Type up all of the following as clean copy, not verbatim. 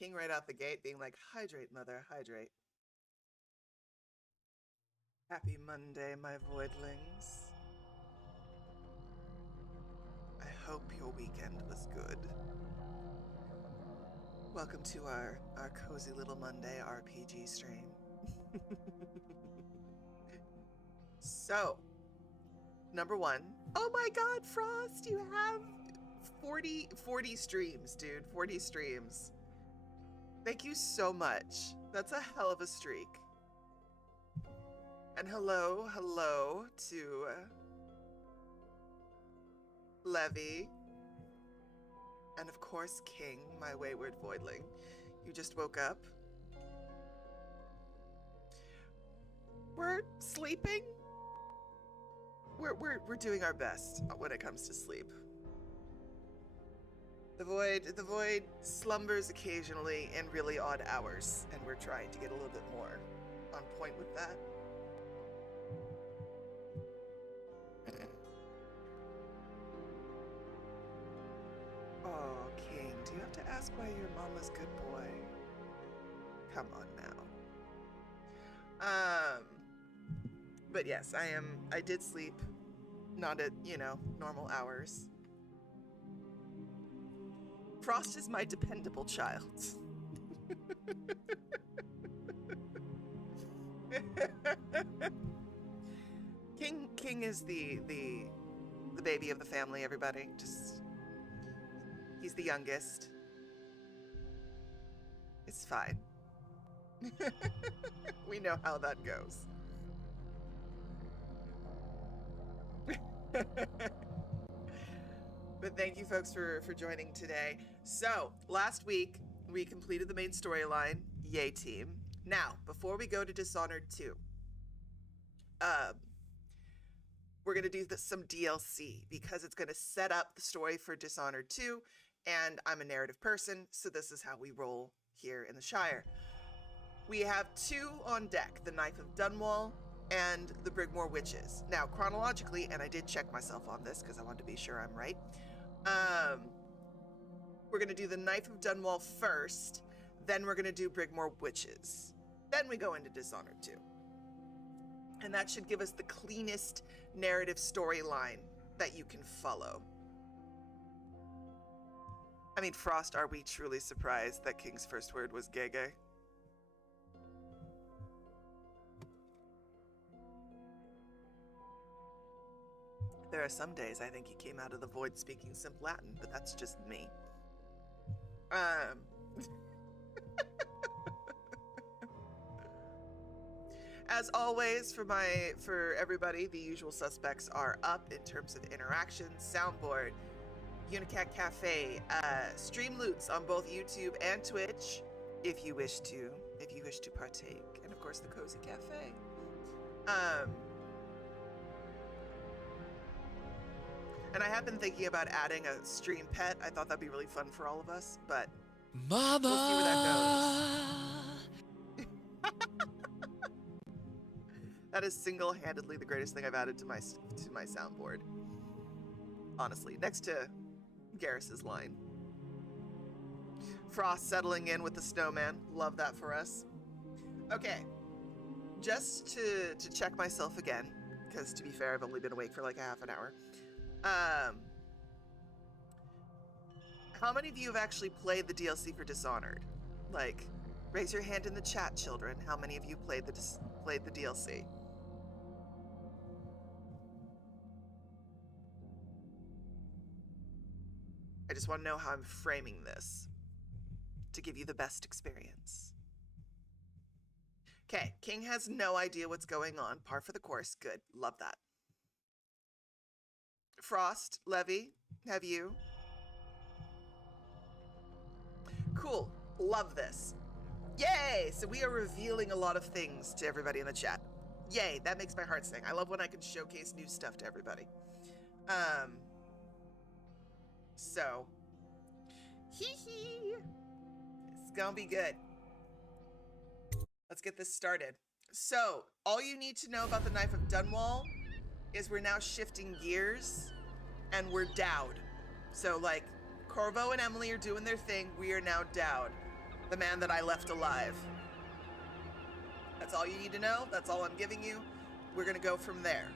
King right out the gate being like, hydrate, mother, hydrate. Happy Monday, my voidlings. I hope your weekend was good. Welcome to our cozy little Monday RPG stream. So, number one. Oh my god, Frost, you have 40 streams, dude. 40 streams. Thank you so much. That's a hell of a streak. And hello to Levy. And of course, King, my wayward voidling. You just woke up. We're sleeping. We're doing our best when it comes to sleep. The void slumbers occasionally in really odd hours, and we're trying to get a little bit more on point with that. Oh, King, do you have to ask why your mama's good boy? Come on now. But yes, I did sleep, not at, normal hours. Frost is my dependable child. King is the baby of the family, everybody. He's the youngest. It's fine. We know how that goes. But thank you folks for joining today. So, last week, we completed the main storyline. Yay, team. Now, before we go to Dishonored 2, we're going to do some DLC because it's going to set up the story for Dishonored 2, and I'm a narrative person, so this is how we roll here in the Shire. We have two on deck, the Knife of Dunwall and the Brigmore Witches. Now, chronologically, and I did check myself on this because I wanted to be sure I'm right, we're going to do the Knife of Dunwall first, then we're going to do Brigmore Witches. Then we go into Dishonored 2. And that should give us the cleanest narrative storyline that you can follow. I mean, Frost, are we truly surprised that King's first word was gay? There are some days I think he came out of the void speaking simple Latin, but that's just me. As always, for everybody, the usual suspects are up in terms of interactions, soundboard, Unicat Cafe, stream loots on both YouTube and Twitch, if you wish to partake, and of course the Cozy Cafe. And I have been thinking about adding a stream pet. I thought that'd be really fun for all of us, but Mama, we'll see where that goes. That is single-handedly the greatest thing I've added to my soundboard. Honestly, next to Garrus's line. Frost settling in with the snowman. Love that for us. Okay, just to check myself again, because to be fair, I've only been awake for like a half an hour. How many of you have actually played the DLC for Dishonored? Like, raise your hand in the chat, children. How many of you played the DLC? I just want to know how I'm framing this to give you the best experience. Okay, King has no idea what's going on. Par for the course. Good. Love that. Frost, Levy, have you? Cool. Love this. Yay! So we are revealing a lot of things to everybody in the chat. Yay, that makes my heart sing. I love when I can showcase new stuff to everybody. So, hee. It's gonna be good. Let's get this started. So, all you need to know about the Knife of Dunwall is we're now shifting gears and we're Daud. So, like, Corvo and Emily are doing their thing. We are now Daud, the man that I left alive. That's all you need to know. That's all I'm giving you. We're gonna go from there.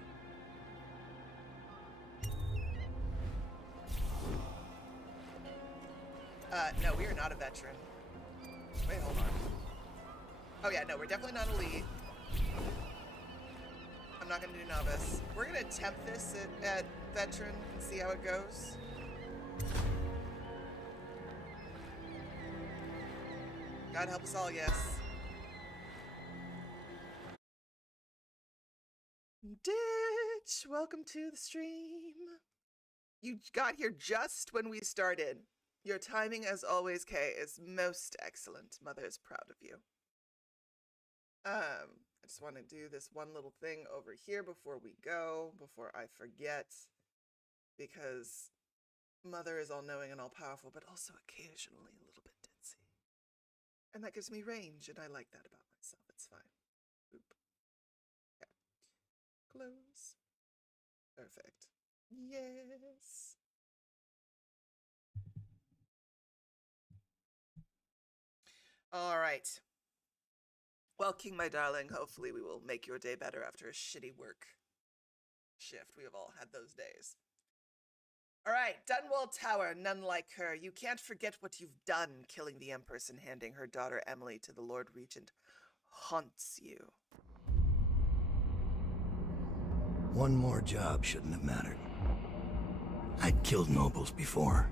No, we are not a veteran. Wait, hold on. Oh yeah, no, we're definitely not elite. I'm not gonna do novice. We're gonna attempt this at veteran and see how it goes. God help us all, yes. Ditch, welcome to the stream. You got here just when we started. Your timing, as always, Kay, is most excellent. Mother is proud of you. I just want to do this one little thing over here before we go, before I forget, because Mother is all-knowing and all-powerful, but also occasionally a little bit ditzy. And that gives me range, and I like that about myself. It's fine. Oop. Yeah. Close. Perfect. Yes. All right. Well, King, my darling, hopefully we will make your day better after a shitty work shift. We have all had those days. All right, Dunwall Tower, none like her. You can't forget what you've done. Killing the Empress and handing her daughter Emily to the Lord Regent haunts you. One more job shouldn't have mattered. I'd killed nobles before.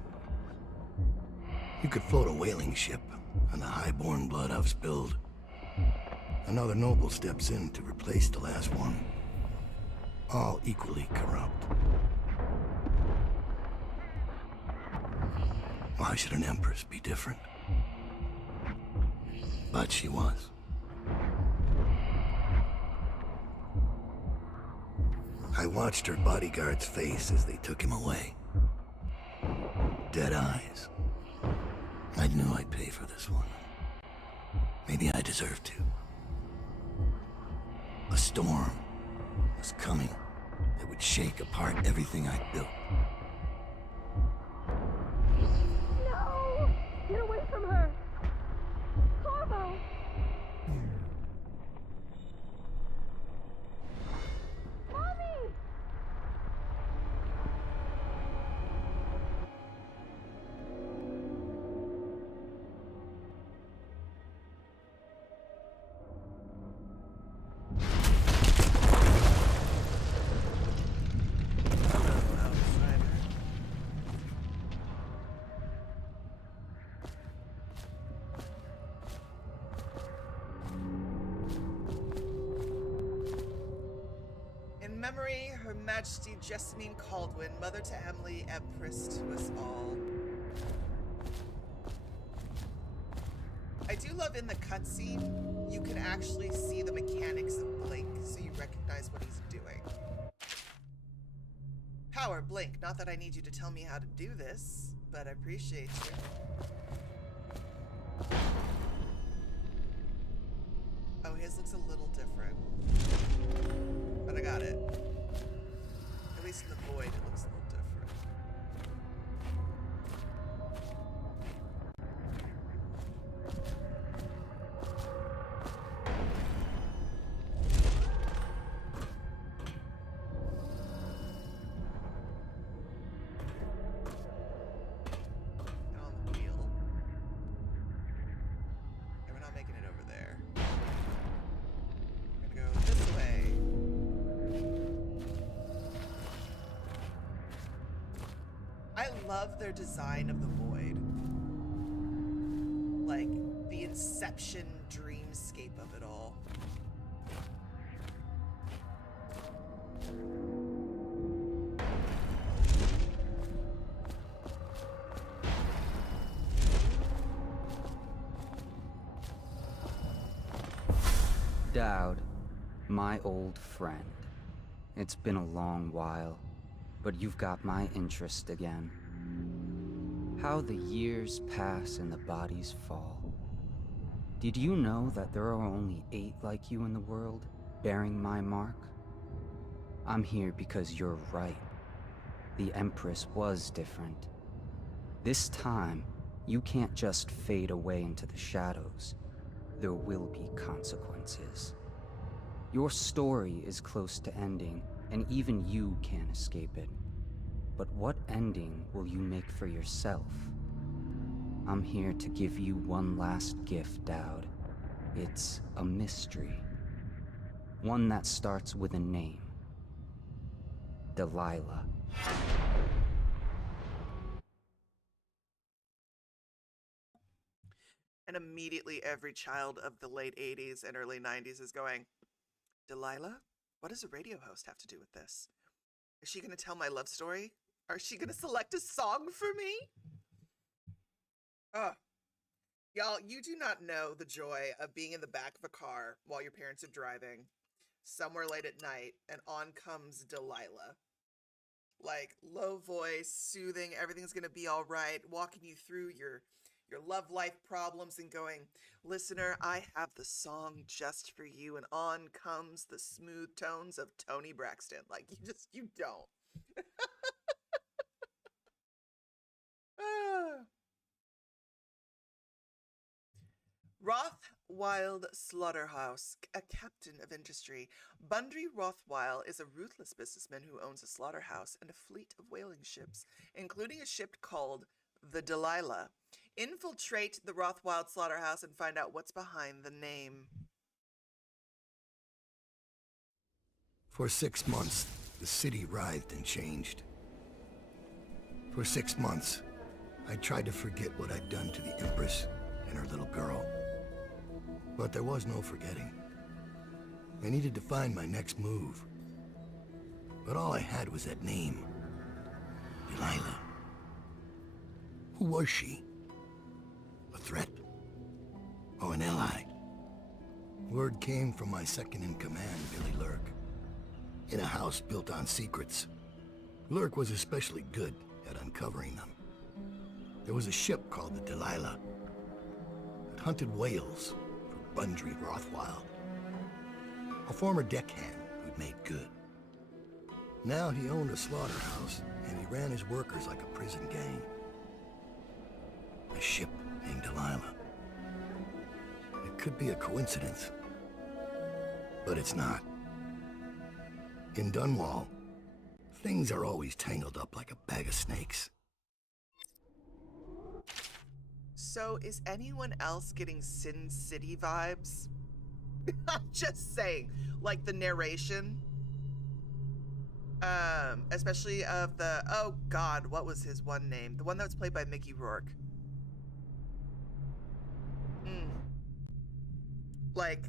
You could float a whaling ship, and the high-born blood I've spilled. Another noble steps in to replace the last one. All equally corrupt. Why should an empress be different? But she was. I watched her bodyguard's face as they took him away. Dead eyes. I knew I'd pay for this one. Maybe I deserved to. A storm was coming that would shake apart everything I'd built. No! Get away from her! Corvo! Mommy! Memory, Her Majesty Jessamine Caldwin, mother to Emily, Empress to us all. I do love in the cutscene, you can actually see the mechanics of Blink, so you recognize what he's doing. Power, Blink. Not that I need you to tell me how to do this, but I appreciate you. Oh, his looks a little different. But I got it. At least in the void, it looks a little different. And on the wheel. Okay, we're not making it over there. We're gonna go this way. I love their design of the void. Like, the Inception dreamscape of it all. Daud, my old friend. It's been a long while, but you've got my interest again. How the years pass and the bodies fall. Did you know that there are only 8 like you in the world, bearing my mark? I'm here because you're right. The Empress was different. This time, you can't just fade away into the shadows. There will be consequences. Your story is close to ending, and even you can't escape it. But what ending will you make for yourself? I'm here to give you one last gift, Daud. It's a mystery. One that starts with a name. Delilah. And immediately every child of the late 80s and early 90s is going, Delilah? What does a radio host have to do with this? Is she going to tell my love story? Or is she going to select a song for me? Oh, y'all, you do not know the joy of being in the back of a car while your parents are driving somewhere late at night, and on comes Delilah. Like, low voice, soothing, everything's going to be all right, walking you through your love life problems and going, listener, I have the song just for you. And on comes the smooth tones of Toni Braxton. Like, you don't. Rothwild Slaughterhouse, a captain of industry. Bundry Rothwild is a ruthless businessman who owns a slaughterhouse and a fleet of whaling ships, including a ship called the Delilah. Infiltrate the Rothwild slaughterhouse and find out what's behind the name. For 6 months, the city writhed and changed. For 6 months, I tried to forget what I'd done to the Empress and her little girl. But there was no forgetting. I needed to find my next move. But all I had was that name. Delilah. Who was she? A threat? Or an ally? Word came from my second-in-command, Billy Lurk. In a house built on secrets, Lurk was especially good at uncovering them. There was a ship called the Delilah that hunted whales for Bundry Rothwild. A former deckhand who'd made good. Now he owned a slaughterhouse, and he ran his workers like a prison gang. A ship named Delilah. It could be a coincidence, but it's not. In Dunwall, things are always tangled up like a bag of snakes. So is anyone else getting Sin City vibes? I'm just saying, like the narration. Especially of the, oh God, what was his one name? The one that was played by Mickey Rourke. Like,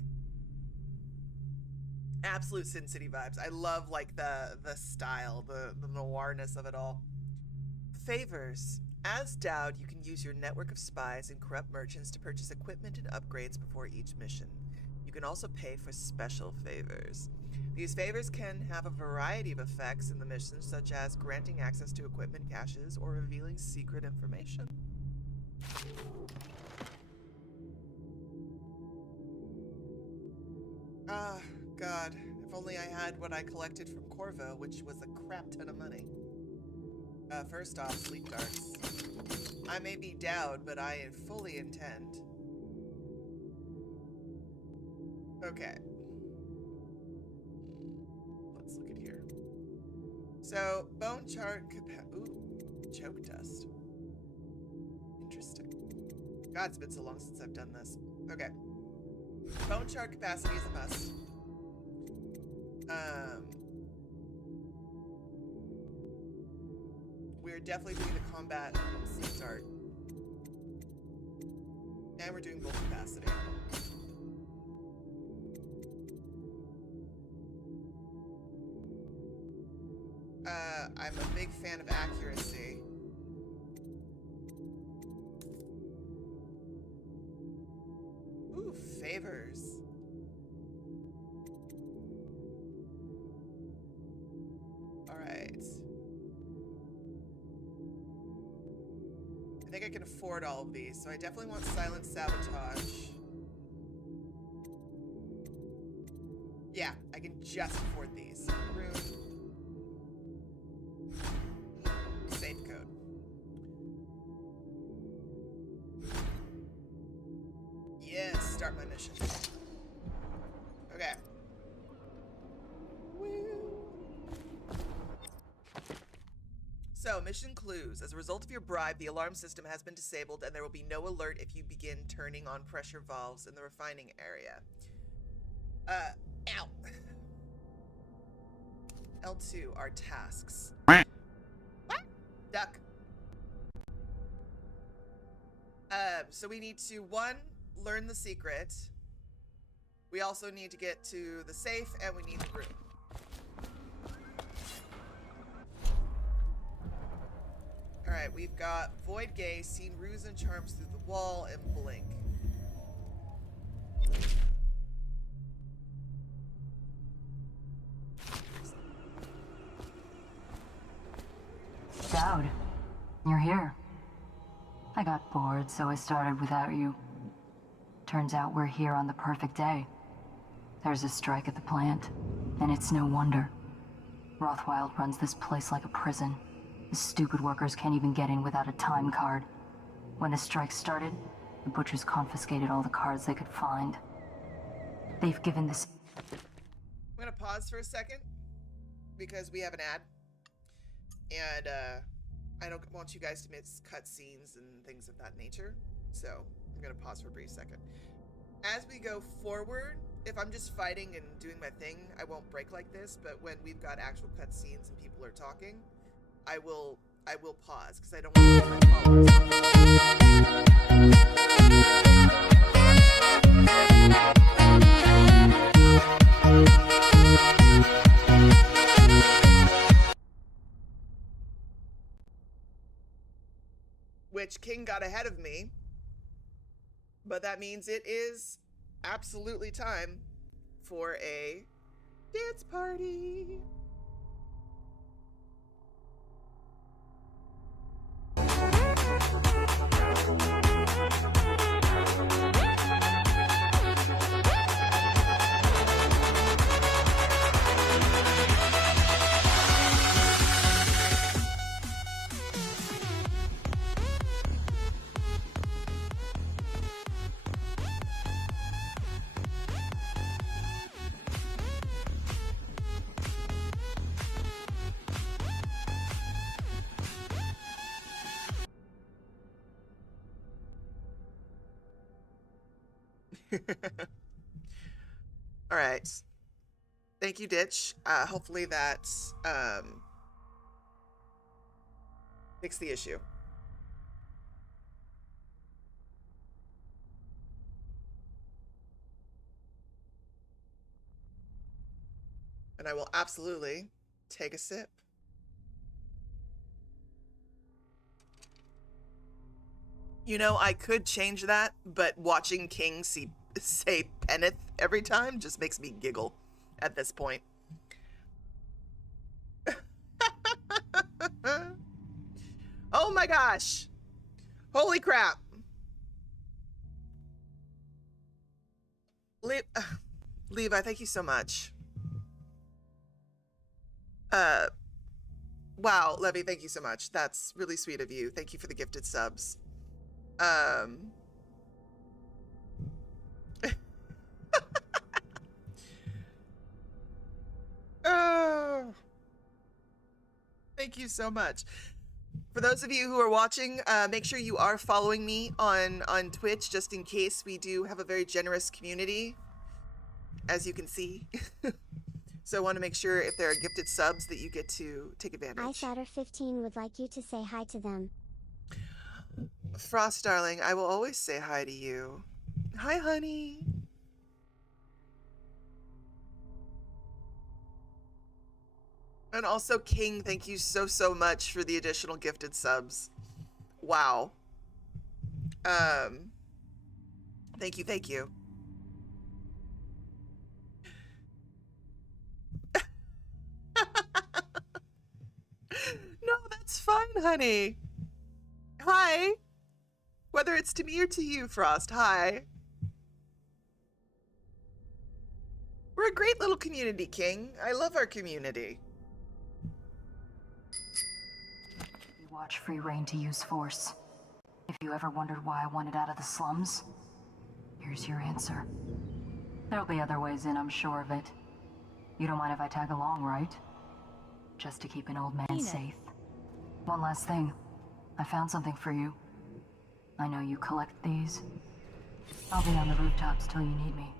absolute Sin City vibes. I love like the style, the noirness of it all. Favors. As Daud, you can use your network of spies and corrupt merchants to purchase equipment and upgrades before each mission. You can also pay for special favors. These favors can have a variety of effects in the mission, such as granting access to equipment caches or revealing secret information. Ah, God, if only I had what I collected from Corvo, which was a crap ton of money. First off, sleep darts. I may be Daud, but I fully intend. Okay. Let's look at here. So, bone chart choke dust. Interesting. God, it's been so long since I've done this. Okay. Bone chart capacity is a must. We're definitely doing the combat sleep dart. And we're doing bull capacity. I'm a big fan of accuracy. Ooh, favors. Alright. I think I can afford all of these, so I definitely want silent sabotage. Yeah, I can just afford these. Rune. Safe code. So, mission clues. As a result of your bribe, the alarm system has been disabled and there will be no alert if you begin turning on pressure valves in the refining area. Ow. L2 are tasks. What? Duck. So we need to, 1, learn the secret. We also need to get to the safe, and we need the room. Alright, we've got Void Gaze, seen ruse and charms through the wall, and blink. Daud, you're here. I got bored, so I started without you. Turns out we're here on the perfect day. There's a strike at the plant, and it's no wonder. Rothwild runs this place like a prison. The stupid workers can't even get in without a time card. When the strike started, the butchers confiscated all the cards they could find. They've given this... I'm gonna pause for a second, because we have an ad. And, I don't want you guys to miss cutscenes and things of that nature. So, I'm gonna pause for a brief second. As we go forward, if I'm just fighting and doing my thing, I won't break like this, but when we've got actual cutscenes and people are talking, I will pause, because I don't want to lose my Which King got ahead of me, but that means it is absolutely time for a dance party. All right. Thank you, Ditch. Hopefully that fixed the issue. And I will absolutely take a sip. You know, I could change that, but watching King say Penneth every time just makes me giggle at this point. Oh my gosh. Holy crap. Levi, thank you so much. Wow, Levy, thank you so much. That's really sweet of you. Thank you for the gifted subs. Oh, thank you so much. For those of you who are watching, make sure you are following me on Twitch, just in case. We do have a very generous community, as you can see. So I want to make sure if there are gifted subs that you get to take advantage. iShatter15 would like you to say hi to them. Frost, darling, I will always say hi to you. Hi, honey. And also, King, thank you so much for the additional gifted subs. Wow. Thank you. No, that's fine, honey. Hi. Whether it's to me or to you, Frost, hi. We're a great little community, King. I love our community. You watch free reign to use force. If you ever wondered why I wanted out of the slums, here's your answer. There'll be other ways in, I'm sure of it. You don't mind if I tag along, right? Just to keep an old man safe. One last thing. I found something for you. I know you collect these. I'll be on the rooftops till you need me.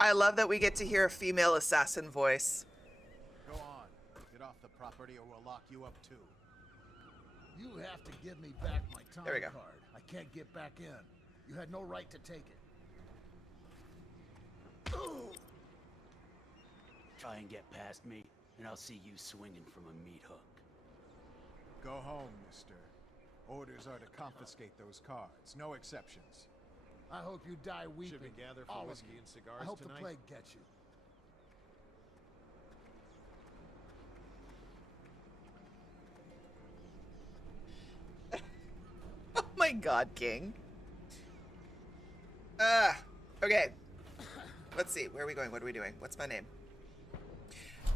I love that we get to hear a female assassin voice. Go on. Get off the property or we'll lock you up too. You have to give me back my time There we go. card. I can't get back in. You had no right to take it. Try and get past me, and I'll see you swinging from a meat hook. Go home, mister. Orders are to confiscate those cards. No exceptions. I hope you die weeping. Should we gather for all of whiskey you. and cigars I hope tonight? the plague gets you. Oh my god, King. Okay. Let's see. Where are we going? What are we doing? What's my name?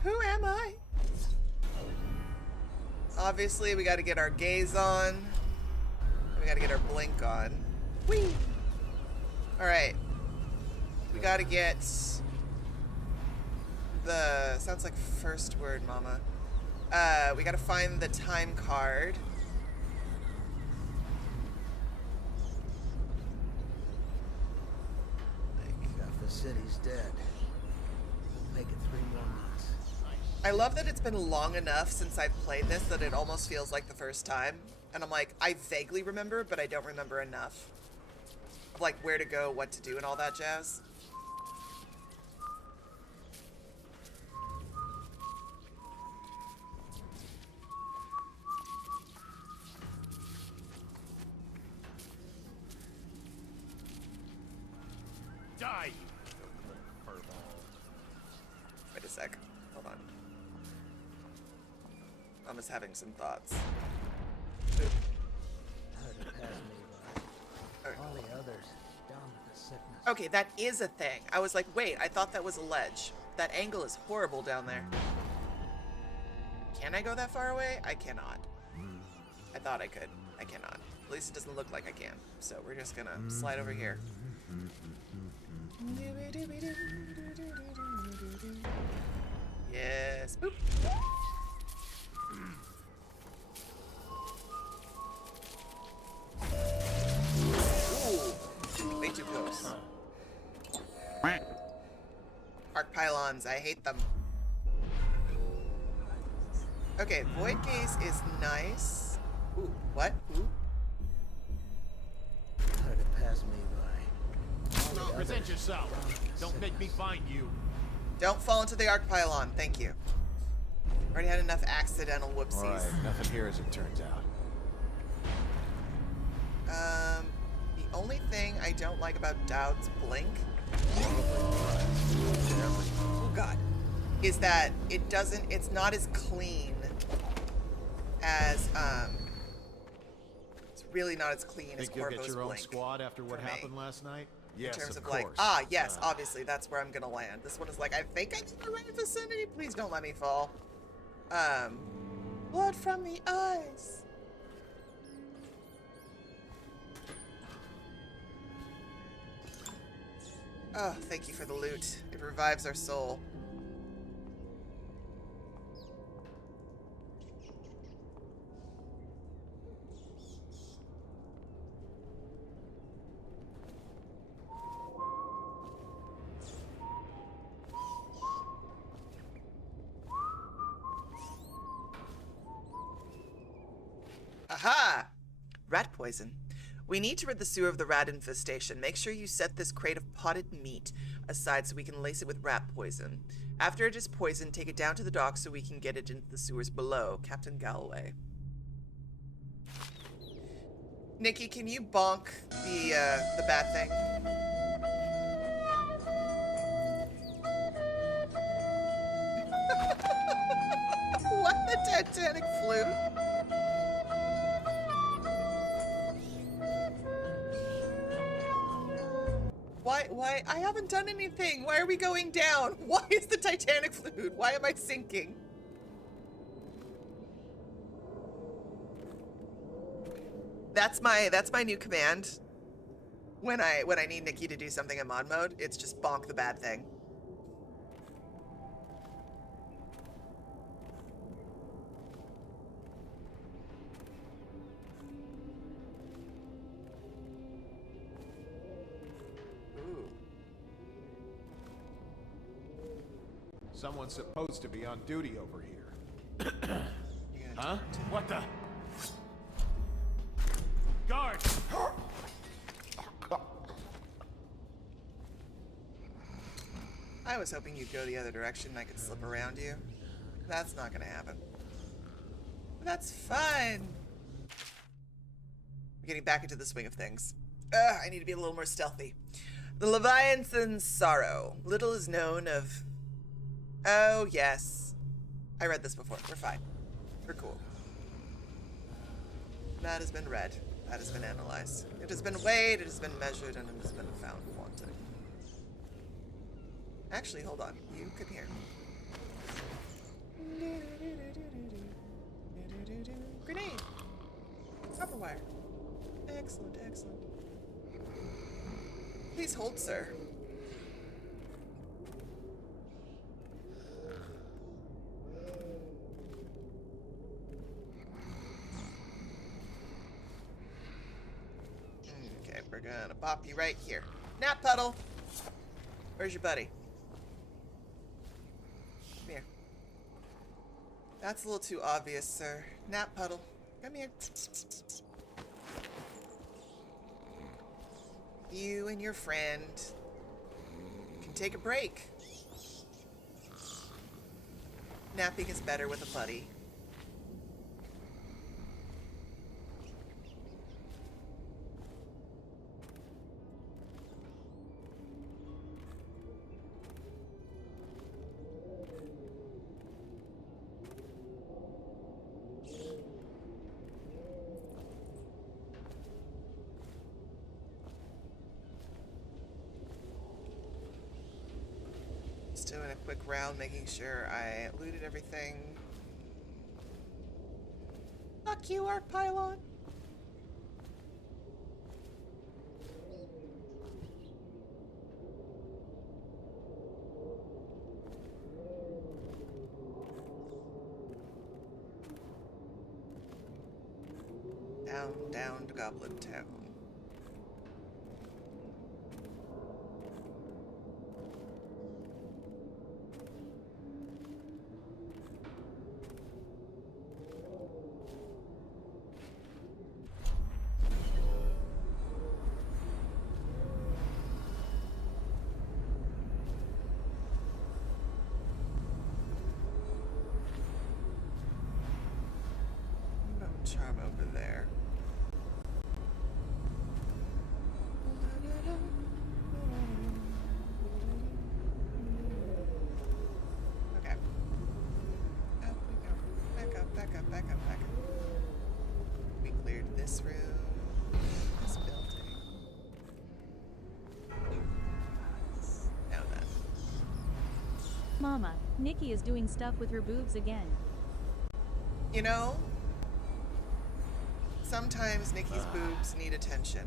Who am I? Obviously, we got to get our gaze on. We got to get our blink on. Whee! Alright. We got to get the... Sounds like first word, mama. We got to find the time card. Half the city's dead. Make it 3 more months. I love that it's been long enough since I've played this that it almost feels like the first time. And I'm like, I vaguely remember, but I don't remember enough. Of like where to go, what to do, and all that jazz. Die, Wait a sec. Hold on. I'm just having some thoughts. Heard it pass me by. Alright. All the others, down with the sickness. Okay, that is a thing. I was like, wait, I thought that was a ledge. That angle is horrible down there. Can I go that far away? I cannot. I thought I could. I cannot. At least it doesn't look like I can. So we're just gonna slide over here. Yes. Boop. Ooh. Way too close. Arc pylons, I hate them. Okay, Void Gaze is nice. Ooh, what? Ooh. Heard it pass me by. All the Present others, yourself. down with the Don't make me sickness. find you. Don't fall into the arc pylon, thank you. Already had enough accidental whoopsies. Alright, nothing here as it turns out. The only thing I don't like about Daud's blink, oh god, is that it's not as clean as, it's really not as clean as Think you'll get Corvo's your own blink. squad after what for me. happened last night? In Yes, terms of of like, course. yes, obviously, that's where I'm gonna land. This one is like, I think I'm in the right vicinity. Please don't let me fall. Blood from the eyes. Oh, thank you for the loot. It revives our soul. Aha! Rat poison. We need to rid the sewer of the rat infestation. Make sure you set this crate of potted meat aside so we can lace it with rat poison. After it is poisoned, take it down to the dock so we can get it into the sewers below. Captain Galloway. Nikki, can you bonk the bad thing? What the Titanic flute? Why? I haven't done anything. Why are we going down? Why is the Titanic flute? Why am I sinking? That's my new command. When I need Nikki to do something in mod mode, it's just bonk the bad thing. Someone's supposed to be on duty over here. You're gonna Huh? talk to- What the? Guard! I was hoping you'd go the other direction and I could slip around you. That's not gonna happen. But that's fun. We're getting back into the swing of things. I need to be a little more stealthy. The Leviathan's Sorrow. Little is known of... Oh, yes. I read this before. We're fine. We're cool. That has been read. That has been analyzed. It has been weighed, it has been measured, and it has been found wanting. Actually, hold on. You come here. Grenade! Copper wire. Excellent, excellent. Please hold, sir. Okay, we're gonna pop you right here. Nap puddle! Where's your buddy? Come here. That's a little too obvious, sir. Nap puddle. Come here. You and your friend can take a break. Napping is better with a buddy. Just doing a quick round, making sure I looted everything. Fuck you, Arc Pylon. Down to Goblin Town. No charm over there. Okay. Up we go. Back up, back up, back up, back up. We cleared this room, this building. Now then. Mama, Nikki is doing stuff with her boobs again. You know, sometimes Nikki's boobs need attention.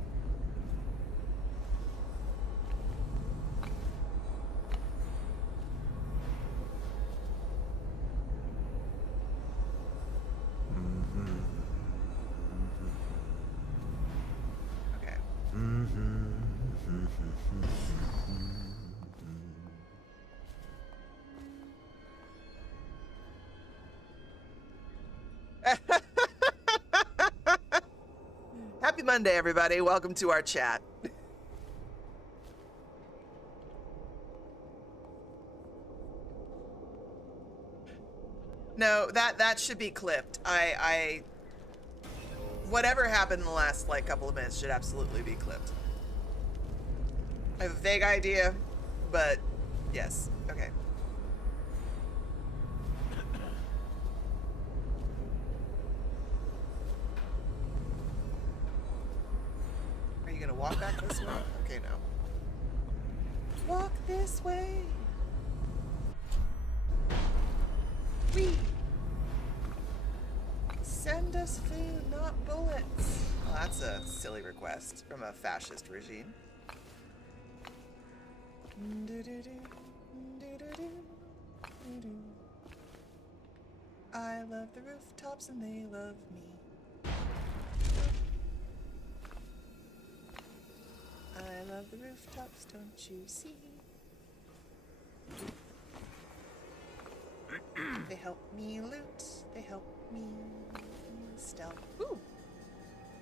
Okay. Happy Monday, everybody. Welcome to our chat. No, that should be clipped. Whatever happened in the last couple of minutes should absolutely be clipped. I have a vague idea, but yes. Okay. Are you gonna walk back this way? Okay, no. Walk this way. Wee. Send us food, not bullets. Well, that's a silly request from a fascist regime. I love the rooftops and they love me. I love the rooftops, don't you see? They help me loot. They help me stealth. Ooh.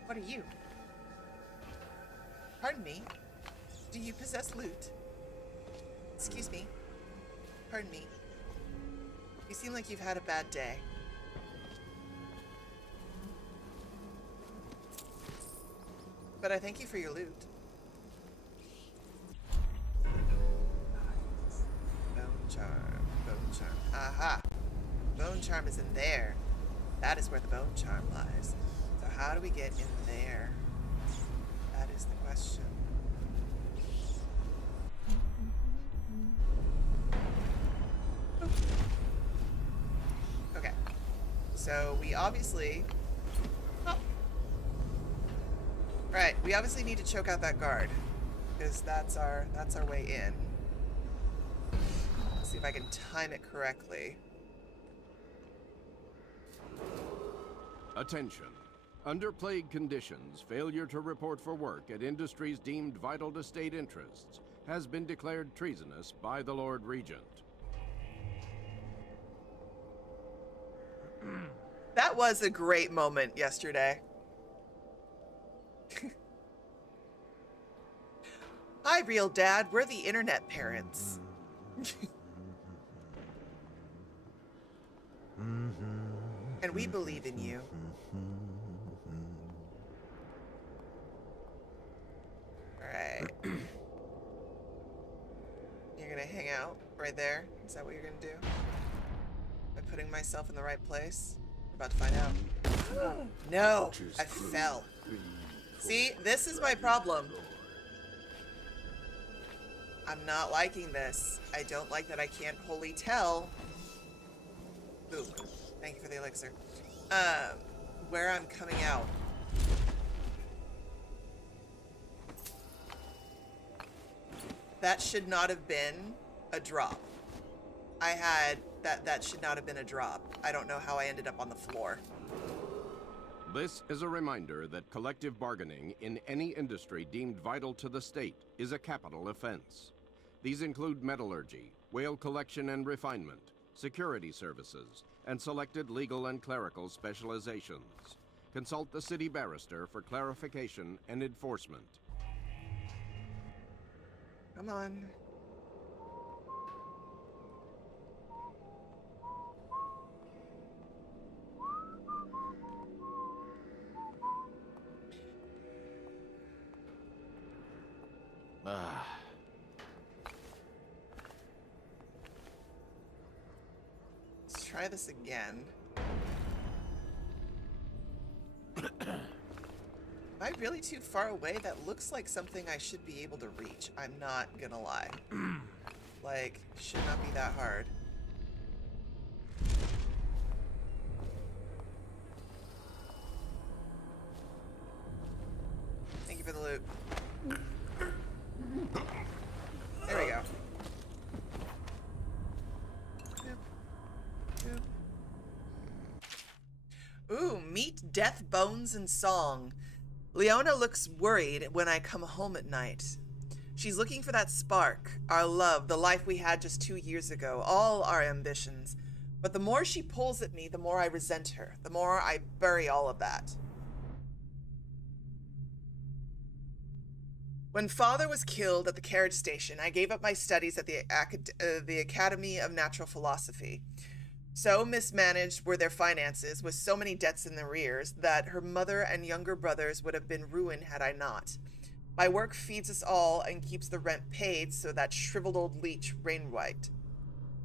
What are you? Pardon me. Do you possess loot? Excuse me. Pardon me. You seem like you've had a bad day. But I thank you for your loot. Bone charm. Bone charm. Aha. Bone charm is in there. That is where the bone charm lies. So how do we get in there? That is the question. Okay. So we obviously... Oh. Right, we obviously need to choke out that guard. Because that's our way in. Let's see if I can time it correctly. Attention. Under plague conditions, failure to report for work at industries deemed vital to state interests has been declared treasonous by the Lord Regent. That was a great moment yesterday. Hi, real dad. We're the internet parents. And we believe in you. Alright. You're gonna hang out right there? Is that what you're gonna do? By putting myself in the right place? We're about to find out. No! I fell. See, this is my problem. I'm not liking this. I don't like that I can't wholly tell. Ooh, thank you for the elixir. Where I'm coming out. That should not have been a drop. That should not have been a drop. I don't know how I ended up on the floor. This is a reminder that collective bargaining in any industry deemed vital to the state is a capital offense. These include metallurgy, whale collection and refinement, security services, and selected legal and clerical specializations. Consult the city barrister for clarification and enforcement. Come on. Let's try this again. Am I really too far away? That looks like something I should be able to reach. I'm not gonna lie. Like, should not be that hard. Thank you for the loot. There we go. Ooh, meat, death, bones, and song. Leona looks worried when I come home at night. She's looking for that spark, our love, the life we had just 2 years ago, all our ambitions. But the more she pulls at me, the more I resent her, the more I bury all of that. When Father was killed at the carriage station, I gave up my studies at the Academy of Natural Philosophy. So mismanaged were their finances, with so many debts in the arrears, that her mother and younger brothers would have been ruined had I not. My work feeds us all and keeps the rent paid so that shriveled old leech Rainwhite.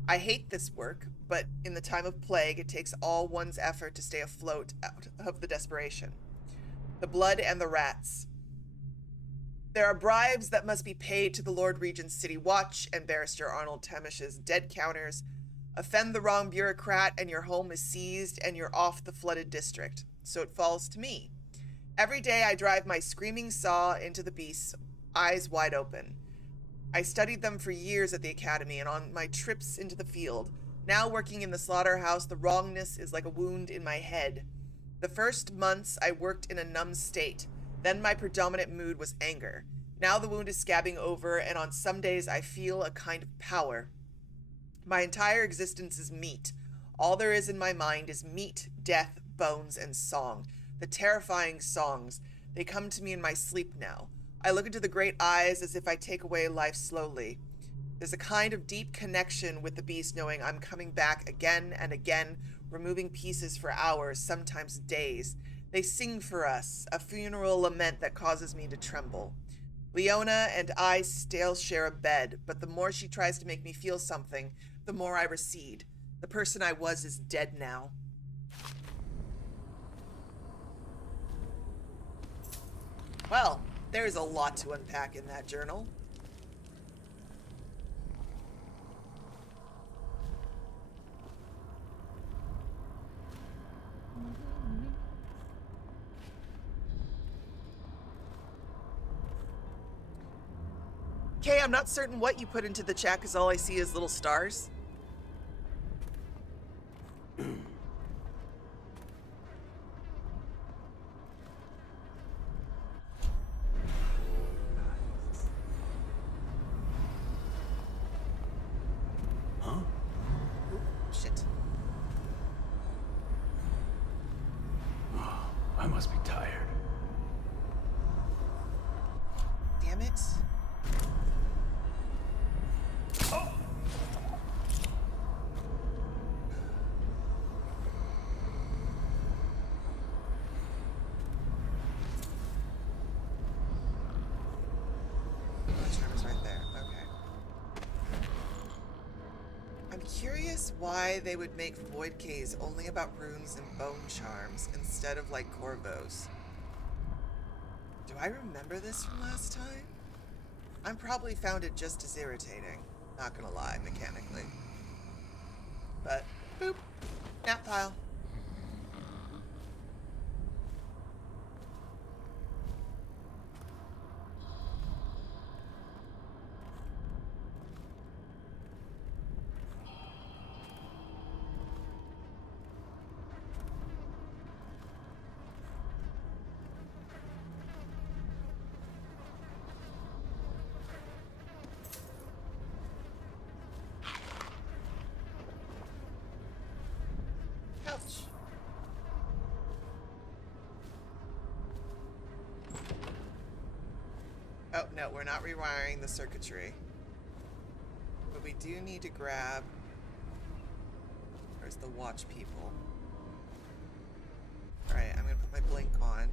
I hate this work, but in the time of plague, it takes all one's effort to stay afloat out of the desperation. The blood and the rats. There are bribes that must be paid to the Lord Regent's City Watch and Barrister Arnold Tamish's dead counters. Offend the wrong bureaucrat and your home is seized and you're off the flooded district. So it falls to me. Every day I drive my screaming saw into the beasts, eyes wide open. I studied them for years at the academy and on my trips into the field. Now working in the slaughterhouse, the wrongness is like a wound in my head. The first months I worked in a numb state. Then my predominant mood was anger. Now the wound is scabbing over, and on some days I feel a kind of power. My entire existence is meat. All there is in my mind is meat, death, bones, and song. The terrifying songs. They come to me in my sleep now. I look into the great eyes as if I take away life slowly. There's a kind of deep connection with the beast, knowing I'm coming back again and again, removing pieces for hours, sometimes days. They sing for us, a funeral lament that causes me to tremble. Leona and I still share a bed, but the more she tries to make me feel something, the more I recede. The person I was is dead now. Well, there's a lot to unpack in that journal. Okay, I'm not certain what you put into the chat because all I see is little stars. Huh? Ooh, shit. Oh, I must be tired. Damn it. Charmer's right there. Okay. I'm curious why they would make Void Caves only about runes and bone charms instead of like Corvos. Do I remember this from last time? I probably found it just as irritating. Not gonna lie, mechanically. But, boop. Nap pile. Ouch. Oh, no, we're not rewiring the circuitry. But we do need to grab... Where's the watch people? Alright, I'm gonna put my blink on.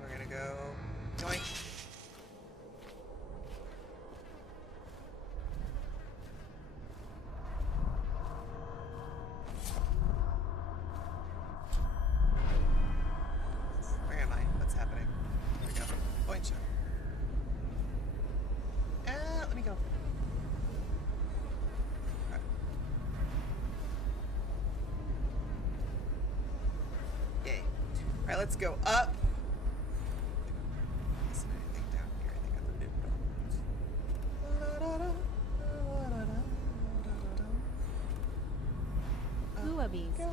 We're gonna go... Joink! Where am I? What's happening? There we go. Point show. Let me go. Right. Yay. Alright, let's go up. Isn't anything down here? I think I looted it. Booabees. Go.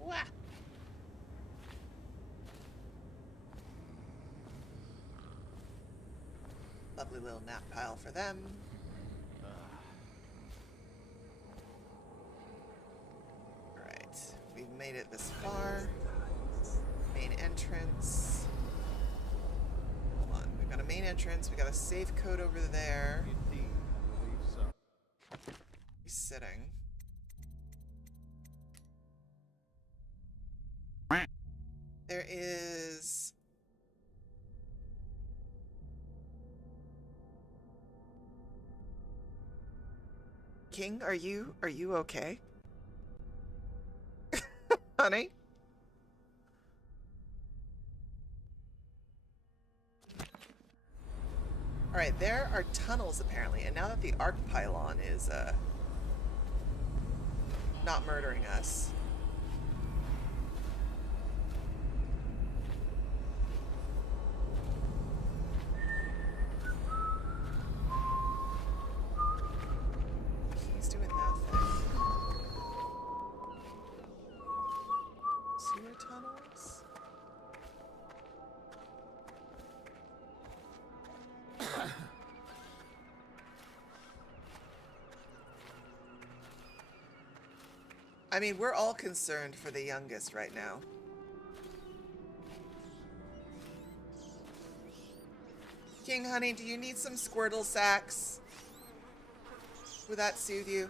Wah. Lovely little nap pile for them. Alright, we've made it this far. Main entrance. Hold on, we've got a main entrance, we got a safe code over there. He's sitting. There is... King, are you okay? Honey? Alright, there are tunnels apparently, and now that the arc pylon is not murdering us. He's doing that thing. Sewer tunnels? I mean, we're all concerned for the youngest right now. King Honey, do you need some Squirtle sacks? Would that soothe you?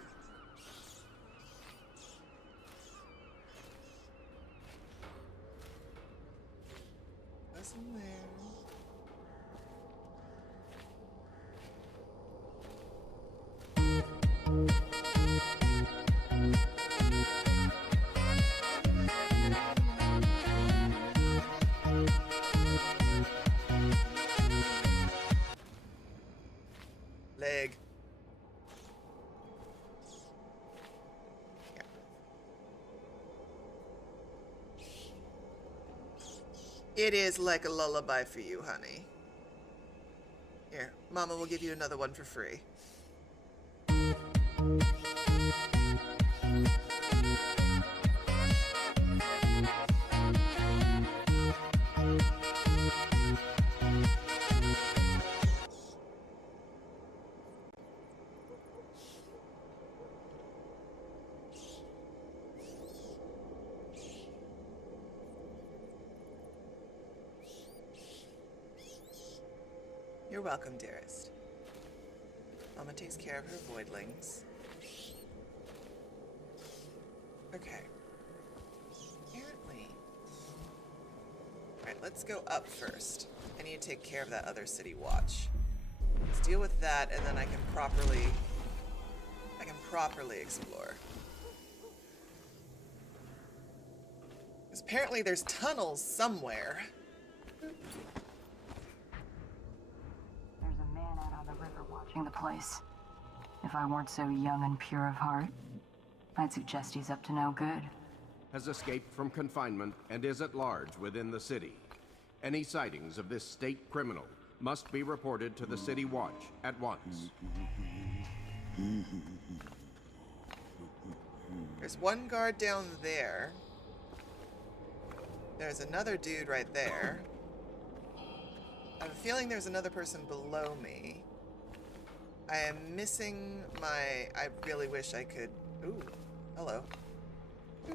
What's in there? Leg. Yeah. It is like a lullaby for you, honey. Here, Mama will give you another one for free. You're welcome, dearest. Mama takes care of her voidlings. Okay. Apparently. Alright, let's go up first. I need to take care of that other city watch. Let's deal with that, and then I can properly explore. Because apparently there's tunnels somewhere. Watching the place. If I weren't so young and pure of heart, I'd suggest he's up to no good. Has escaped from confinement and is at large within the city. Any sightings of this state criminal must be reported to the City Watch at once. There's one guard down there. There's another dude right there. I have a feeling there's another person below me. I am missing my... I really wish I could... Ooh, hello. Ooh.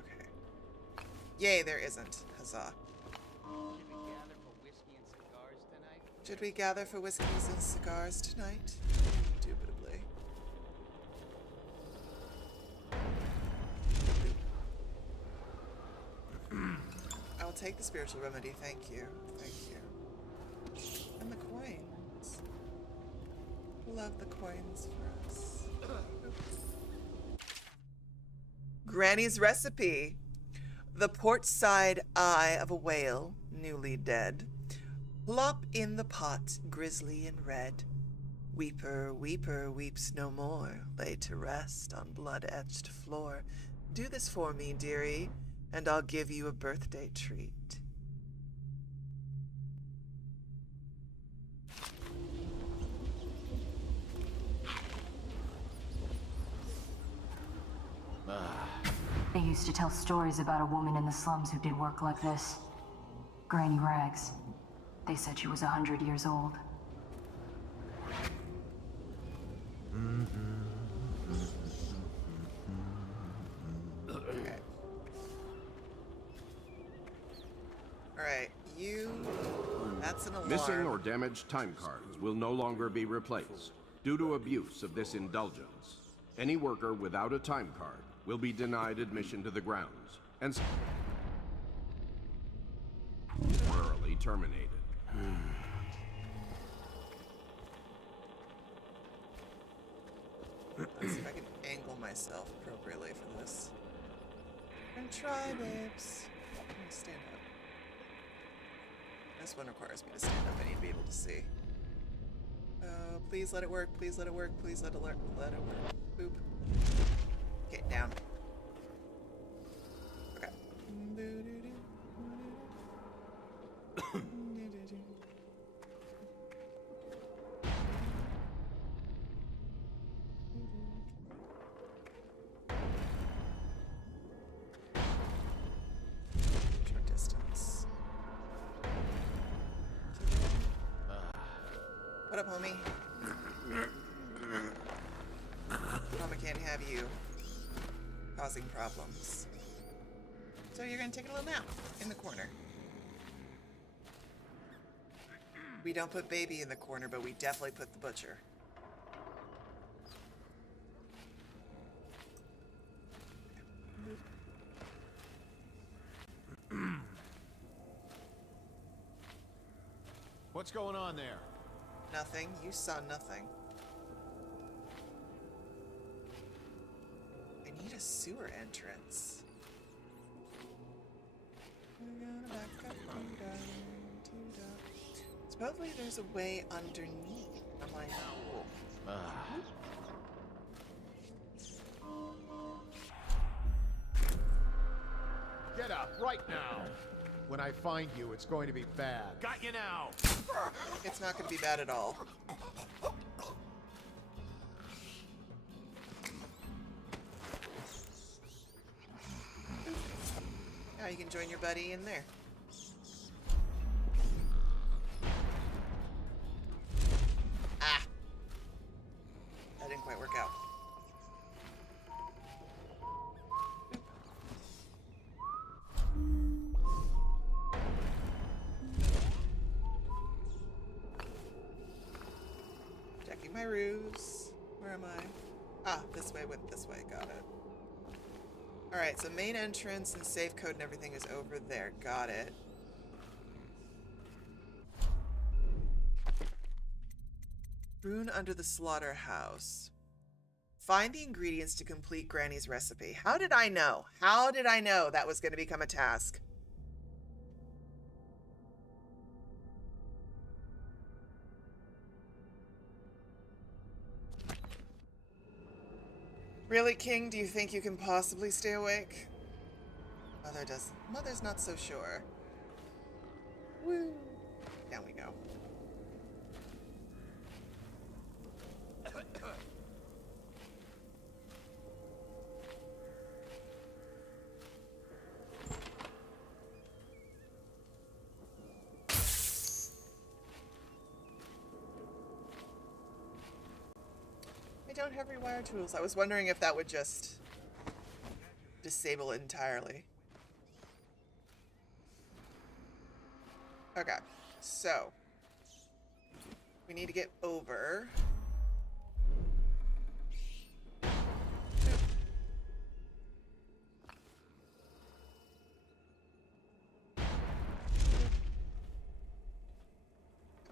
Okay. Yay, there isn't. Huzzah. Should we gather for whiskeys and cigars tonight? Indubitably. I'll take the spiritual remedy, thank you. Thank you. And the coins. Love the coins for us. Granny's recipe. The port side eye of a whale, newly dead. Plop in the pot, grisly and red. Weeper, weeper, weeps no more, lay to rest on blood-etched floor. Do this for me, dearie, and I'll give you a birthday treat. They used to tell stories about a woman in the slums who did work like this. Granny Rags. They said she was 100 years old. Okay. Alright, you... That's an alarm. Missing or damaged time cards will no longer be replaced due to abuse of this indulgence. Any worker without a time card will be denied admission to the grounds and temporarily terminated. Let's see if I can angle myself appropriately for this. And try, babes. I'm gonna stand up. This one requires me to stand up. I need to be able to see. Please let it work. Please let it work. Please let it work. Let it work. Boop. Okay, down. Okay. Short distance. What up, homie? Mama can't have you causing problems. So you're gonna take a little nap in the corner. We don't put baby in the corner, but we definitely put the butcher. What's going on there? Nothing. You saw nothing. I need a sewer entrance. We're gonna back up and down to the... Supposedly there's a way underneath. I'm like, oh. Get up right now. When I find you, it's going to be bad. Got you now. It's not going to be bad at all. Now you can join your buddy in there. Ah! That didn't quite work out. Checking my ruse. Where am I? Ah, this way, went this way. Got it. Alright, so main entrance and safe code and everything is over there. Got it. Rune under the slaughterhouse. Find the ingredients to complete Granny's recipe. How did I know? How did I know that was going to become a task? Really, King? Do you think you can possibly stay awake? Mother does. Mother's not so sure. Woo! Down we go. I don't have rewire tools. I was wondering if that would just disable it entirely. Okay, so we need to get over. And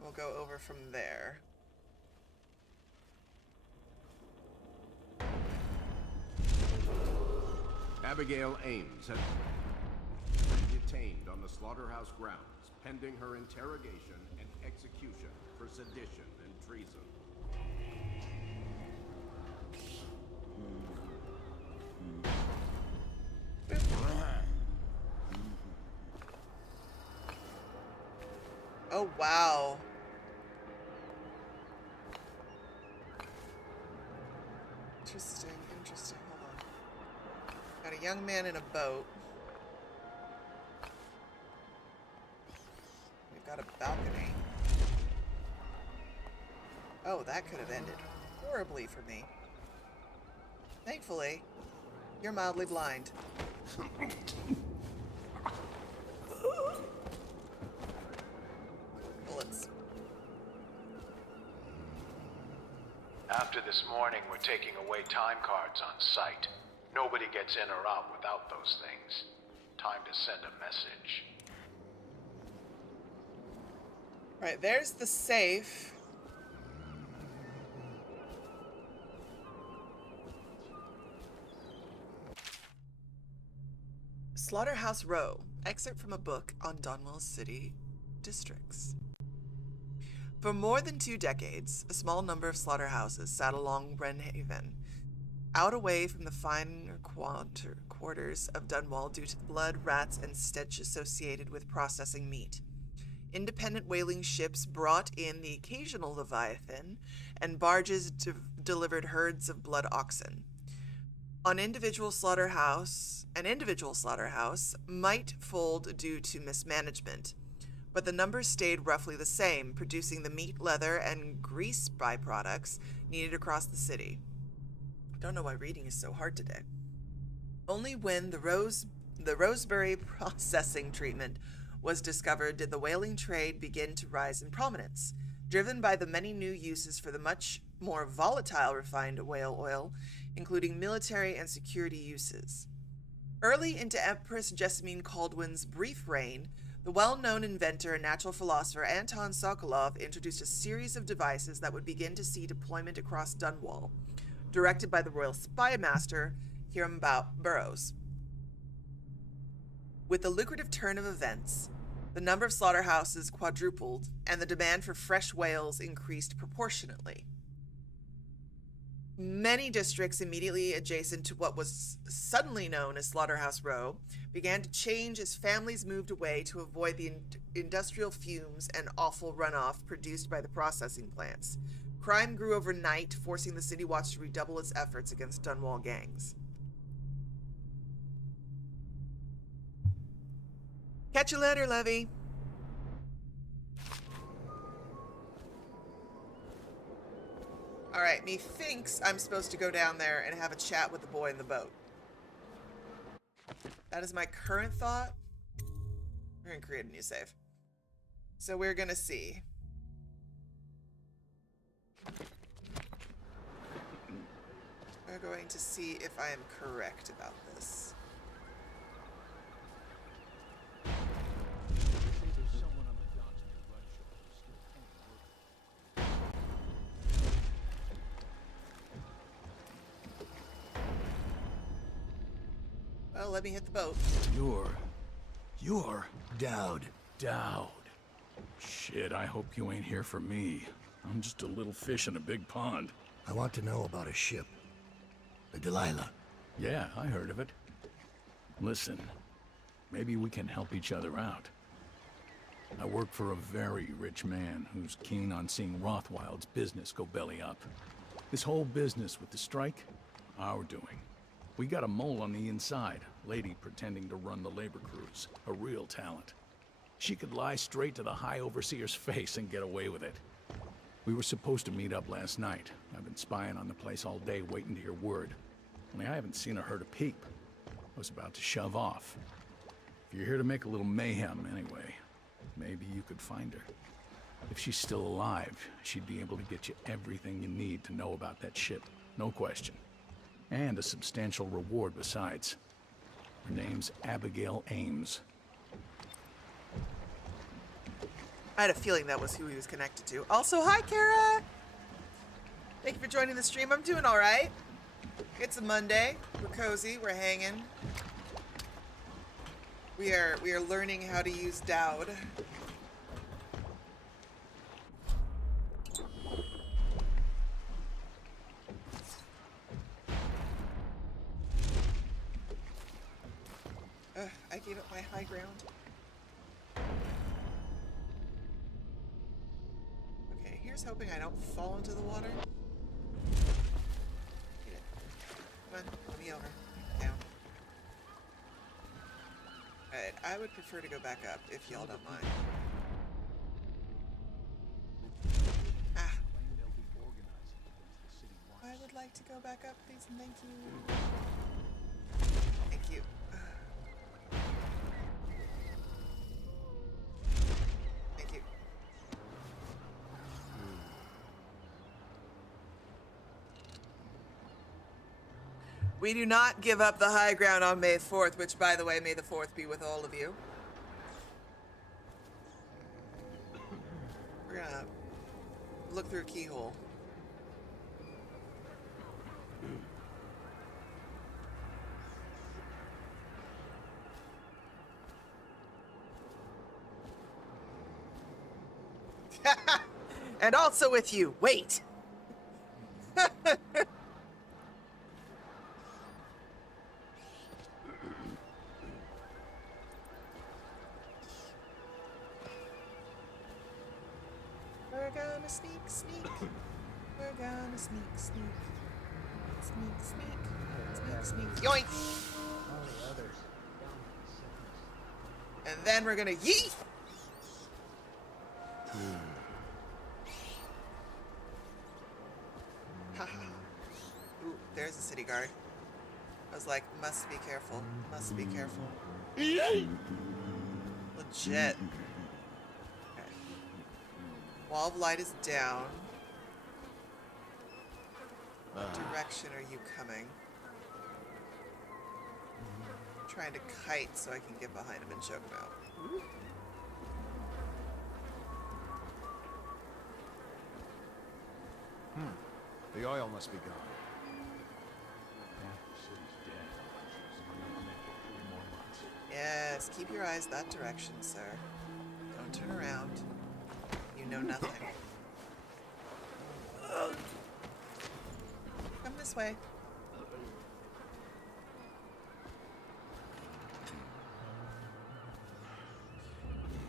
we'll go over from there. Abigail Ames has been detained on the slaughterhouse grounds, pending her interrogation and execution for sedition and treason. Oh, wow. Interesting, interesting. Hold on. Got a young man in a boat. We've got a balcony. Oh, that could have ended horribly for me. Thankfully, you're mildly blind. Bullets. After this morning, we're taking away time cards on site. Nobody gets in or out without those things. Time to send a message. Right, there's the safe. Slaughterhouse Row. Excerpt from a book on Dunwall City districts. For more than 2 decades, a small number of slaughterhouses sat along Wrenhaven, out away from the finer quarters of Dunwall due to the blood, rats, and stench associated with processing meat. Independent whaling ships brought in the occasional leviathan, and barges delivered herds of blood oxen. An individual slaughterhouse might fold due to mismanagement, but the numbers stayed roughly the same, producing the meat, leather, and grease byproducts needed across the city. Don't know why reading is so hard today. Only when the Roseberry processing treatment was discovered did the whaling trade begin to rise in prominence, driven by the many new uses for the much more volatile refined whale oil, including military and security uses. Early into Empress Jessamine Caldwin's brief reign, the well-known inventor and natural philosopher Anton Sokolov introduced a series of devices that would begin to see deployment across Dunwall, directed by the Royal Spy Master Hiram Burrows. With the lucrative turn of events, the number of slaughterhouses quadrupled, and the demand for fresh whales increased proportionately. Many districts immediately adjacent to what was suddenly known as Slaughterhouse Row began to change as families moved away to avoid the industrial fumes and awful runoff produced by the processing plants. Crime grew overnight, forcing the City Watch to redouble its efforts against Dunwall gangs. Catch you later, Levy. Alright, methinks I'm supposed to go down there and have a chat with the boy in the boat. That is my current thought. We're going to create a new save. So we're going to see. We're going to see if I am correct about this. Well, let me hit the boat. You're Daud. Daud. Shit, I hope you ain't here for me. I'm just a little fish in a big pond. I want to know about a ship. The Delilah. Yeah, I heard of it. Listen, maybe we can help each other out. I work for a very rich man who's keen on seeing Rothwild's business go belly up. This whole business with the strike, our doing. We got a mole on the inside, lady pretending to run the labor crews, a real talent. She could lie straight to the High Overseer's face and get away with it. We were supposed to meet up last night. I've been spying on the place all day waiting to hear word. Only I haven't seen or heard a peep. I was about to shove off. If you're here to make a little mayhem anyway, maybe you could find her. If she's still alive, she'd be able to get you everything you need to know about that ship, no question. And a substantial reward besides. Her name's Abigail Ames. I had a feeling that was who he was connected to. Also, hi, Kara! Thank you for joining the stream. I'm doing all right. It's a Monday. We're cozy. We're hanging. We are learning how to use Daud. I gave up my high ground. Okay, here's hoping I don't fall into the water. Get it. Come on, let me over. Down. Alright, I would prefer to go back up if y'all don't mind. Ah. I would like to go back up, please, and thank you. Thank you. Thank you. We do not give up the high ground on May 4th, which, by the way, may the 4th be with all of you. We're gonna look through a keyhole. And also with you. Wait. We're gonna sneak, sneak. We're gonna sneak, sneak. Sneak, sneak. Sneak, sneak. Yoink! And then we're gonna yeet! Haha. Ooh, there's a city guard. I was like, must be careful. Must be careful. Legit. Okay. Wall of light is down. What direction are you coming? I'm trying to kite so I can get behind him and choke him out. The oil must be gone. Yes, keep your eyes that direction, sir. Don't turn around. You know nothing. Come this way.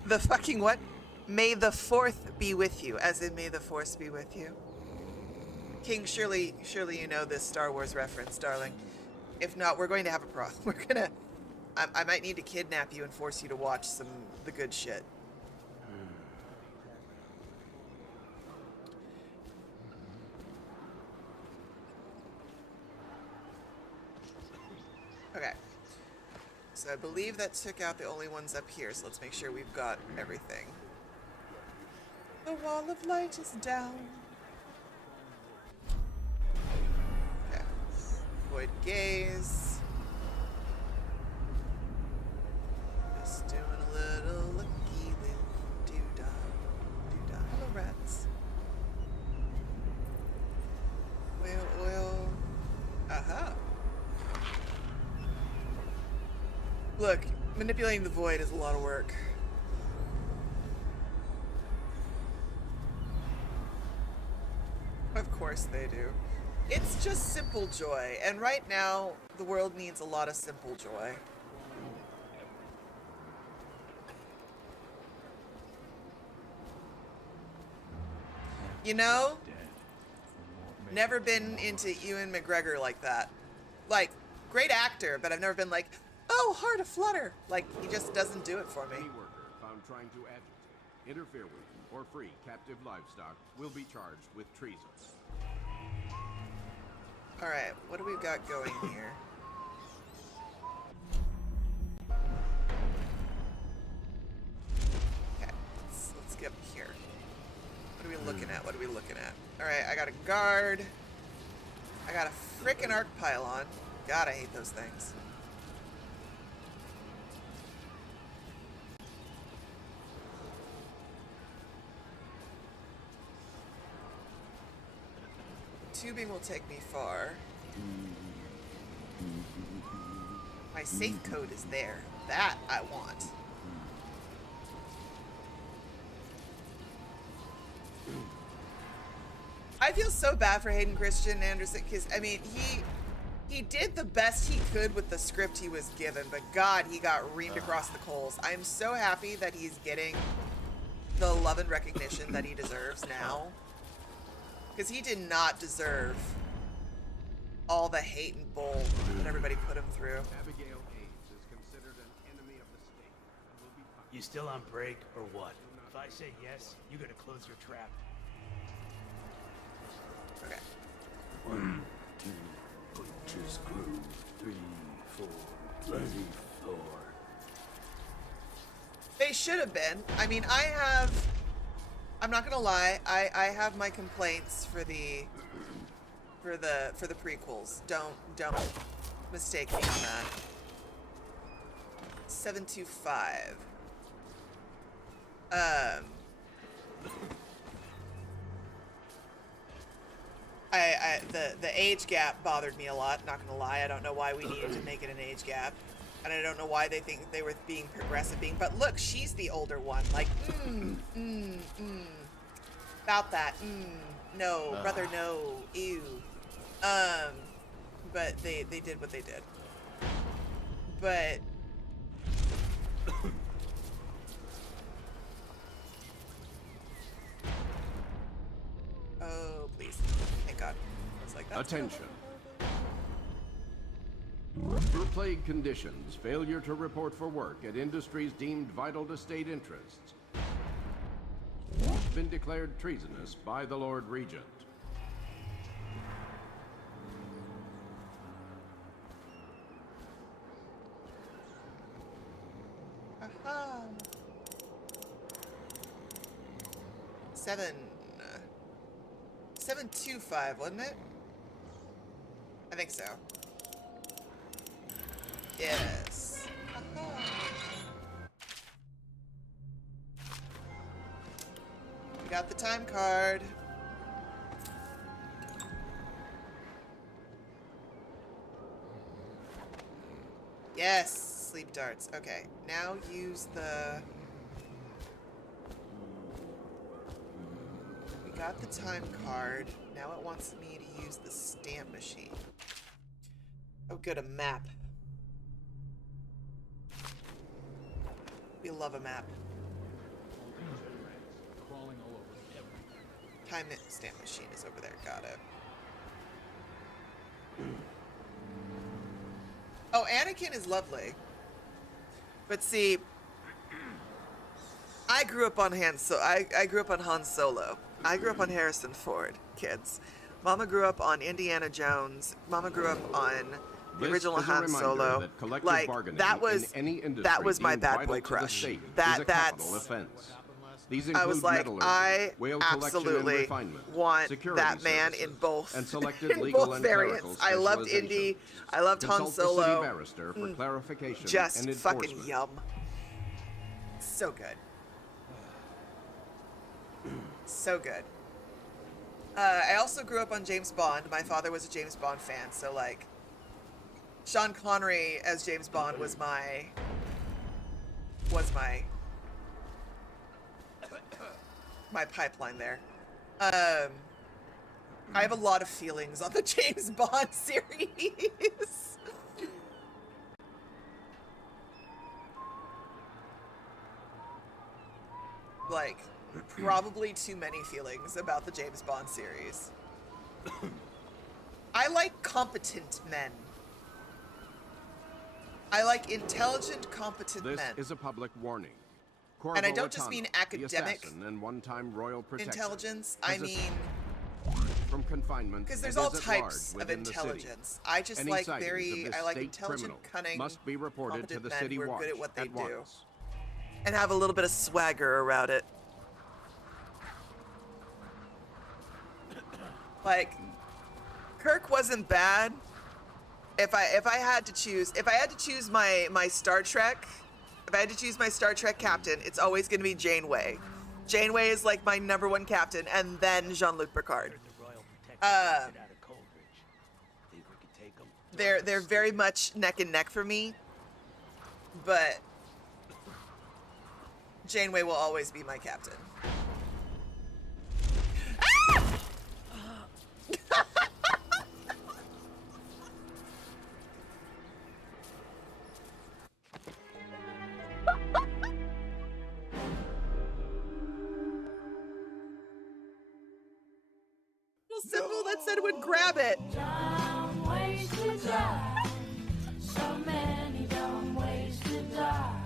The fucking what? May the fourth be with you, as in may the force be with you. King, surely you know this Star Wars reference, darling. If not, we're going to have a problem. We're gonna... I might need to kidnap you and force you to watch the good shit. Okay. So I believe that took out the only ones up here, so let's make sure we've got everything. The wall of light is down. Okay. Avoid gaze. Just doing a little looky loo doo-dah, doo-dah. Hello, rats. Whale oil. Aha. Look, manipulating the void is a lot of work. Of course they do. It's just simple joy, and right now, the world needs a lot of simple joy. You know, never been into Ewan McGregor like that. Like, great actor, but I've never been like, oh, heart aflutter. Like, he just doesn't do it for me. Any worker found trying to agitate, interfere with, or free captive livestock will be charged with treason. Alright, what do we got going here? Okay, let's get here. What are we looking at? What are we looking at? Alright, I got a guard. I got a frickin' arc pylon. God, I hate those things. Tubing will take me far. My safe code is there. That I want. I feel so bad for Hayden Christian Anderson because, I mean, he did the best he could with the script he was given, but God, he got reamed across the coals. I'm so happy that he's getting the love and recognition that he deserves now. Because he did not deserve all the hate and bull that everybody put him through. Abigail Ames is considered an enemy of the state and will be punished. You still on break or what? If I say yes, you gotta close your trap. Okay. 1, 2, put your screw. 3, 4, 34. They should have been. I mean, I'm not gonna lie, I have my complaints for the prequels. Don't mistake me on that. 725. The age gap bothered me a lot, not gonna lie. I don't know why we needed to make it an age gap. And I don't know why they think they were being progressive but look, she's the older one. Like, about that, no, brother, no, ew. But they did what they did. But oh, please. Thank God. I was like, that's Attention. For plague conditions, failure to report for work at industries deemed vital to state interests been declared treasonous by the Lord Regent. 725, wasn't it? I think so. Yes. We got the time card. Yes, sleep darts. Okay, now use the... We got the time card. Now it wants me to use the stamp machine. Oh, good, a map. We love a map. Time stamp machine is over there. Got it. Oh, Anakin is lovely. But see, I grew up on I grew up on Han Solo. I grew up on Harrison Ford, kids. Mama grew up on Indiana Jones. Mama grew up on the original Han Solo. Like that was my bad boy crush. I was like, I absolutely want that man in both variants. I loved Indy. I loved Han Solo. Just fucking yum. So good. So good. I also grew up on James Bond. My father was a James Bond fan, so like Sean Connery as James Bond was my pipeline there. I have a lot of feelings on the James Bond series. Like, probably too many feelings about the James Bond series. I like competent men. I like intelligent, competent men. This is a public warning. And I don't just mean academic and one-time royal intelligence. I mean, from confinement, because there's all types of intelligence. I just like I like intelligent, cunning, must be reported to the men city who are watch good at what they do, once. and have a little bit of swagger around it. Like, Kirk wasn't bad. If I had to choose my Star Trek. If I had to choose my Star Trek captain, it's always going to be Janeway. Janeway is like my #1 captain, and then Jean-Luc Picard. They're very much neck and neck for me, but Janeway will always be my captain. Symbol that said would grab it. Dumb ways to die. So many dumb ways to die.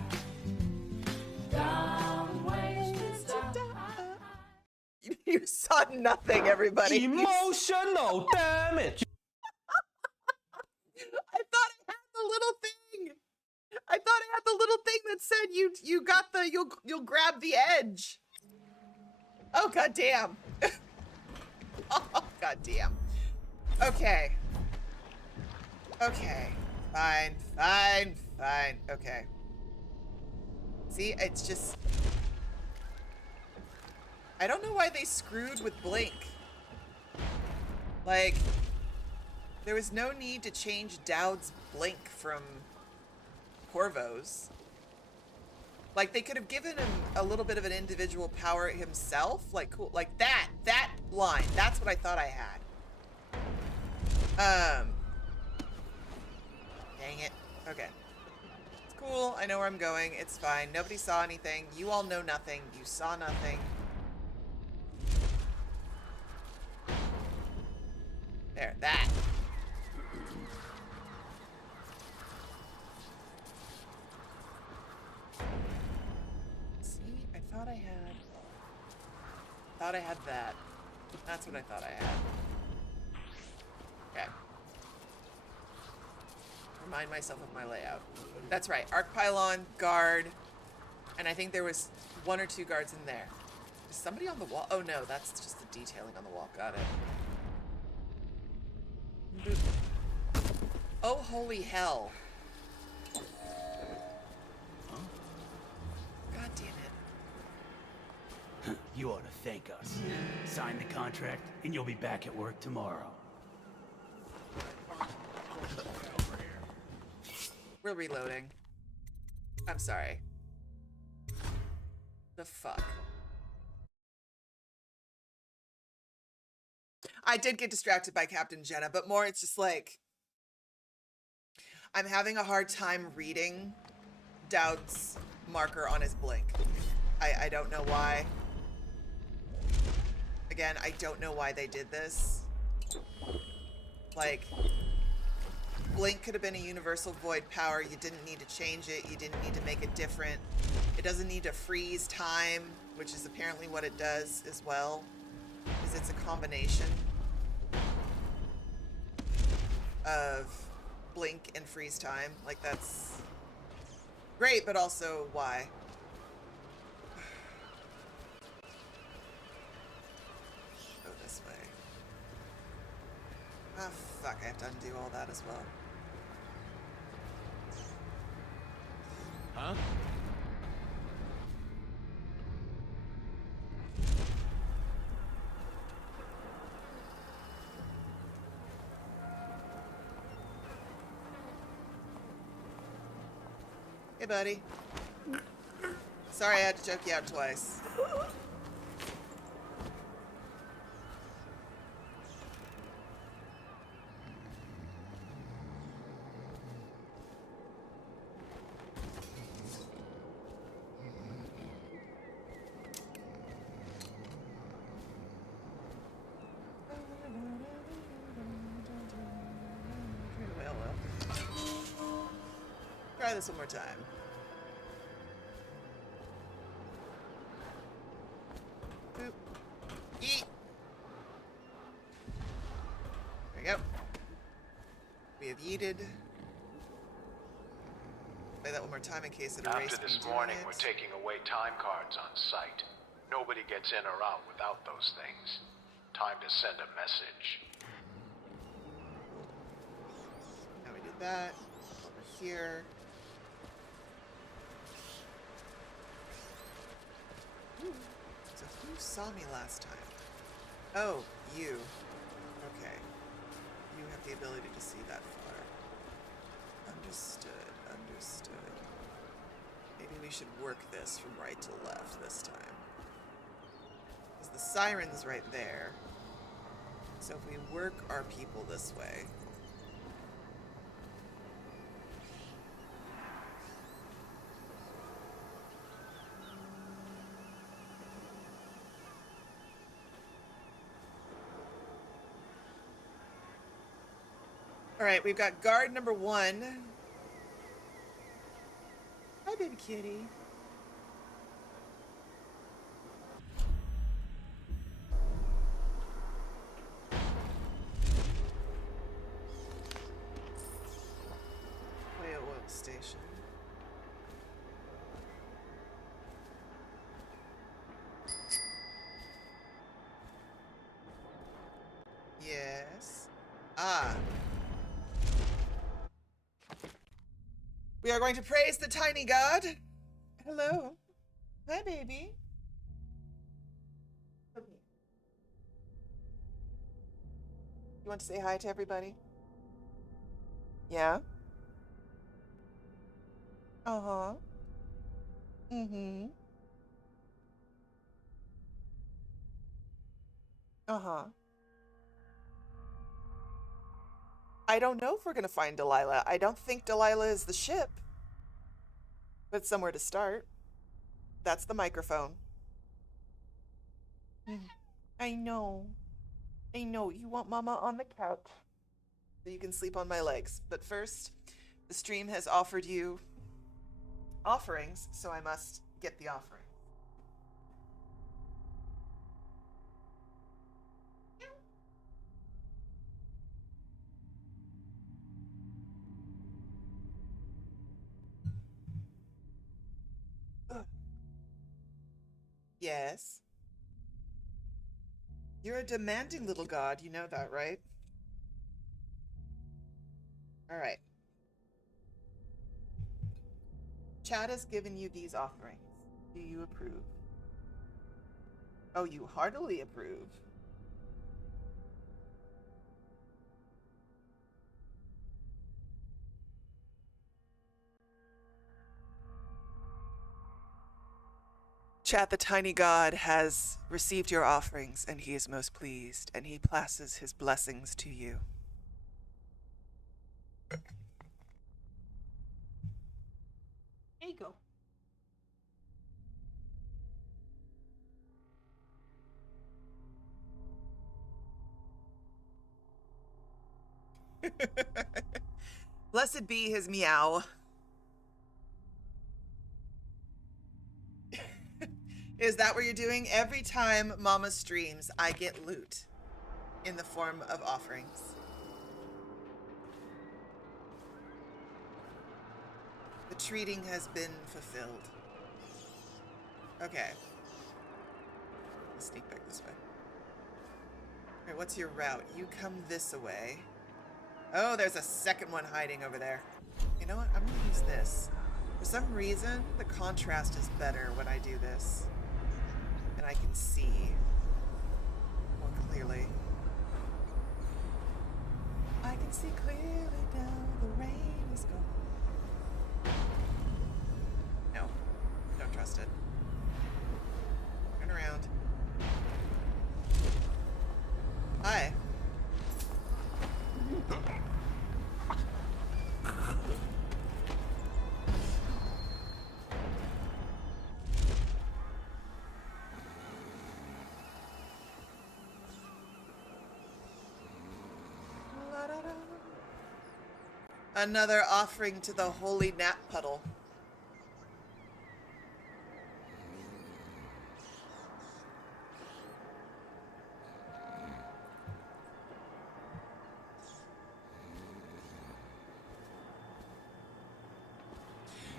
Dumb ways to die. You saw nothing, everybody. Emotional damage. I thought I had the little thing. I thought I had the little thing that said you got the you'll grab the edge. Oh goddamn. Oh, goddamn. Okay. Okay. Fine. Okay. See, it's just... I don't know why they screwed with Blink. Like, there was no need to change Daud's Blink from Corvo's. Like, they could have given him a little bit of an individual power himself. Like, cool. Like, that line. That's what I thought I had. Dang it. Okay. It's cool. I know where I'm going. It's fine. Nobody saw anything. You all know nothing. You saw nothing. There. That. Thought I had that. That's what I thought I had. Okay. Remind myself of my layout. That's right. Arc pylon, guard, and I think there was 1 or 2 guards in there. Is somebody on the wall? Oh no, that's just the detailing on the wall. Got it. Oh, holy hell. God damn it. You ought to thank us. Sign the contract, and you'll be back at work tomorrow. We're reloading. I'm sorry. The fuck? I did get distracted by Captain Jenna, but more it's just like I'm having a hard time reading Daud's marker on his blink. I don't know why. Again, I don't know why they did this. Like, blink could have been a universal void power. You didn't need to change it. You didn't need to make it different. It doesn't need to freeze time, which is apparently what it does as well. Is it's a combination of blink and freeze time. Like, that's great, but also why? Go this way. Ah, fuck, I have to undo all that as well. Huh? Hey, buddy. Sorry I had to choke you out twice. Try this one more time. Boop. Yeet. There we go. We have yeeted. Play that one more time in case it erased After me this doing morning, it. we're taking away time cards on site. Nobody gets in or out without those things. Time to send a message. Now we did that. Over here. Ooh. So who saw me last time? Oh, you. Okay. You have the ability to see that far. Understood. Understood. Maybe we should work this from right to left this time. Because the siren's right there. So if we work our people this way. All right, we've got guard number 1. Hi, baby kitty. Whale oil station. Yes. Ah. We are going to praise the tiny god. Hello. Hi, baby. You want to say hi to everybody? Yeah? Uh-huh. Mm-hmm. Uh-huh. I don't know if we're going to find Delilah. I don't think Delilah is the ship. But somewhere to start. That's the microphone. I know. I know. You want Mama on the couch. So you can sleep on my legs. But first, the stream has offered you offerings, so I must get the offering. Ugh. Yes. You're a demanding little god, you know that, right? Alright. Chad has given you these offerings. Do you approve? Oh, you heartily approve. Chad, the tiny god, has received your offerings, and he is most pleased, and he passes his blessings to you. There you go. Blessed be his meow. Is that what you're doing? Every time Mama streams, I get loot in the form of offerings. The treating has been fulfilled. Okay. Let's sneak back this way. Alright, what's your route? You come this way. Oh, there's a second one hiding over there. You know what? I'm gonna use this. For some reason, the contrast is better when I do this. And I can see more clearly. I can see clearly now the rain is gone. No, don't trust it. Turn around. Hi. Another offering to the holy gnat puddle.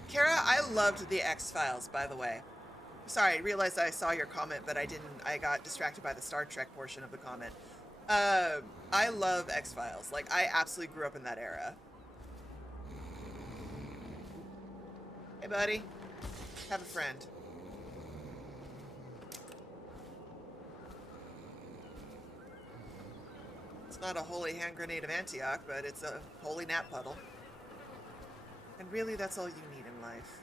Kara, I loved the X-Files, by the way. Sorry, I realized I saw your comment, but I didn't. I got distracted by the Star Trek portion of the comment. I love X-Files. Like, I absolutely grew up in that era. Hey, buddy. Have a friend. It's not a holy hand grenade of Antioch, but it's a holy gnat puddle. And really, that's all you need in life.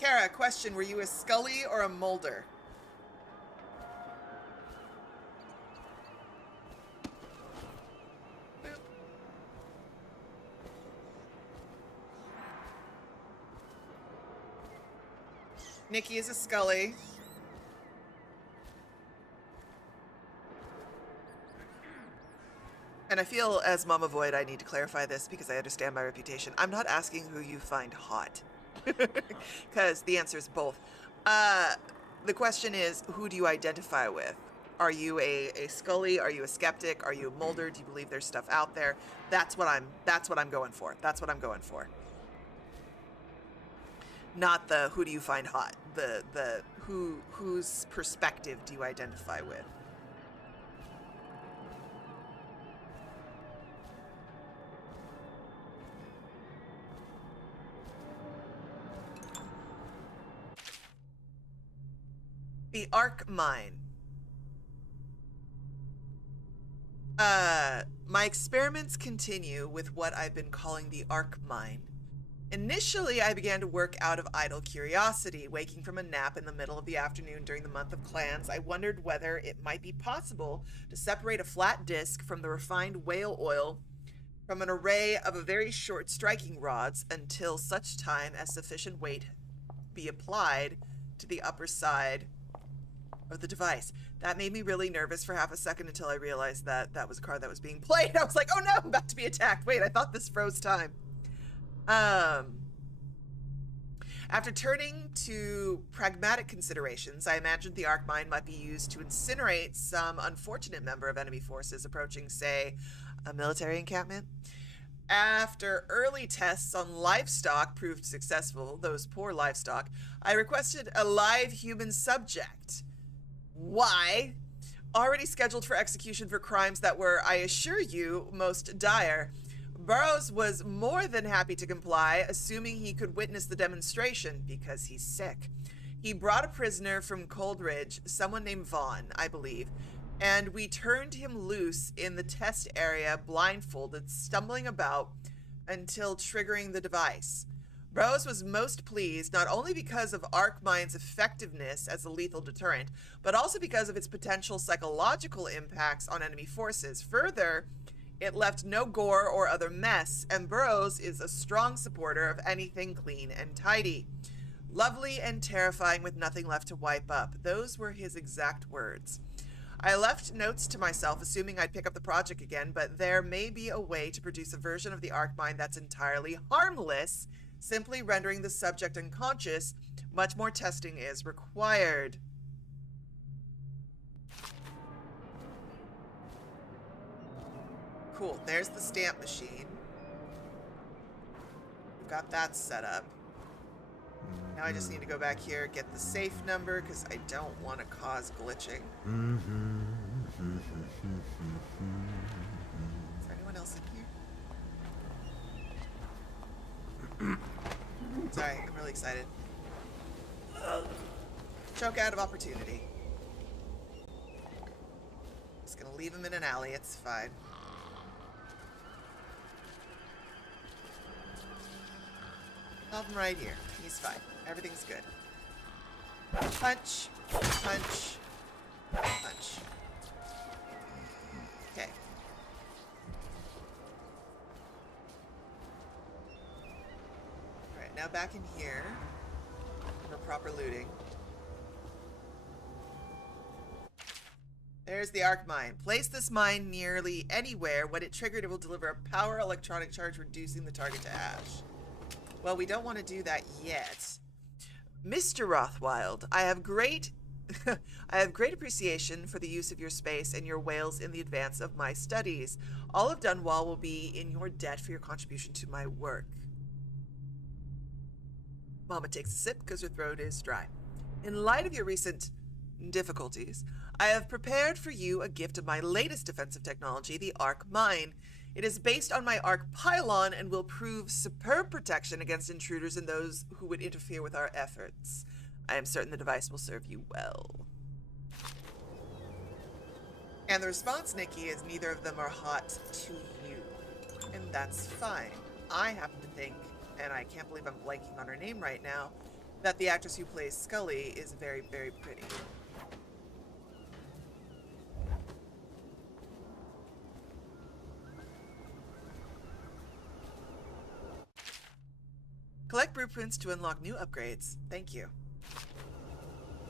Kara, question, were you a Scully or a Mulder? Nikki is a Scully. And I feel, as Mama Void, I need to clarify this because I understand my reputation. I'm not asking who you find hot. Because the answer is both. The question is, who do you identify with? Are you a Scully? Are you a skeptic? Are you a Mulder? Do you believe there's stuff out there? That's what I'm going for. That's what I'm going for. Not the who do you find hot. The whose perspective do you identify with? The Arc Mine. My experiments continue with what I've been calling the Arc Mine. Initially, I began to work out of idle curiosity. Waking from a nap in the middle of the afternoon during the month of clans, I wondered whether it might be possible to separate a flat disc from the refined whale oil from an array of a very short striking rods until such time as sufficient weight be applied to the upper side of the device. That made me really nervous for half a second until I realized that that was a card that was being played. I was like, oh no, I'm about to be attacked. Wait, I thought this froze time. After turning to pragmatic considerations, I imagined the arc mine might be used to incinerate some unfortunate member of enemy forces approaching, say, a military encampment. After early tests on livestock proved successful, those poor livestock, I requested a live human subject. Why? Already scheduled for execution for crimes that were, I assure you, most dire. Burroughs was more than happy to comply, assuming he could witness the demonstration, because he's sick. He brought a prisoner from Coldridge, someone named Vaughn, I believe, and we turned him loose in the test area, blindfolded, stumbling about until triggering the device. Burroughs was most pleased, not only because of Arcmine's effectiveness as a lethal deterrent, but also because of its potential psychological impacts on enemy forces. Further, it left no gore or other mess, and Burroughs is a strong supporter of anything clean and tidy. Lovely and terrifying with nothing left to wipe up. Those were his exact words. I left notes to myself, assuming I'd pick up the project again, but there may be a way to produce a version of the Arcmine that's entirely harmless, simply rendering the subject unconscious. Much more testing is required. Cool, there's the stamp machine. We've got that set up. Now I just need to go back here, get the safe number, because I don't want to cause glitching. Is there anyone else in here? Sorry, I'm really excited. Choke out of opportunity. Just gonna leave him in an alley, it's fine. Have him right here. He's fine. Everything's good. Punch, punch, punch. Okay. Alright, now back in here for proper looting. There's the arc mine. Place this mine nearly anywhere. When it triggered, it will deliver a power electronic charge, reducing the target to ash. Well, we don't want to do that yet. Mr. Rothwild, I have great appreciation for the use of your space and your whales in the advance of my studies. All of Dunwall will be in your debt for your contribution to my work. Mama takes a sip because her throat is dry. In light of your recent difficulties, I have prepared for you a gift of my latest defensive technology, the Arc Mine. It is based on my Arc Pylon and will prove superb protection against intruders and those who would interfere with our efforts. I am certain the device will serve you well. And the response, Nikki, is neither of them are hot to you. And that's fine. I happen to think, and I can't believe I'm blanking on her name right now, that the actress who plays Scully is very, very pretty. Collect blueprints to unlock new upgrades. Thank you.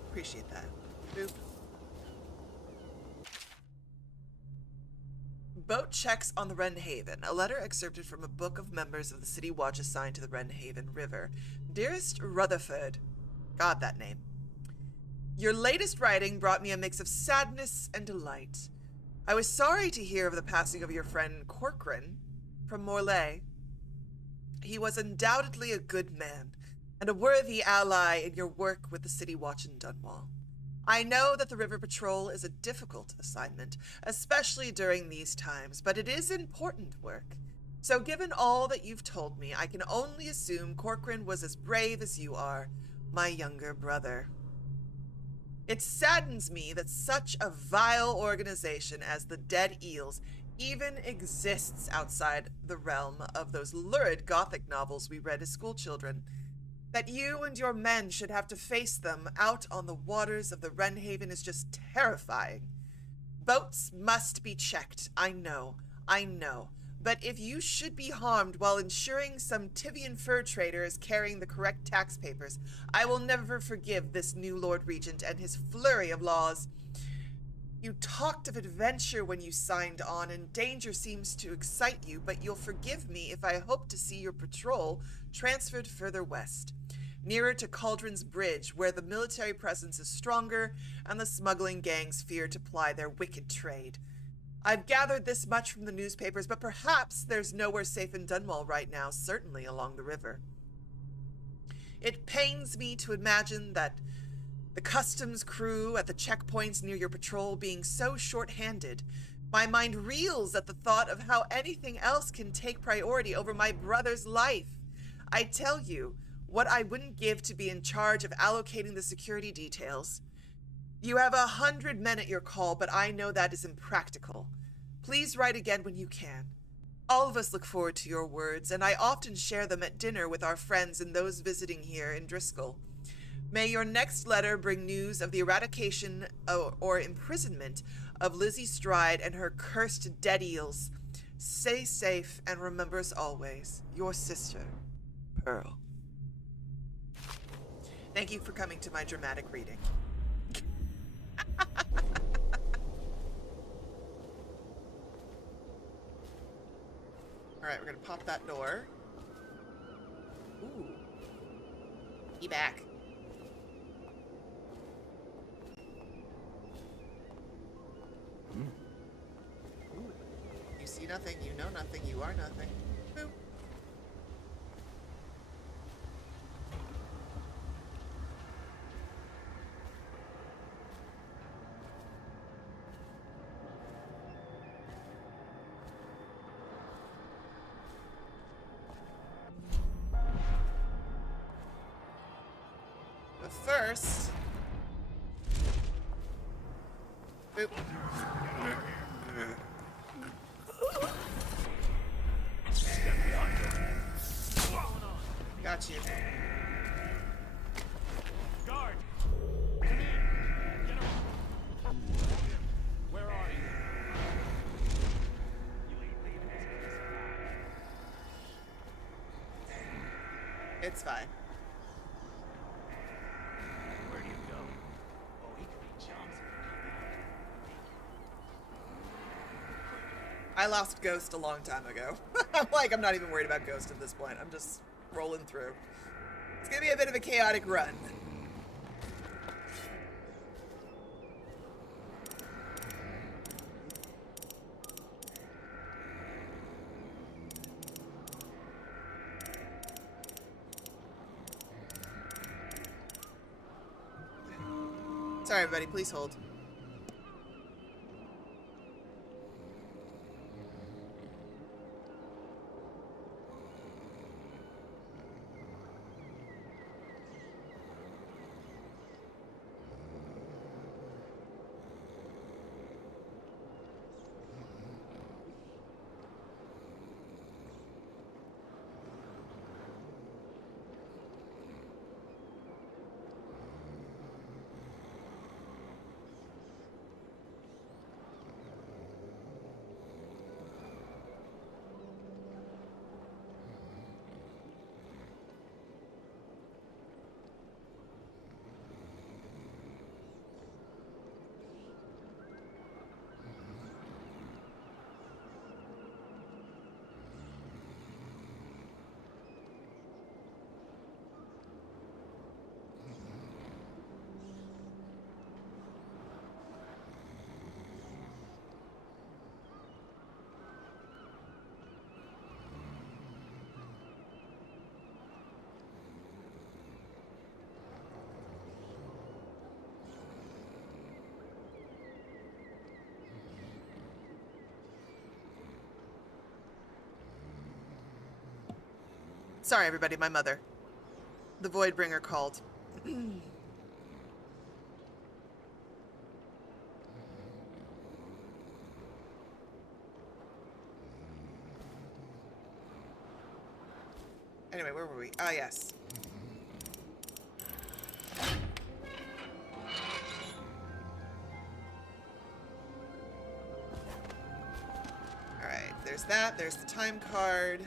Appreciate that. Boop. Boat checks on the Wren Haven. A letter excerpted from a book of members of the City Watch assigned to the Wren Haven River. Dearest Rutherford. God, that name. Your latest writing brought me a mix of sadness and delight. I was sorry to hear of the passing of your friend Corcoran from Morlaix. He was undoubtedly a good man, and a worthy ally in your work with the City Watch in Dunwall. I know that the River Patrol is a difficult assignment, especially during these times, but it is important work. So given all that you've told me, I can only assume Corcoran was as brave as you are, my younger brother. It saddens me that such a vile organization as the Dead Eels even exists outside the realm of those lurid Gothic novels we read as schoolchildren. That you and your men should have to face them out on the waters of the Wren Haven is just terrifying. Boats must be checked, I know. But if you should be harmed while ensuring some Tivian fur trader is carrying the correct tax papers, I will never forgive this new Lord Regent and his flurry of laws. You talked of adventure when you signed on, and danger seems to excite you, but you'll forgive me if I hope to see your patrol transferred further west, nearer to Cauldron's Bridge, where the military presence is stronger and the smuggling gangs fear to ply their wicked trade. I've gathered this much from the newspapers, but perhaps there's nowhere safe in Dunwall right now, certainly along the river. It pains me to imagine that the customs crew at the checkpoints near your patrol being so short-handed. My mind reels at the thought of how anything else can take priority over my brother's life. I tell you, what I wouldn't give to be in charge of allocating the security details. You have 100 men at your call, but I know that is impractical. Please write again when you can. All of us look forward to your words, and I often share them at dinner with our friends and those visiting here in Driscoll. May your next letter bring news of the eradication or imprisonment of Lizzie Stride and her cursed dead eels. Stay safe and remember us always. Your sister, Pearl. Thank you for coming to my dramatic reading. Alright, we're gonna pop that door. Ooh. Be back. Ooh. You see nothing, you know nothing, you are nothing. Boop. But first... Boop. Got you. Guard! Come in! Get him! Where are you? You ain't leaving this place alive. It's fine. Where do you go? Oh, he could be chumps. I lost Ghost a long time ago. I'm not even worried about Ghost at this point. I'm just rolling through. It's gonna be a bit of a chaotic run. Sorry, everybody. Please hold. Sorry, everybody, my mother. The Voidbringer called. Anyway, where were we? Ah, yes. Alright, there's that. There's the time card.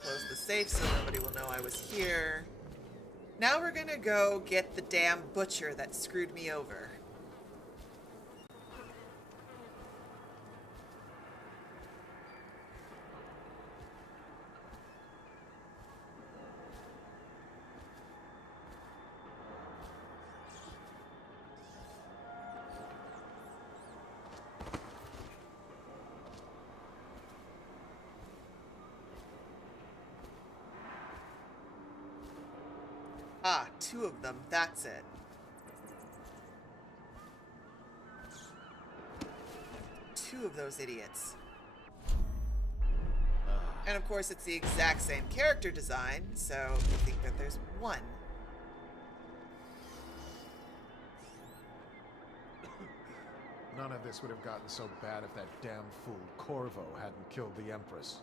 Close the safe so nobody will know I was here. Now we're gonna go get the damn butcher that screwed me over. Ah, 2 of them. That's it. Two of those idiots. And of course, it's the exact same character design, so you think that there's one. None of this would have gotten so bad if that damn fool Corvo hadn't killed the Empress.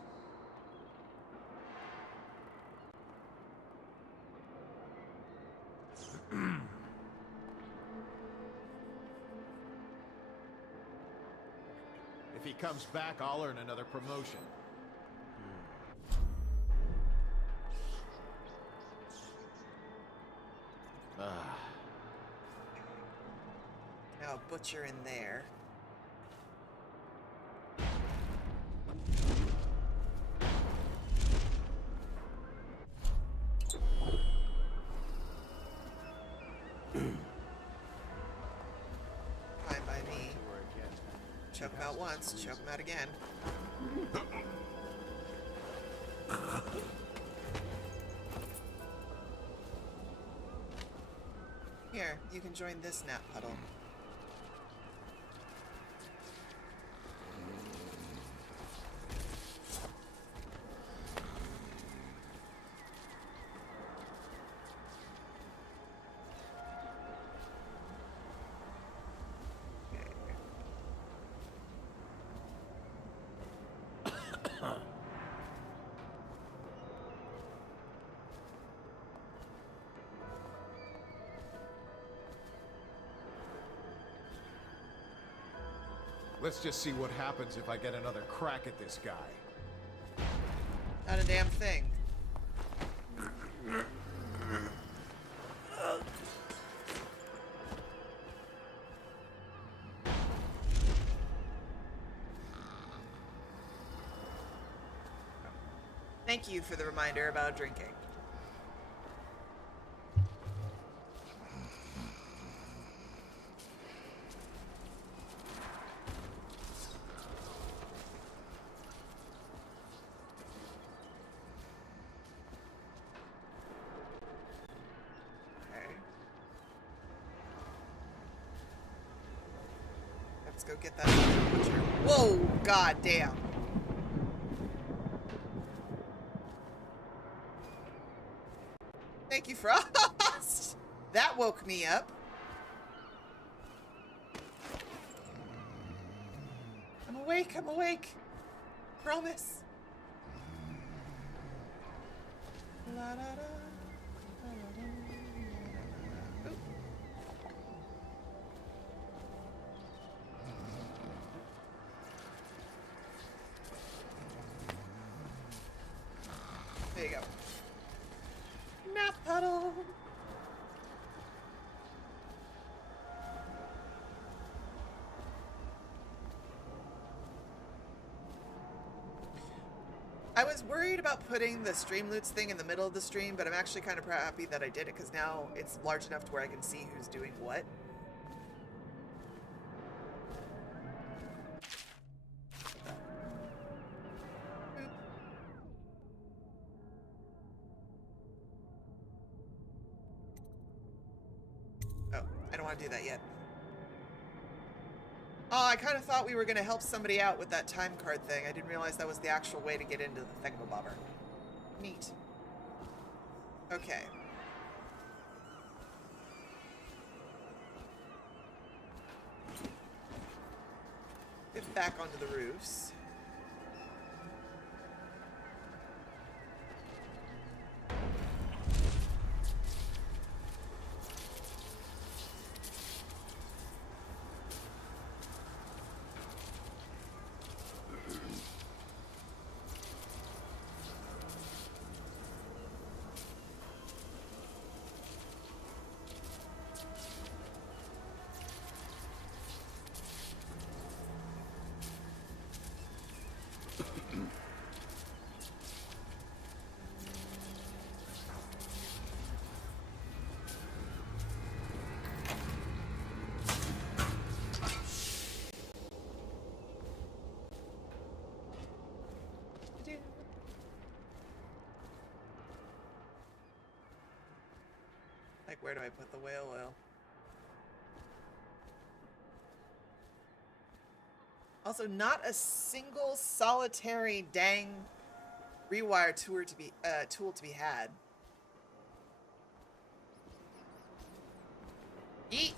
If he comes back, I'll earn another promotion. Now, butcher in there. Fine by me. Choke him out once, choke him out again. Here, you can join this gnat puddle. Let's just see what happens if I get another crack at this guy. Not a damn thing. Thank you for the reminder about drinking. Let's go get that other butcher. Whoa, god damn. Thank you, Frost. That woke me up. I'm awake, I'm awake. Promise. La, da, da. There you go. Nap puddle. I was worried about putting the stream loots thing in the middle of the stream, but I'm actually kind of happy that I did it because now it's large enough to where I can see who's doing what. I don't want to do that yet. Oh, I kind of thought we were going to help somebody out with that time card thing. I didn't realize that was the actual way to get into the thingamabobber. Neat. Okay. Get back onto the roofs. Where do I put the whale oil? Also, not a single solitary dang rewire tool to be had. Yeet!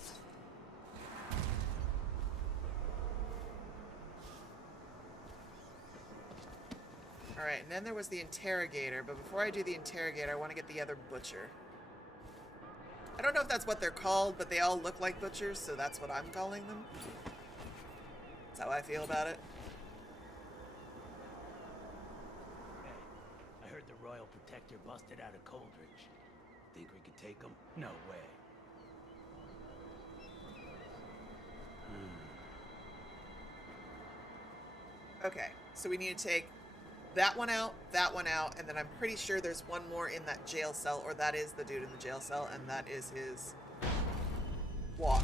Alright, and then there was the interrogator, but before I do the interrogator, I want to get the other butcher. I don't know if that's what they're called, but they all look like butchers, so that's what I'm calling them. That's how I feel about it. Hey, I heard the Royal Protector busted out of Coldridge. Think we could take him? No way. Okay, so we need to take that one out, and then I'm pretty sure there's one more in that jail cell, or that is the dude in the jail cell, and that is his walk.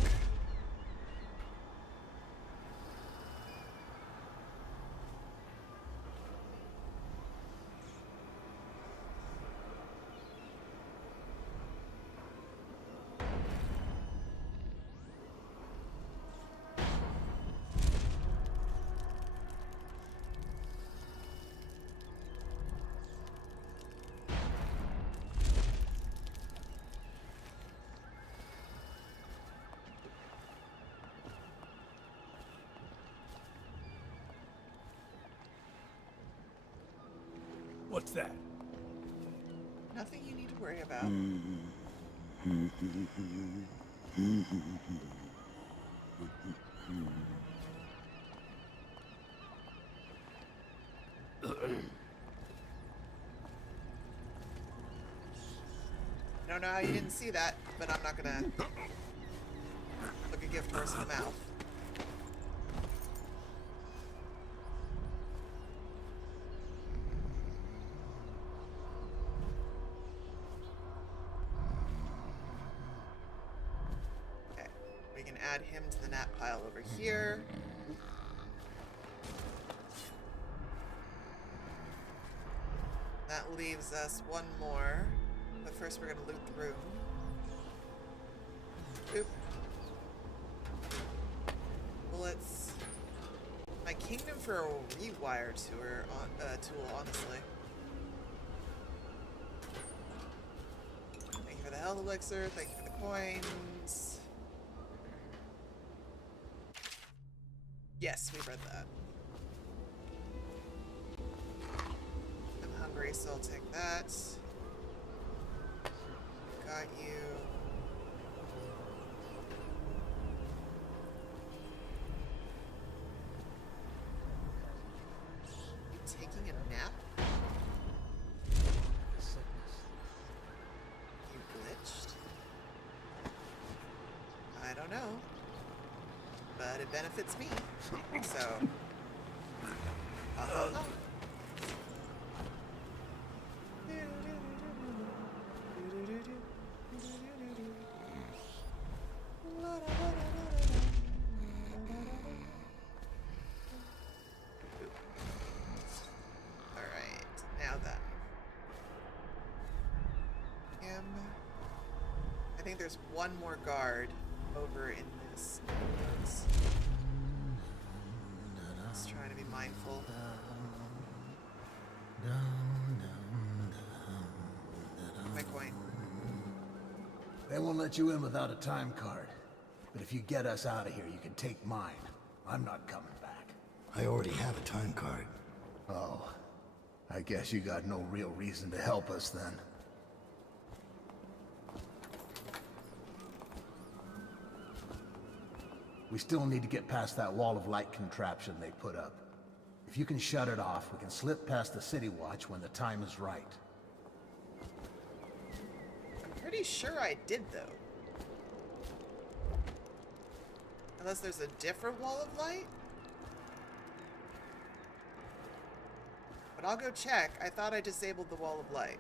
What's that? Nothing you need to worry about. I don't know how you didn't see that, but I'm not gonna look a gift horse in the mouth. Okay, we can add him to the nap pile over here. That leaves us one more. But first we're gonna loot the room. Oop. Bullets. My kingdom for a rewire tool, honestly. Thank you for the health elixir, thank you for the coins. Yes, we read that. I'm hungry, so I'll take that. Got you. You taking a nap? You glitched? I don't know. But it benefits me. So. I think there's one more guard over in this. Just trying to be mindful. My coin. They won't let you in without a time card. But if you get us out of here, you can take mine. I'm not coming back. I already have a time card. Oh. I guess you got no real reason to help us then. We still need to get past that wall of light contraption they put up. If you can shut it off, we can slip past the city watch when the time is right. I'm pretty sure I did, though. Unless there's a different wall of light? But I'll go check. I thought I disabled the wall of light.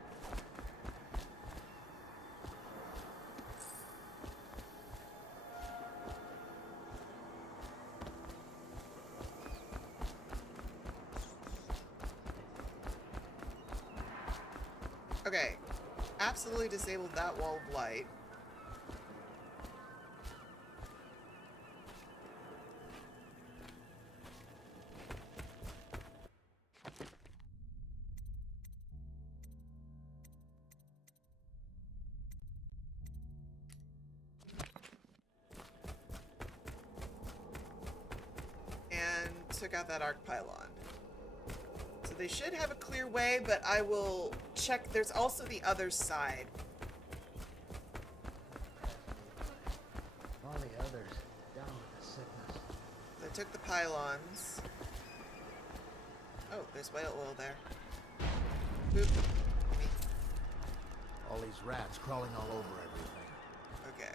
Okay, absolutely disabled that wall of light. took out that arc pylon. So they should have a clear way, but I will check. There's also the other side. All the others down with the sickness. I took the pylons. Oh, there's whale oil there. Boop. All these rats crawling all over everything. Okay.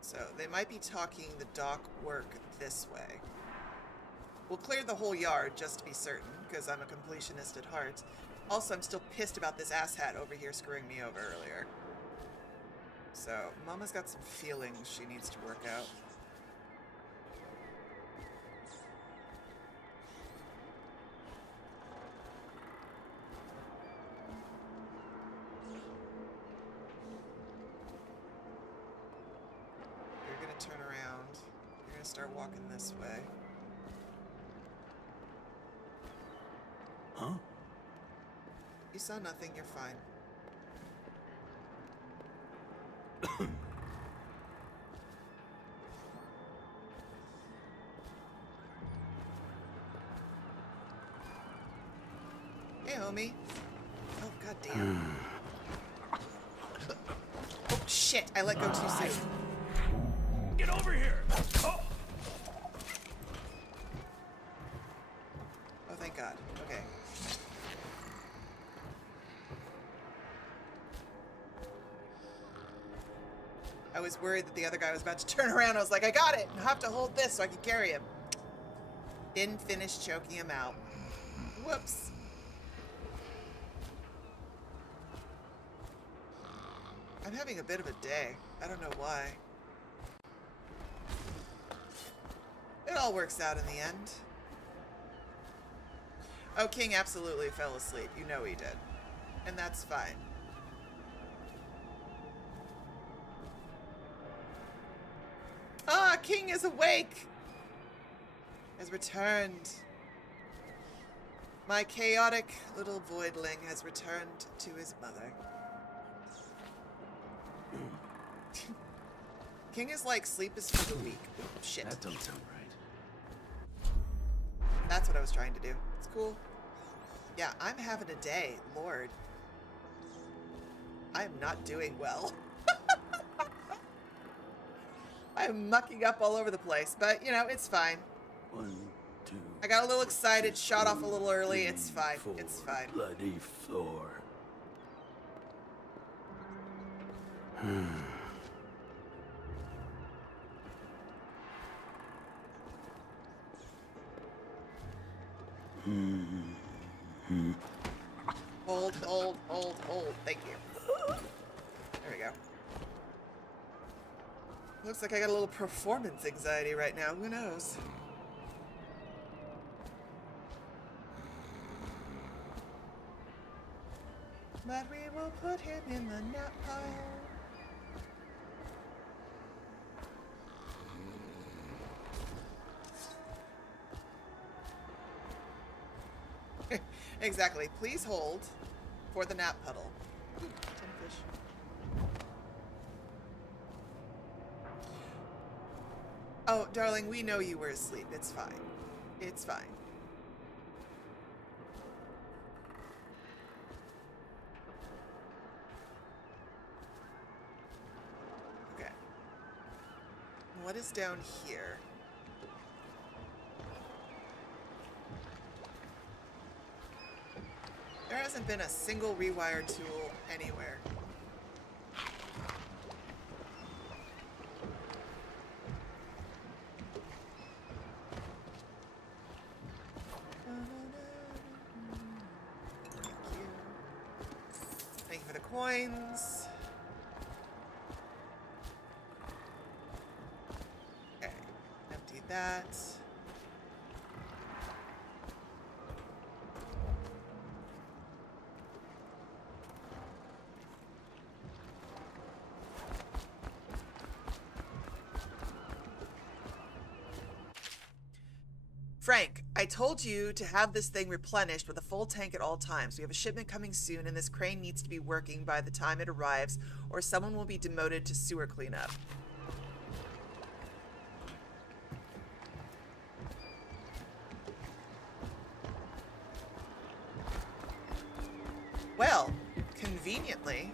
So they might be talking the dock work this way. We'll clear the whole yard just to be certain, because I'm a completionist at heart. Also, I'm still pissed about this asshat over here screwing me over earlier. So, Mama's got some feelings she needs to work out. You're gonna turn around. You're gonna start walking this way. Huh? You saw nothing, you're fine. Hey, homie. Oh, goddamn. Oh, shit. I let go too soon. Get over here! Oh. Oh, thank God. Okay. I was worried that the other guy was about to turn around. I was like, I got it. I have to hold this so I can carry him. Didn't finish choking him out. Whoops. I'm having a bit of a day. I don't know why. It all works out in the end. Oh, King absolutely fell asleep. You know he did. And that's fine. Ah, King is awake! Has returned. My chaotic little voidling has returned to his mother. King is like, sleep is for the weak. Oh, shit. That don't sound right. That's what I was trying to do. It's cool. Yeah, I'm having a day, Lord. I am not doing well. I'm mucking up all over the place, but, you know, it's fine. 1, 2. I got a little excited, shot off a little early. It's fine. It's fine. Bloody floor. Hold, hold, hold, hold. Thank you. There we go. Looks like I got a little performance anxiety right now. Who knows? But we will put him in the nap pile. Exactly. Please hold for the nap puddle. Ooh, 10 fish. Oh, darling, we know you were asleep. It's fine. It's fine. Okay. What is down here? There hasn't been a single rewire tool anywhere. Thank you for the coins. Okay, empty that. Frank, I told you to have this thing replenished with a full tank at all times. We have a shipment coming soon, and this crane needs to be working by the time it arrives, or someone will be demoted to sewer cleanup. Well, conveniently.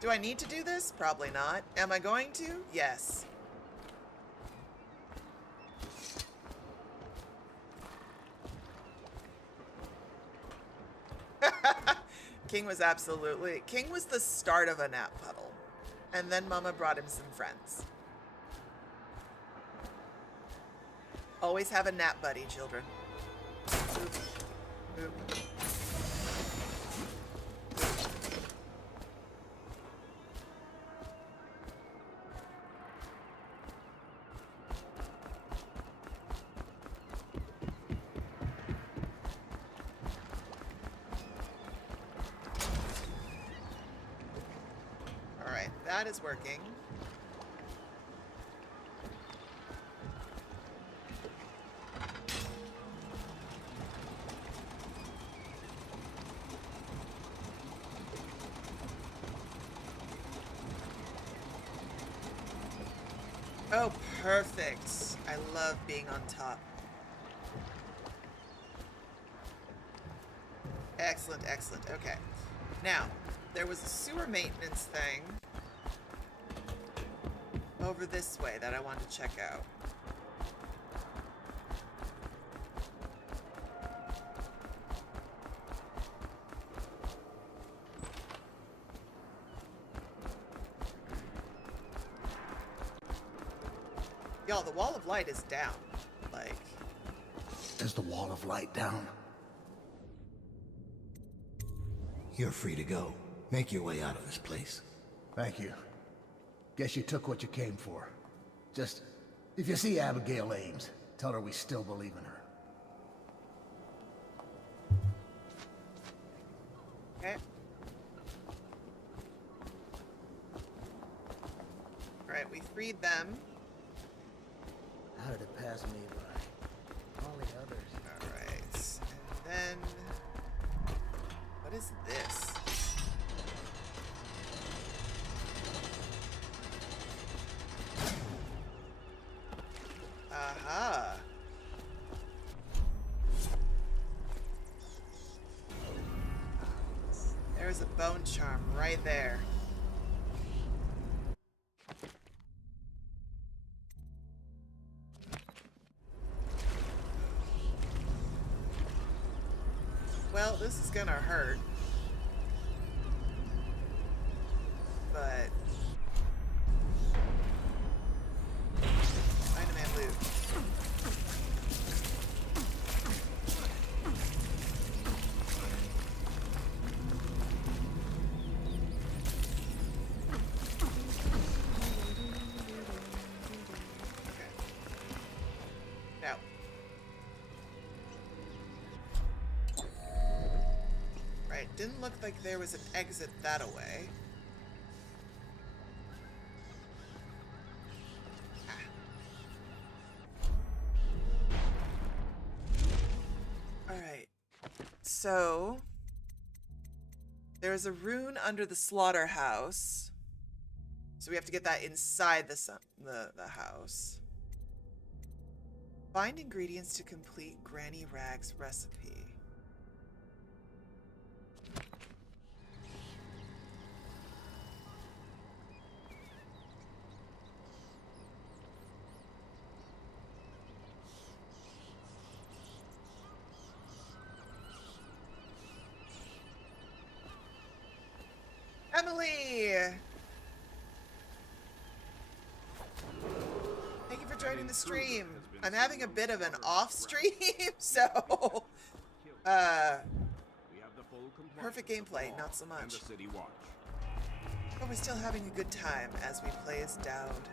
Do I need to do this? Probably not. Am I going to? Yes. King was the start of a nap puddle. And then Mama brought him some friends. Always have a nap buddy, children. Oop. Oop. Alright, that is working. Oh, perfect. I love being on top. Excellent, excellent. Okay. Now, there was a sewer maintenance thing over this way that I wanted to check out. Y'all, the wall of light is down. Like... Is the wall of light down? You're free to go. Make your way out of this place. Thank you. Guess you took what you came for. Just, if you see Abigail Ames, tell her we still believe in her. Okay. Alright, we freed them. How did it pass me by? All the others. Alright. And then... what is this? Aha. There's a bone charm right there. Well, this is gonna hurt. But... Dynamite loot. Okay. Now. Right, didn't look like there was an exit that away. Alright, so there's a rune under the slaughterhouse. So we have to get that inside the house. Find ingredients to complete Granny Rag's recipe. Emily! Thank you for joining the stream. I'm having a bit of an off stream, so perfect gameplay, not so much. But we're still having a good time as we play as Daud.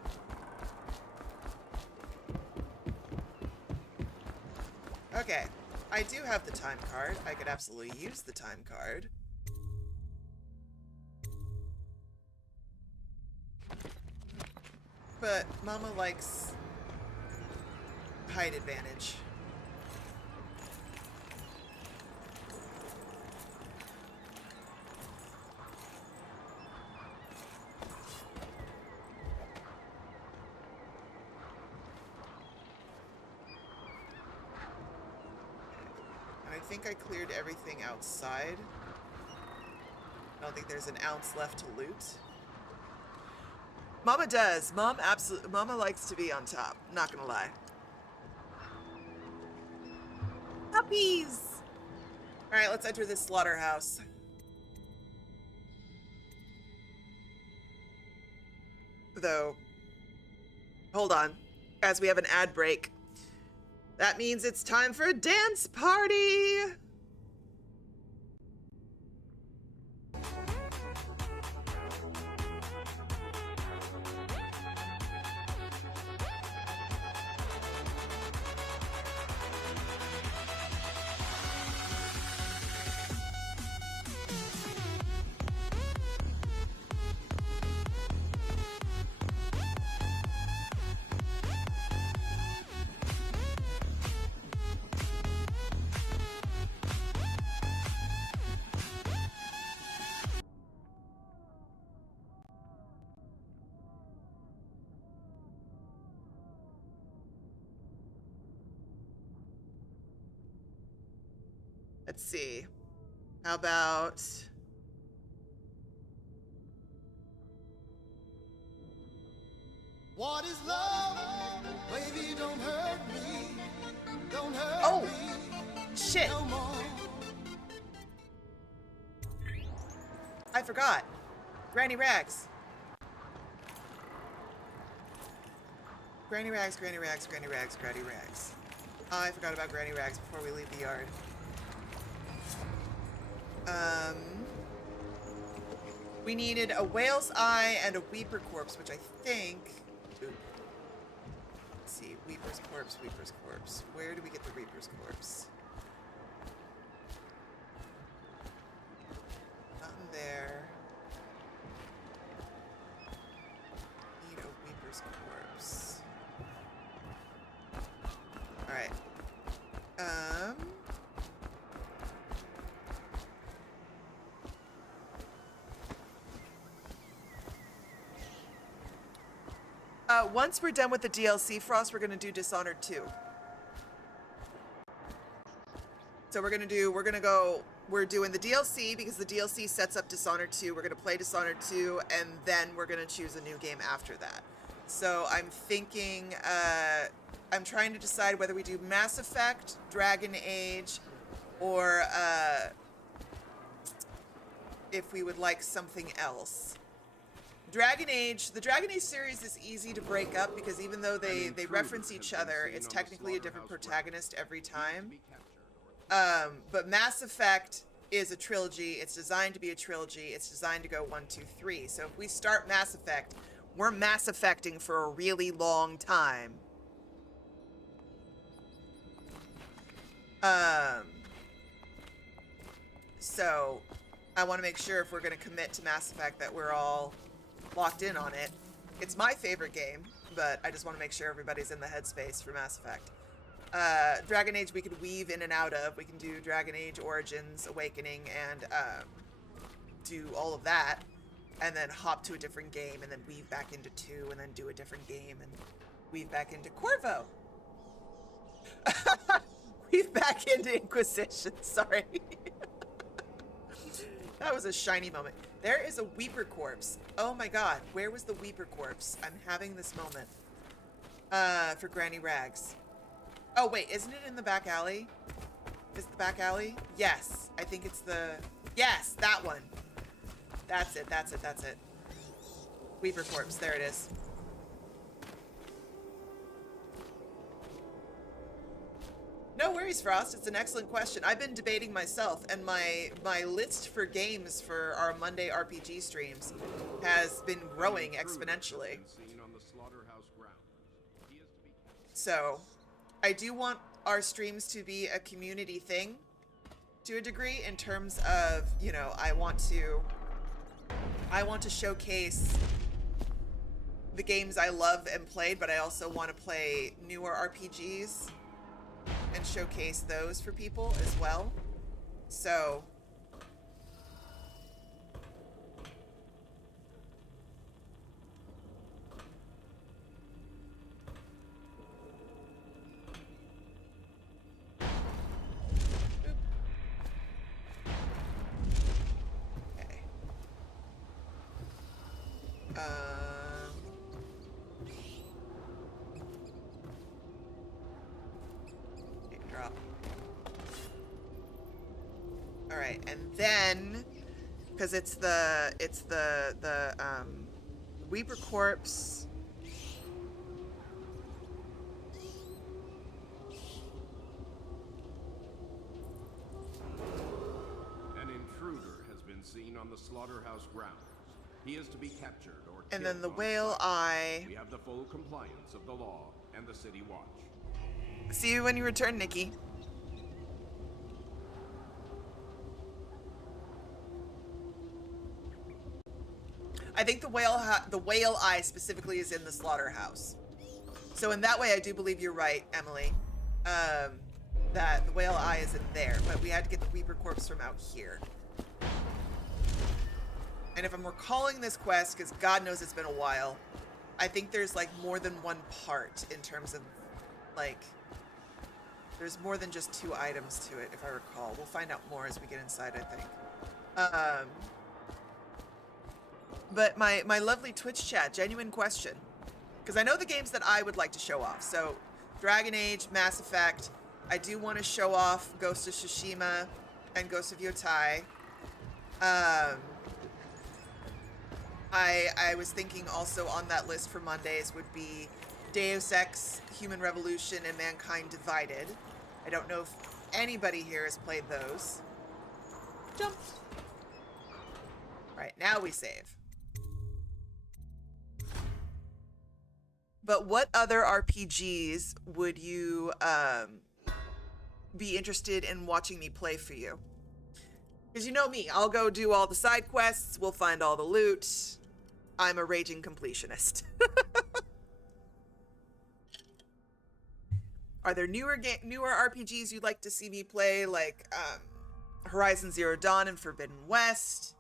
Okay, I do have the time card. I could absolutely use the time card. But Mama likes height advantage. And I I think I cleared everything outside. I don't think there's an ounce left to loot. Mama does. Mama likes to be on top. Not gonna lie. Puppies! Alright, let's enter this slaughterhouse. Though, hold on. As we have an ad break. That means it's time for a dance party! Let's see. How about... What is love? Baby, don't hurt me. Don't hurt me. Shit. No more. I forgot. Granny Rags. Granny Rags, Granny Rags, Granny Rags, Granny Rags. I forgot about Granny Rags before we leave the yard. We needed a whale's eye and a weeper corpse, which I think... Ooh. Let's see. Weeper's corpse, Weeper's corpse. Where do we get the Reaper's corpse? Not in there. Need a Weeper's corpse. Alright. Once we're done with the DLC, Frost, we're gonna do Dishonored 2. So we're doing the DLC because the DLC sets up Dishonored 2. We're gonna play Dishonored 2, and then we're gonna choose a new game after that. So I'm thinking, I'm trying to decide whether we do Mass Effect, Dragon Age, or if we would like something else. Dragon Age, the Dragon Age series is easy to break up because even though they reference each other, it's technically a different protagonist every time. But Mass Effect is a trilogy. It's designed to be a trilogy. It's designed to go 1, 2, 3. So if we start Mass Effect, we're Mass Effecting for a really long time. So I want to make sure if we're going to commit to Mass Effect that we're all locked in on it. It's my favorite game, but I just want to make sure everybody's in the headspace for Mass Effect. Dragon Age we could weave in and out of. We can do Dragon Age Origins, Awakening, and do all of that, and then hop to a different game, and then weave back into 2, and then do a different game, and weave back into Corvo. Weave back into Inquisition, sorry. That was a shiny moment. There is a Weeper corpse. Oh my god, where was the Weeper corpse? I'm having this moment. For Granny Rags. Oh wait, isn't it in the back alley? Is it the back alley? Yes, I think it's the... Yes, that one. That's it, that's it, that's it. Weeper corpse, there it is. No worries, Frost. It's an excellent question. I've been debating myself, and my list for games for our Monday RPG streams has been growing exponentially. So, I do want our streams to be a community thing to a degree in terms of, you know, I want to showcase the games I love and played, but I also want to play newer RPGs and showcase those for people as well. So Drop. All right, and then, because it's the Weeper corpse. An intruder has been seen on the slaughterhouse grounds. He is to be captured or And killed then the on whale sight. eye. We have the full compliance of the law and the city watch. See you when you return, Nikki. I think the whale eye specifically is in the slaughterhouse. So in that way, I do believe you're right, Emily. That the whale eye is in there, but we had to get the Weeper corpse from out here. And if I'm recalling this quest, because God knows it's been a while, I think there's like more than one part in terms of like, there's more than just 2 items to it, if I recall. We'll find out more as we get inside, I think. But my lovely Twitch chat, genuine question. Because I know the games that I would like to show off. So, Dragon Age, Mass Effect. I do want to show off Ghost of Tsushima and Ghost of Yotai. I was thinking also on that list for Mondays would be Deus Ex, Human Revolution, and Mankind Divided. I don't know if anybody here has played those. Jump. Right, now we save. But what other RPGs would you be interested in watching me play for you? Because you know me, I'll go do all the side quests, we'll find all the loot. I'm a raging completionist. Are there newer RPGs you'd like to see me play, like Horizon Zero Dawn and Forbidden West?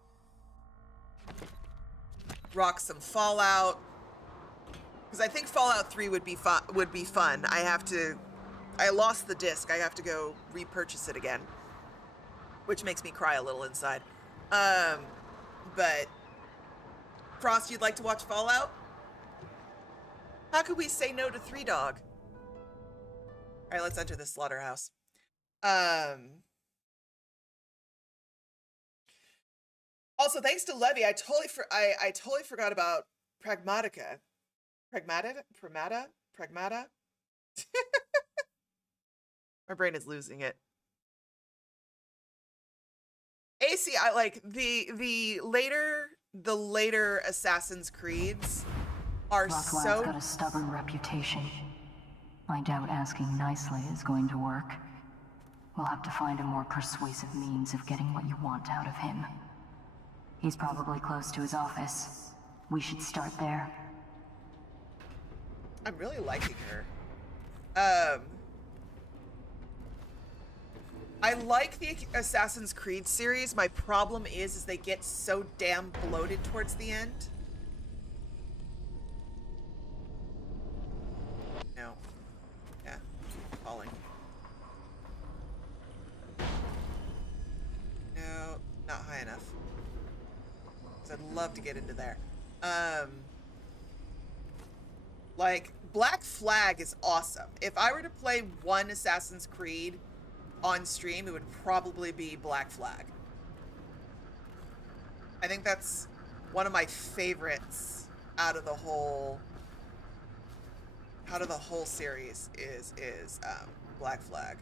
Rock some Fallout. Because I think Fallout 3 would be fun. I lost the disc. I have to go repurchase it again, which makes me cry a little inside. But Frost, you'd like to watch Fallout? How could we say no to 3 Dog? All right, let's enter the slaughterhouse. Also, thanks to Levy, I totally forgot about Pragmatica. Pragmata? My brain is losing it. AC, I like the later Assassin's Creeds are Rothwell's so got a stubborn reputation. I doubt asking nicely is going to work. We'll have to find a more persuasive means of getting what you want out of him. He's probably close to his office. We should start there. I'm really liking her. I like the Assassin's Creed series. My problem is they get so damn bloated towards the end. No. Yeah. Falling. No, not high enough. 'Cause I'd love to get into there. Like, Black Flag is awesome. If I were to play one Assassin's Creed on stream, it would probably be Black Flag. I think that's one of my favorites out of the whole series is Black Flag.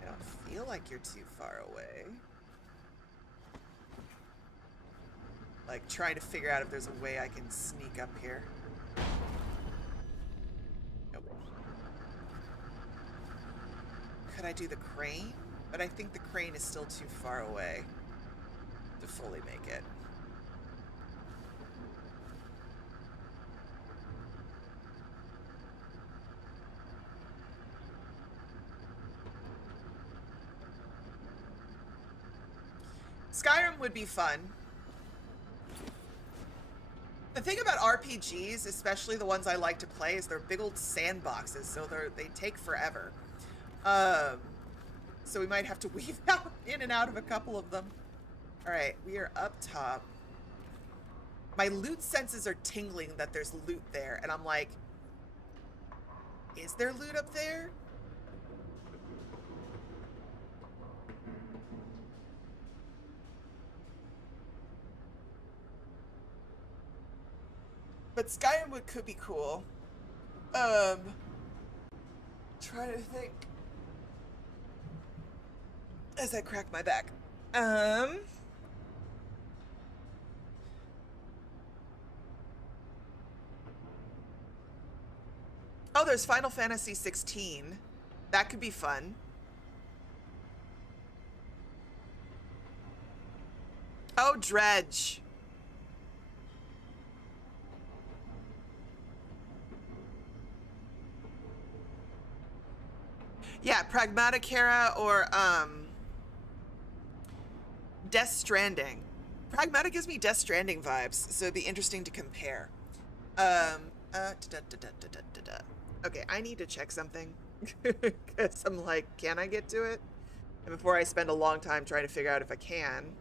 I don't feel like you're too far away. Like, trying to figure out if there's a way I can sneak up here. Nope. Could I do the crane? But I think the crane is still too far away to fully make it. Skyrim would be fun. The thing about RPGs, especially the ones I like to play, is they're big old sandboxes, so they take forever. So we might have to weave out in and out of a couple of them. All right, we are up top. My loot senses are tingling that there's loot there, and I'm like, is there loot up there? But Skyrim could be cool. Trying to think as I crack my back. Oh, there's Final Fantasy 16. That could be fun. Oh, Dredge. Yeah, Pragmatic Hera or Death Stranding. Pragmatic gives me Death Stranding vibes, so it'd be interesting to compare. Okay, I need to check something. Because I'm like, can I get to it? And before I spend a long time trying to figure out if I can.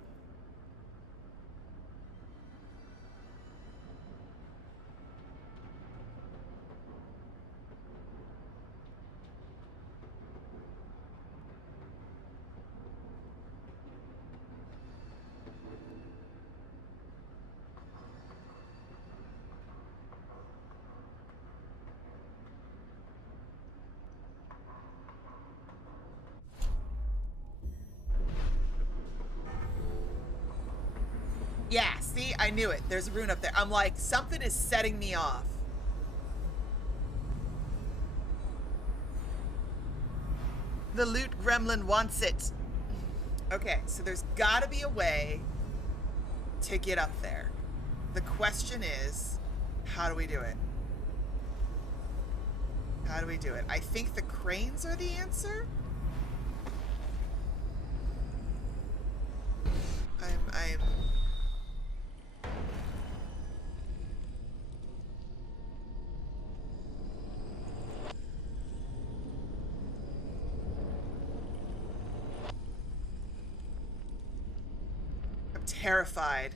Yeah, see, I knew it. There's a rune up there. I'm like, something is setting me off. The loot gremlin wants it. Okay, so there's gotta be a way to get up there. The question is, how do we do it? How do we do it? I think the cranes are the answer. I'm terrified.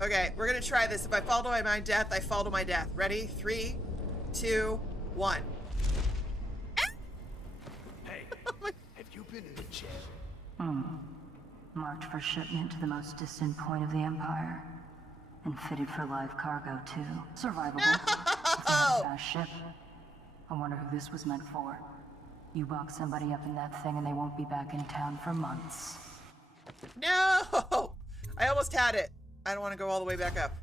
Okay, we're gonna try this. If I fall to my death, I fall to my death. Ready? 3, 2, 1. Hey, have you been in the jail? Marked for shipment to the most distant point of the Empire. And fitted for live cargo, too. Survivable. It's not a fast ship. I wonder who this was meant for. You box somebody up in that thing and they won't be back in town for months. No! I almost had it. I don't want to go all the way back up.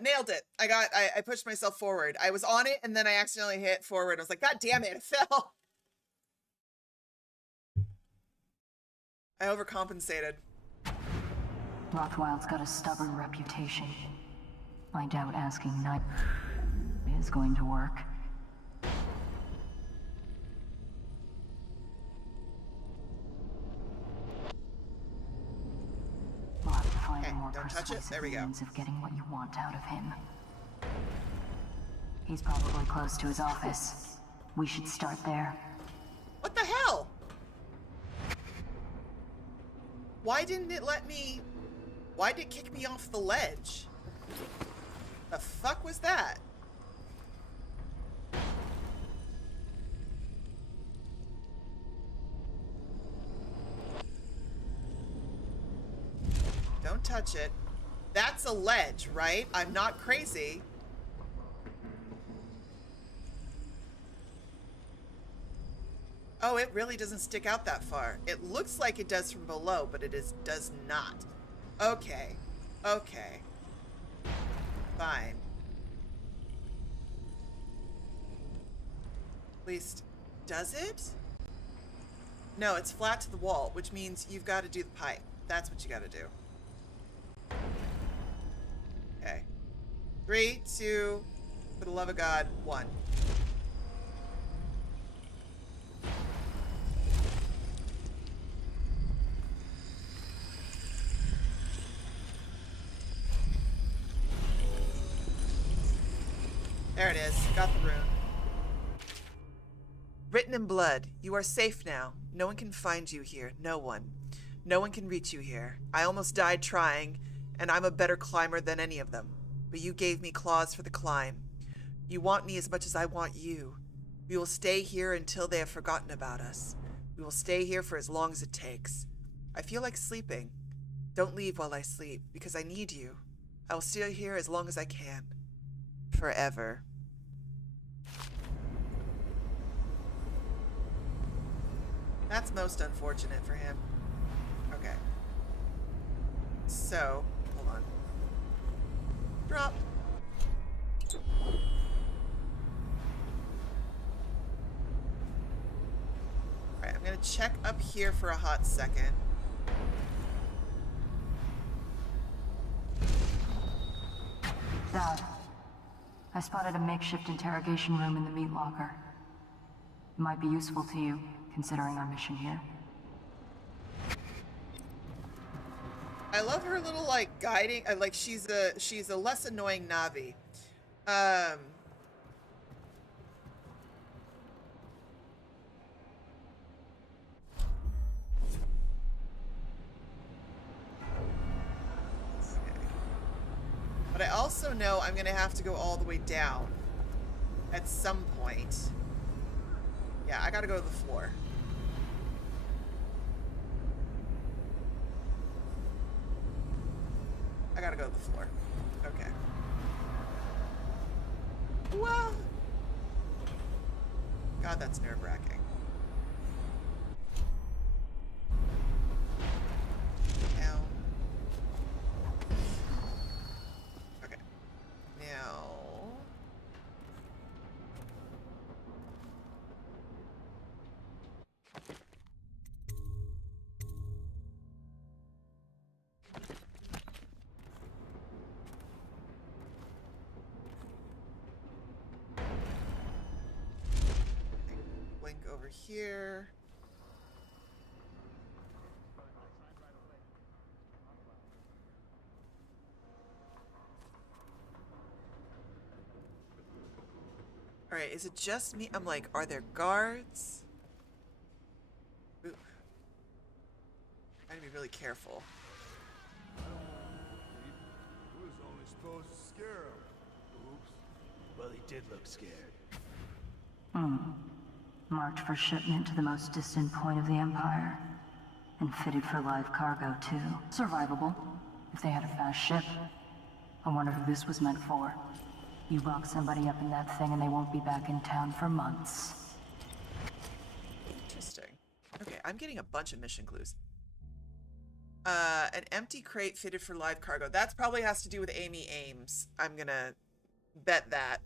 Nailed it. I pushed myself forward. I was on it and then I accidentally hit forward. I was like, God damn it, it fell. I overcompensated. Rothwild's got a stubborn reputation. I doubt asking Knight is going to work. We'll have to find a more persuasive means of getting what you want out of him. He's probably close to his office. We should start there. What the hell? Why didn't it let me... Why did it kick me off the ledge? The fuck was that? Don't touch it. That's a ledge, right? I'm not crazy. Oh, it really doesn't stick out that far. It looks like it does from below, but it does not. Okay. Okay. Fine. At least, does it? No, it's flat to the wall, which means you've got to do the pipe. That's what you got to do. Okay. 3, 2, for the love of God, 1. There it is. Got the rune. Written in blood. You are safe now. No one can find you here. No one. No one can reach you here. I almost died trying, and I'm a better climber than any of them. But you gave me claws for the climb. You want me as much as I want you. We will stay here until they have forgotten about us. We will stay here for as long as it takes. I feel like sleeping. Don't leave while I sleep, because I need you. I will stay here as long as I can. Forever. That's most unfortunate for him. Okay. So, hold on. Drop. Alright, I'm gonna check up here for a hot second. Daud, I spotted a makeshift interrogation room in the meat locker. It might be useful to you, considering our mission here. I love her little like guiding. Like she's a less annoying Navi. But I also know I'm gonna have to go all the way down at some point. Yeah, I gotta go to the floor. I gotta go to the floor. Okay. Well. God, that's nerve-wracking. Now. Okay. Now. Blink over here. All right, is it just me? I'm like, are there guards? Ooh. I gotta be really careful. Who was only supposed to scare him? Oops. Well, he did look scared. Marked for shipment to the most distant point of the Empire. And fitted for live cargo, too. Survivable, if they had a fast ship. I wonder who this was meant for. You lock somebody up in that thing and they won't be back in town for months. Interesting. Okay, I'm getting a bunch of mission clues. An empty crate fitted for live cargo. That probably has to do with Amy Ames. I'm gonna bet that.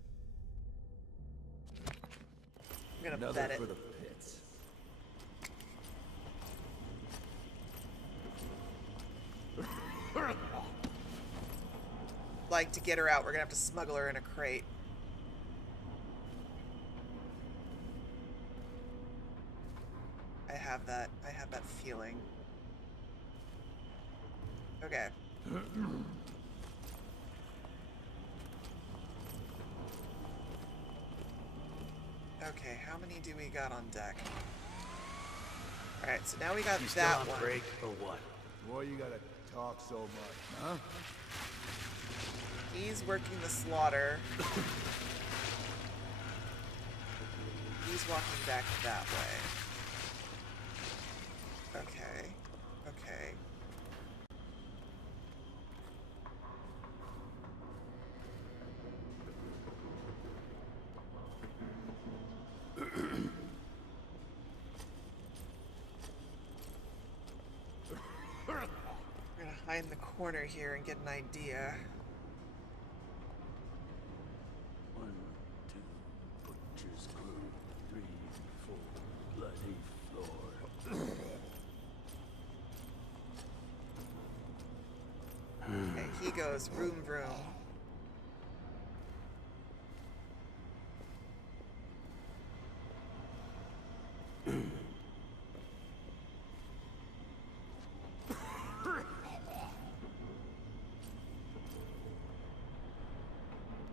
I'm gonna bet it. For the pits. Like, to get her out, we're gonna have to smuggle her in a crate. I have that feeling. Okay. Okay, how many do we got on deck? Alright, so now we got You still that on one. break or what? Boy, you gotta talk so much, huh? He's working the slaughter. He's walking back that way. Okay. Okay. We're gonna hide in the corner here and get an idea. 1, 2, butcher's crew. 3, 4, bloody floor. Okay, he goes vroom vroom.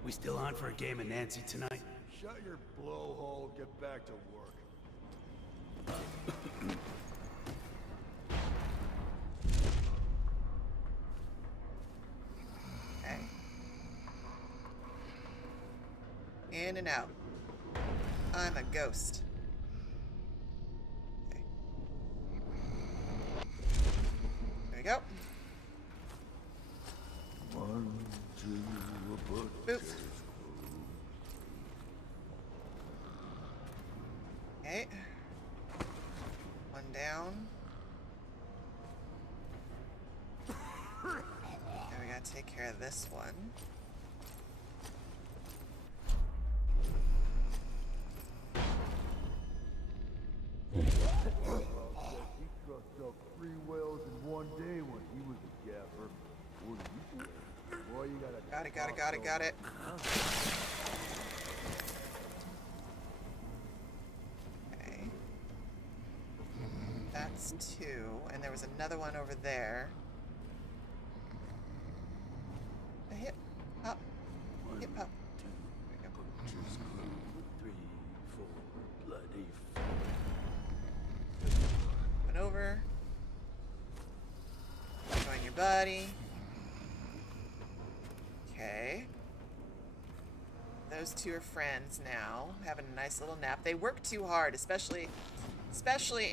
We still on for a game of Nancy tonight? Shut your blowhole, get back to work. Okay. In and out. I'm a ghost. Okay. There we go. One, two, Boop. Okay. One down. Now we gotta take care of this one. He trucked up 3 whales in one day when he was a gaffer. What do you do? Boy, you gotta... Got it. Okay. That's 2, and there was another one over there. A hip, up, hip, up. There we go. Butcher's Crew, 3, 4, bloody. One over. Join your buddy. Okay. Those 2 are friends now, having a nice little nap. They work too hard, especially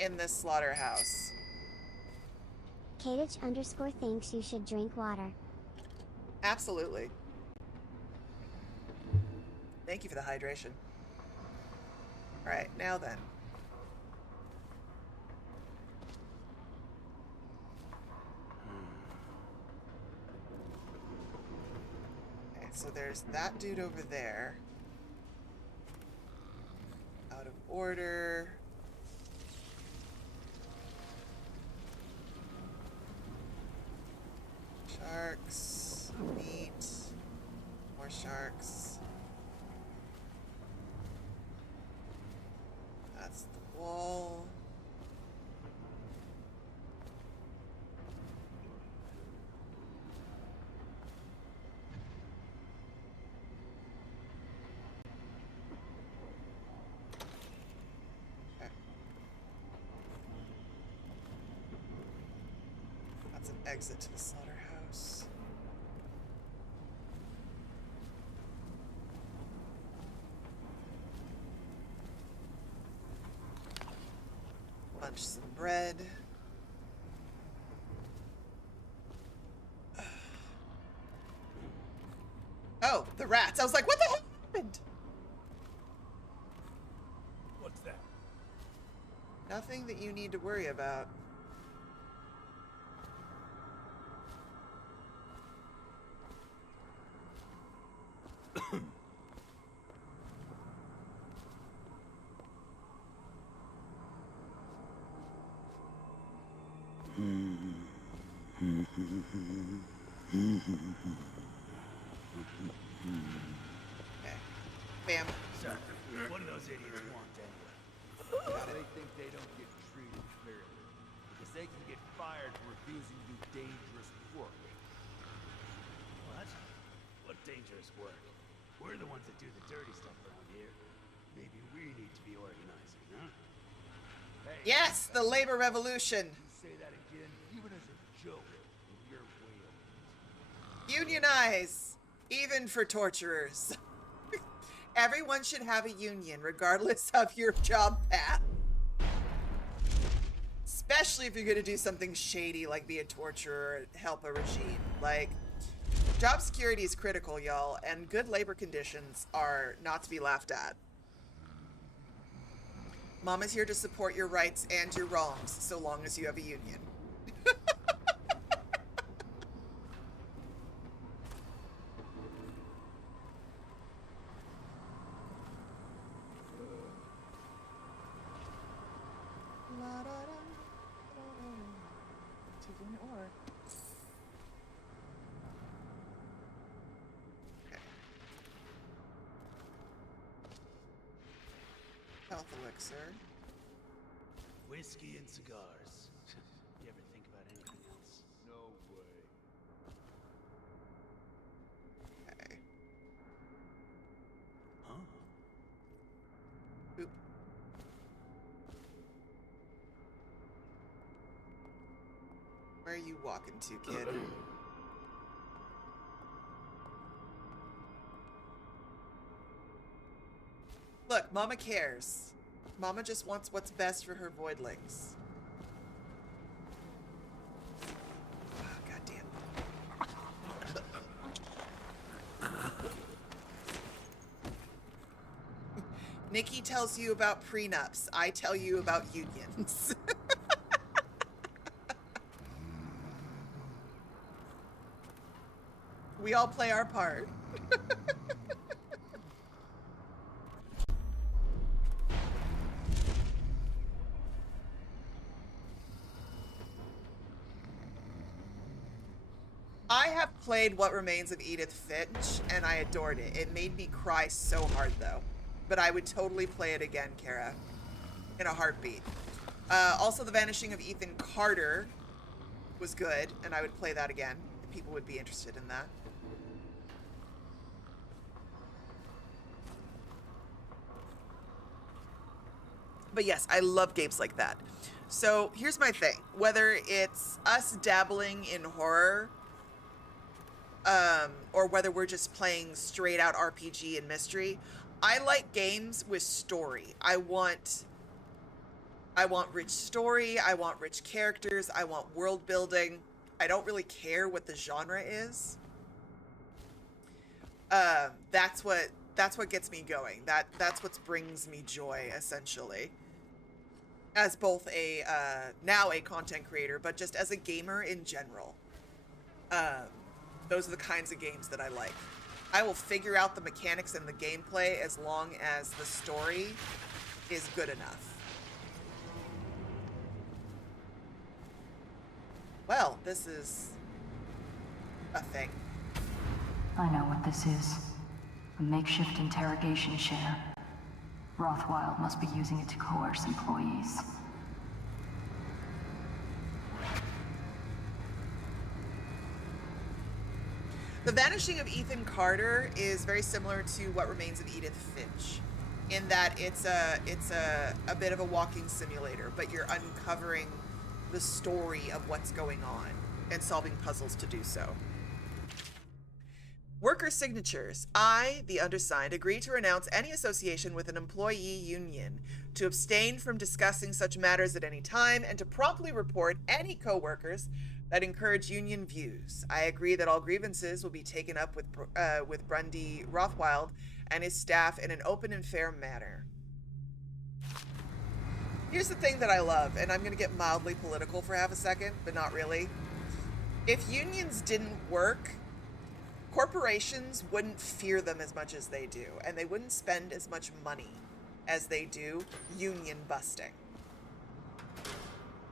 in this slaughterhouse. Kadich _ thinks you should drink water. Absolutely. Thank you for the hydration. Alright, now then. Okay, so there's that dude over there. Out of order. Sharks. Meat. More sharks. That's the wall. Okay. That's an exit to the slaughterhouse. Bunch some bread. Oh, the rats. I was like, what the hell happened? What's that? Nothing that you need to worry about. Okay. Bam. Sir, what do those idiots want anyway? They think they don't get treated fairly. Because they can get fired for refusing to do dangerous work. What? What dangerous work? We're the ones that do the dirty stuff around here. Maybe we need to be organizing, huh? Hey, Yes, the labor revolution. you say that again, even as a joke, and you're way over. Unionize, even for torturers. Everyone should have a union, regardless of your job path. Especially if you're going to do something shady like be a torturer or help a regime. Like, job security is critical, y'all, and good labor conditions are not to be laughed at. Mom is here to support your rights and your wrongs, so long as you have a union. Taking the ore. Okay. Health elixir. Whiskey and cigars. You ever think about anything else? No way. Okay. Where are you walking to, kid? Look, Mama cares. Mama just wants what's best for her voidlings. Oh, goddamn. Nikki tells you about prenups. I tell you about unions. We all play our part. I have played What Remains of Edith Finch, and I adored it. It made me cry so hard, though. But I would totally play it again, Kara. In a heartbeat. Also, The Vanishing of Ethan Carter was good, and I would play that again. People would be interested in that. But yes, I love games like that. So here's my thing. Whether it's us dabbling in horror, or whether we're just playing straight out RPG and mystery, I like games with story. I want rich story. I want rich characters. I want world building. I don't really care what the genre is. That's what gets me going. That's what brings me joy, essentially. As both a now a content creator, but just as a gamer in general. Those are the kinds of games that I like. I will figure out the mechanics and the gameplay as long as the story is good enough. Well, this is a thing. I know what this is. A makeshift interrogation chair. Rothwild must be using it to coerce employees. The Vanishing of Ethan Carter is very similar to What Remains of Edith Finch, in that it's a bit of a walking simulator, but you're uncovering the story of what's going on and solving puzzles to do so. Worker signatures. I, the undersigned, agree to renounce any association with an employee union, to abstain from discussing such matters at any time, and to promptly report any co-workers that encourage union views. I agree that all grievances will be taken up with Grundy Rothwild and his staff in an open and fair manner. Here's the thing that I love, and I'm going to get mildly political for half a second, but not really. If unions didn't work, corporations wouldn't fear them as much as they do, and they wouldn't spend as much money as they do union busting.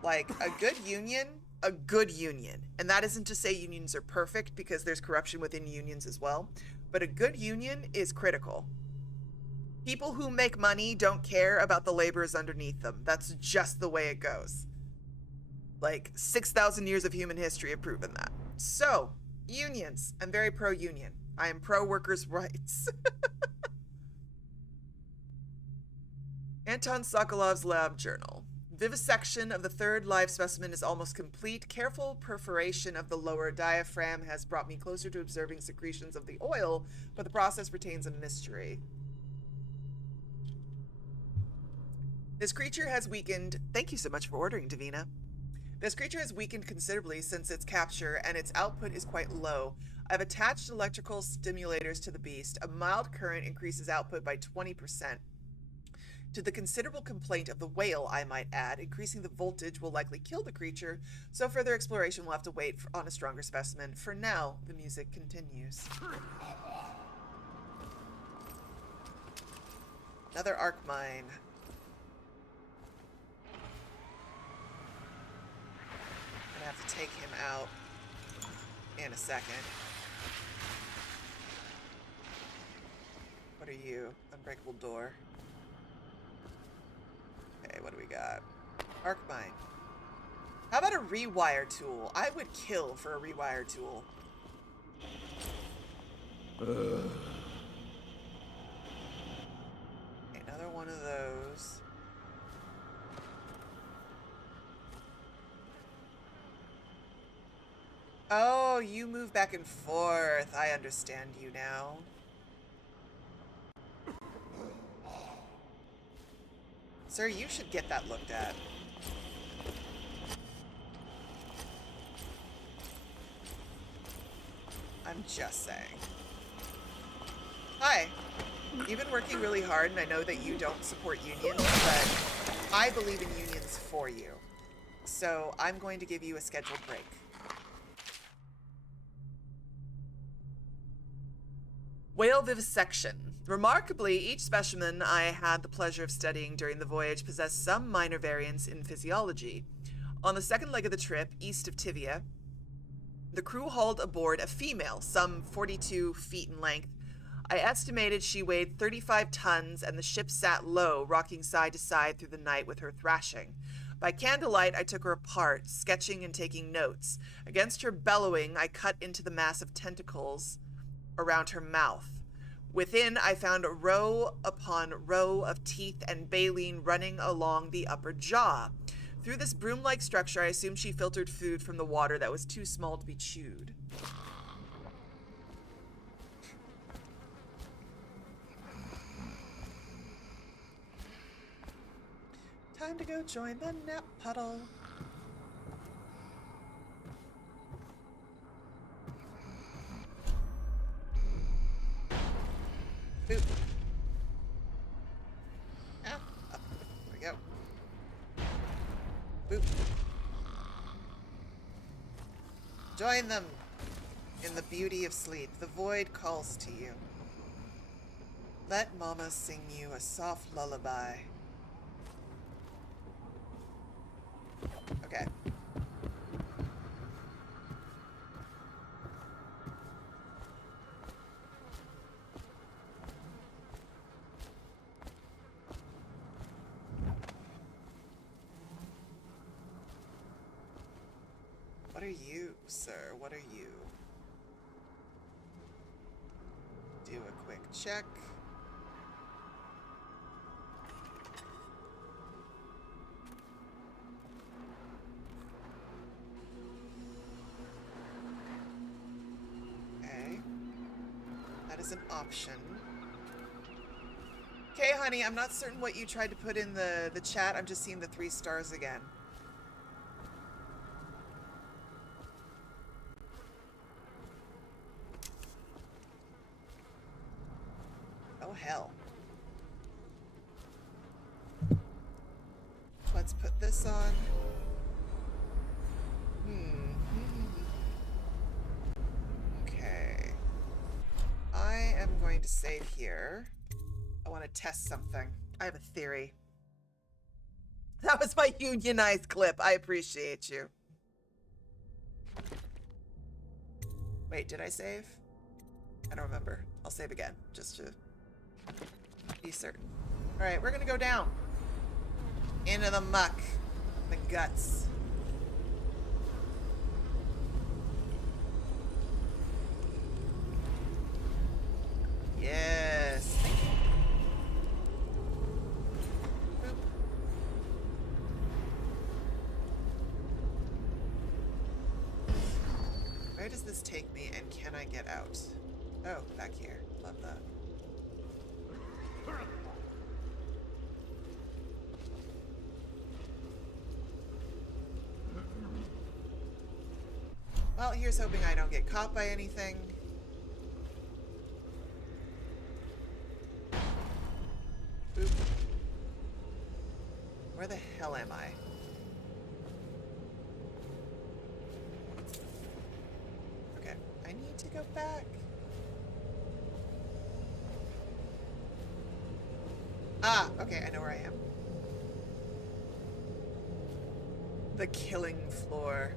Like, a good union, and that isn't to say unions are perfect, because there's corruption within unions as well, but a good union is critical. People who make money don't care about the laborers underneath them. That's just the way it goes. Like, 6,000 years of human history have proven that. So, unions. I'm very pro-union. I am pro-workers' rights. Anton Sokolov's lab journal. Vivisection of the third live specimen is almost complete. Careful perforation of the lower diaphragm has brought me closer to observing secretions of the oil, but the process retains a mystery. This creature has weakened... Thank you so much for ordering, Davina. This creature has weakened considerably since its capture, and its output is quite low. I've attached electrical stimulators to the beast. A mild current increases output by 20%. To the considerable complaint of the whale, I might add, increasing the voltage will likely kill the creature, so further exploration will have to wait on a stronger specimen. For now, the music continues. Another arc mine. I'm gonna have to take him out in a second. What are you? Unbreakable door. Okay, what do we got? Arc mine. How about a rewire tool? I would kill for a rewire tool. Okay, another one of those. Oh, you move back and forth. I understand you now. Sir, you should get that looked at. I'm just saying. Hi. You've been working really hard, and I know that you don't support unions, but I believe in unions for you. So I'm going to give you a scheduled break. Whale vivisection. Remarkably, each specimen I had the pleasure of studying during the voyage possessed some minor variance in physiology. On the second leg of the trip, east of Tivia, the crew hauled aboard a female, some 42 feet in length. I estimated she weighed 35 tons, and the ship sat low, rocking side to side through the night with her thrashing. By candlelight, I took her apart, sketching and taking notes. Against her bellowing, I cut into the mass of tentacles around her mouth. Within, I found row upon row of teeth and baleen running along the upper jaw. Through this broom-like structure, I assumed she filtered food from the water that was too small to be chewed. Time to go join the nap puddle. Boop. Ah, up. There we go. Boop. Join them in the beauty of sleep. The void calls to you. Let Mama sing you a soft lullaby. Okay. What are you, sir? What are you? Do a quick check. Okay. That is an option. Okay, honey, I'm not certain what you tried to put in the chat. I'm just seeing the 3 stars again. Oh, hell. Let's put this on. Okay. I am going to save here. I want to test something. I have a theory. That was my unionized clip. I appreciate you. Wait, did I save? I don't remember. I'll save again, just to be certain. Alright, we're gonna go down. Into the muck. The guts. Yes. Boop. Where does this take me, and can I get out? Oh, back here. Love that. Well, here's hoping I don't get caught by anything. Boop. Where the hell am I? Okay, I need to go back. Ah, okay, I know where I am. The killing floor.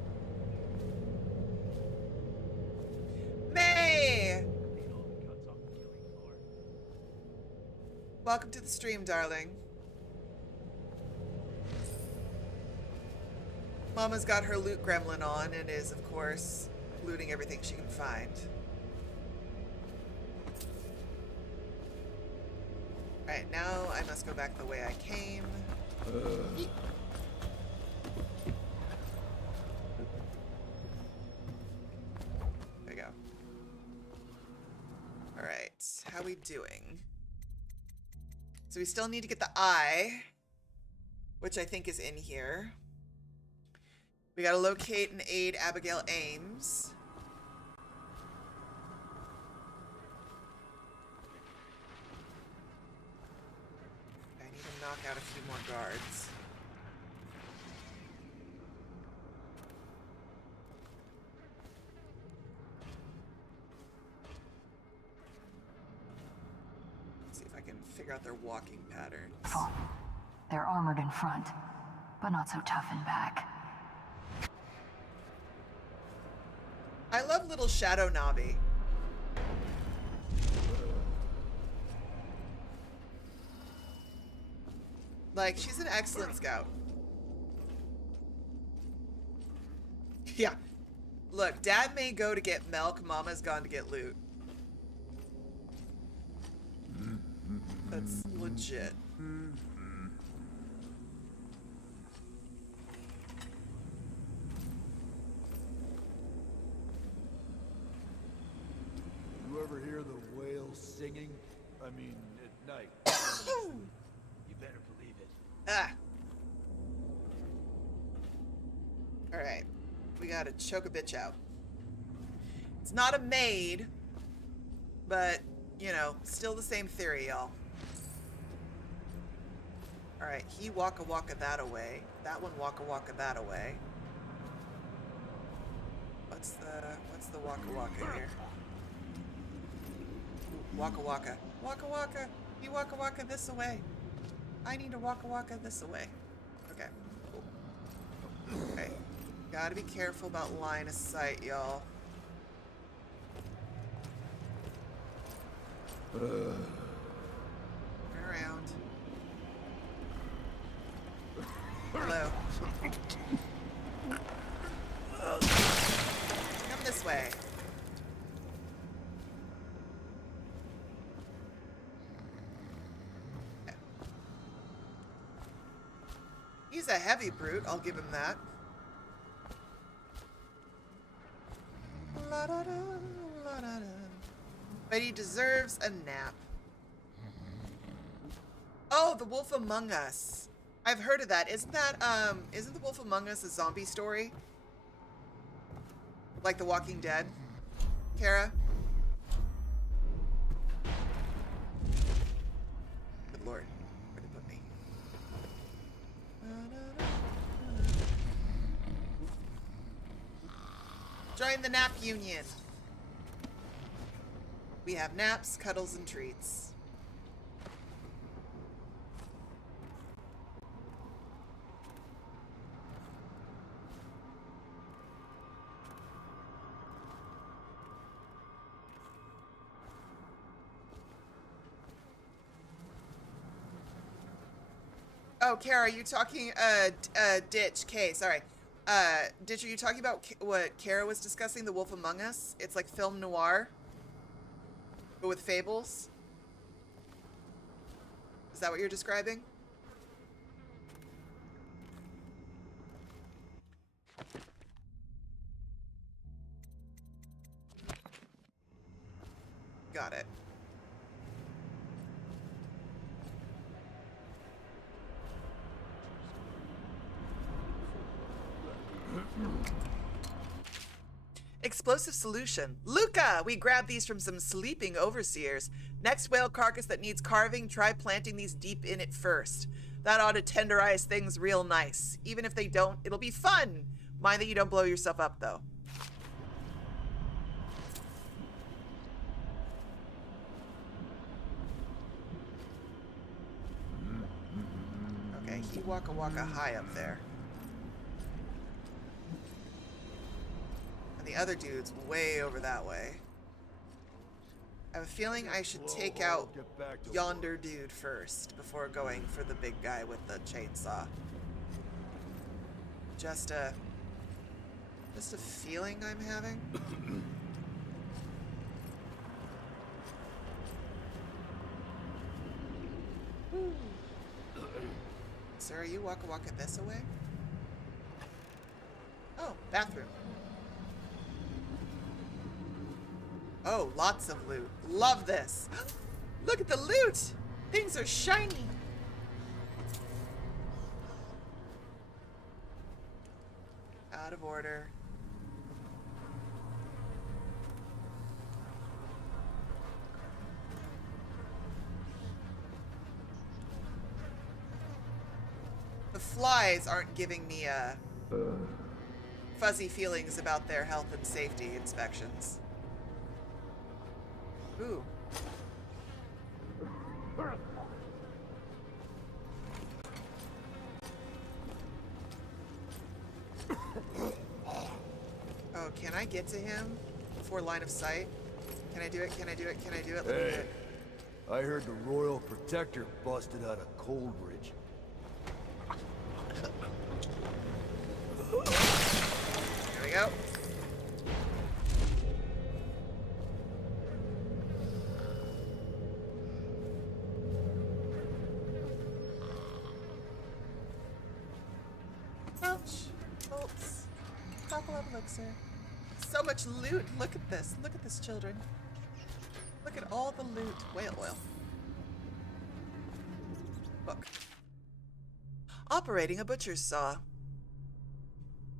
May! Welcome to the stream, darling. Mama's got her loot gremlin on and is, of course, looting everything she can find. Right, now I must go back the way I came. doing? So we still need to get the eye, which I think is in here. We gotta locate and aid Abigail Ames. I need to knock out a few more guards. Let's see if I can figure out their walking patterns. They're armored in front, but not so tough in back. I love little Shadow Navi. Like, she's an excellent scout. Yeah. Look, Dad may go to get milk, Mama's gone to get loot. That's legit. You ever hear the whales singing? I mean, at night. You better believe it. Ah. Alright. We gotta choke a bitch out. It's not a maid, but, you know, still the same theory, y'all. Alright, he waka waka that away. That one waka waka that away. What's the waka waka here? Ooh, waka waka. Waka waka. You waka waka this away. I need to waka waka this away. Okay. Cool. Okay. Gotta be careful about line of sight, y'all. Turn around. Hello. Come this way. Okay. He's a heavy brute, I'll give him that. La, da, da, la, da, da. But he deserves a nap. Oh, The Wolf Among Us. I've heard of that. Isn't The Wolf Among Us a zombie story? Like The Walking Dead? Kara? Good lord. Where did it put me? Join the nap union. We have naps, cuddles, and treats. Oh, Kara, are you talking, Ditch, K, sorry. Ditch, are you talking about what Kara was discussing, The Wolf Among Us? It's like film noir, but with fables? Is that what you're describing? Got it. Explosive solution. Luca! We grabbed these from some sleeping overseers. Next whale carcass that needs carving, try planting these deep in it first. That ought to tenderize things real nice. Even if they don't, it'll be fun. Mind that you don't blow yourself up, though. Okay, he waka waka high up there. And the other dude's way over that way. I have a feeling I should take out yonder dude first before going for the big guy with the chainsaw. Just a feeling I'm having. Sir, are you waka waka this away? Oh, bathroom. Oh, lots of loot. Love this. Look at the loot! Things are shiny. Out of order. The flies aren't giving me fuzzy feelings about their health and safety inspections. Ooh. Oh, can I get to him before line of sight? Can I do it? Can I do it? Can I do it? Let me do it. I heard the Royal Protector busted out of Coldbridge. There we go. Ouch. Oops. Couple of elixir. So much loot. Look at this. Look at this, children. Look at all the loot. Whale oil. Book. Operating a butcher's saw.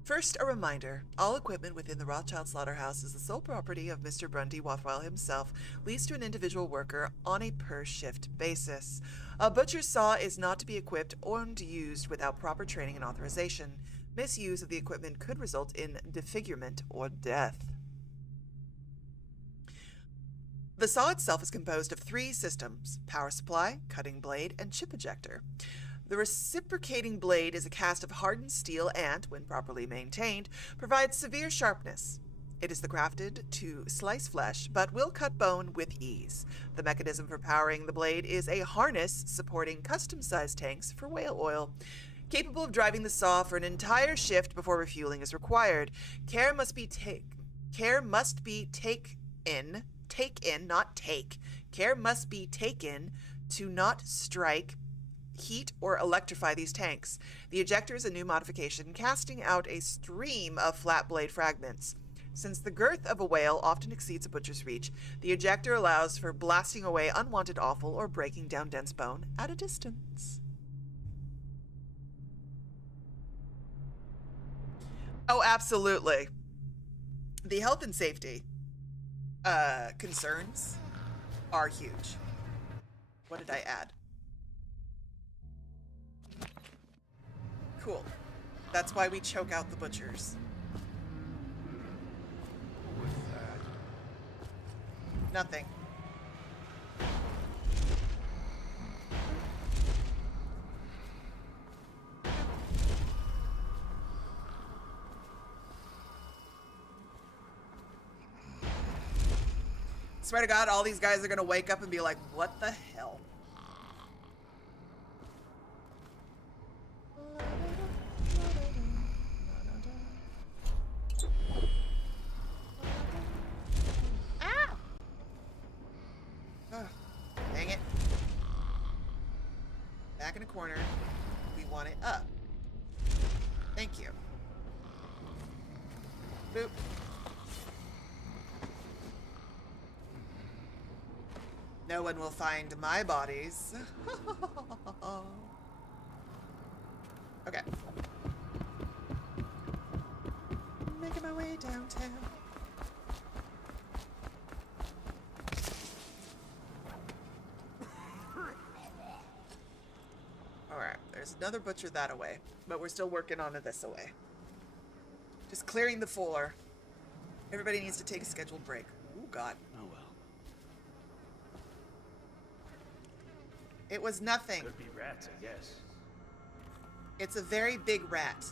First, a reminder. All equipment within the Rothschild slaughterhouse is the sole property of Mr. Grundy Rothwell himself, leased to an individual worker on a per-shift basis. A butcher's saw is not to be equipped or used without proper training and authorization. Misuse of the equipment could result in disfigurement or death. The saw itself is composed of 3 systems: power supply, cutting blade, and chip ejector. The reciprocating blade is a cast of hardened steel and, when properly maintained, provides severe sharpness. It is crafted to slice flesh, but will cut bone with ease. The mechanism for powering the blade is a harness supporting custom-sized tanks for whale oil, capable of driving the saw for an entire shift before refueling is required. Care must be taken, to not strike, heat, or electrify these tanks. The ejector is a new modification, casting out a stream of flat blade fragments. Since the girth of a whale often exceeds a butcher's reach, the ejector allows for blasting away unwanted offal or breaking down dense bone at a distance. Oh, absolutely. The health and safety concerns are huge. What did I add? Cool. That's why we choke out the butchers. Nothing. Swear to God, all these guys are gonna wake up and be like, what the hell? Ah! Oh, dang it. Back in a corner. We want it up. Thank you. Boop. No one will find my bodies. Okay. Making my way downtown. Alright, there's another butcher that away, but we're still working on it this away. Just clearing the floor. Everybody needs to take a scheduled break. Oh, God. Oh, well. It was nothing. Could be rats, I guess. It's a very big rat.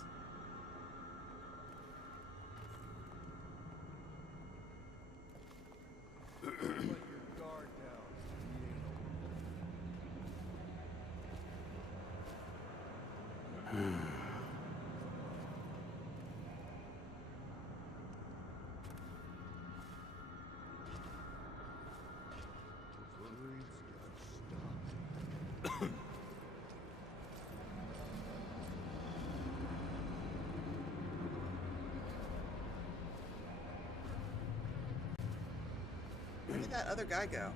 Where did that other guy go?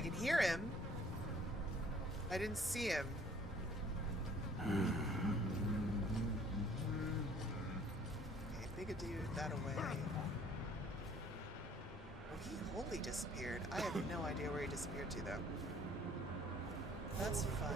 I can hear him. I didn't see him. Okay, big a dude that away. Oh, he wholly disappeared. I have no idea where he disappeared to, though. That's fine.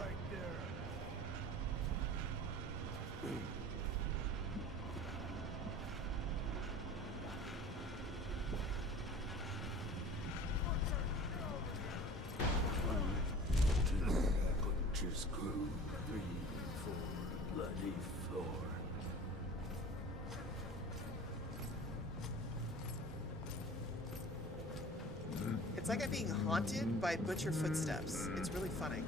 Butcher's crew, 3, 4, bloody 4. It's like I'm being haunted by butcher footsteps. It's really funny.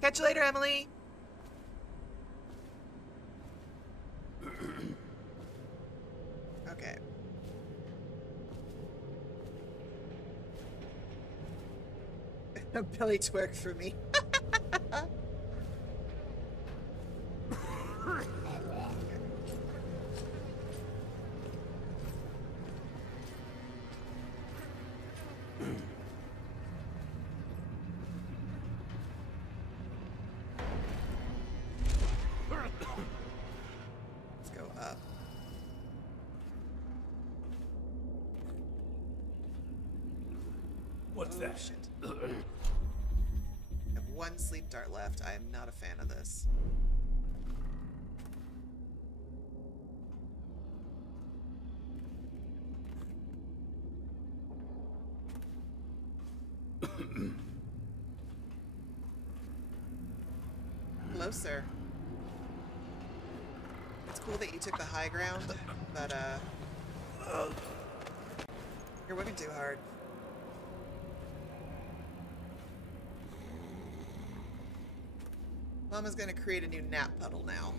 Catch you later, Emily. Okay. Billy twerk for me. What's that? Shit. I have one sleep dart left. I am not a fan of this. Hello, sir. It's cool that you took the high ground, but you're working too hard. Mama's gonna create a new nap puddle now.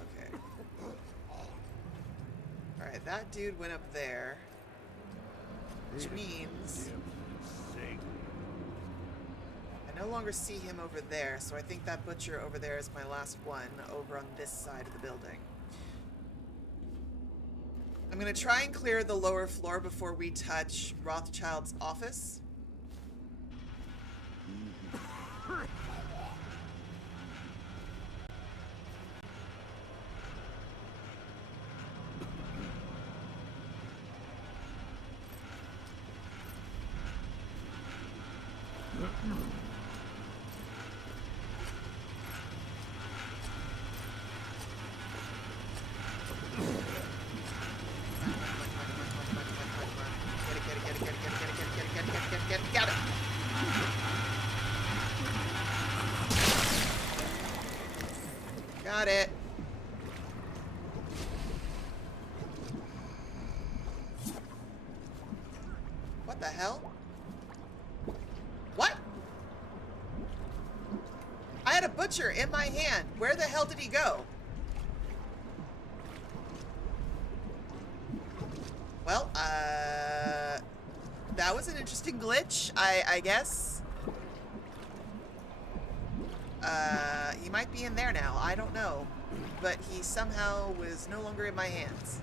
Okay. Alright, that dude went up there. Which means I no longer see him over there, so I think that butcher over there is my last one over on this side of the building. I'm gonna try and clear the lower floor before we touch Rothschild's office. Get it. Got it. What the hell? What? I had a butcher in my hand. Where the hell did he go? Well, that was an interesting glitch, I guess. He might be in there now. I don't know. But he somehow was no longer in my hands.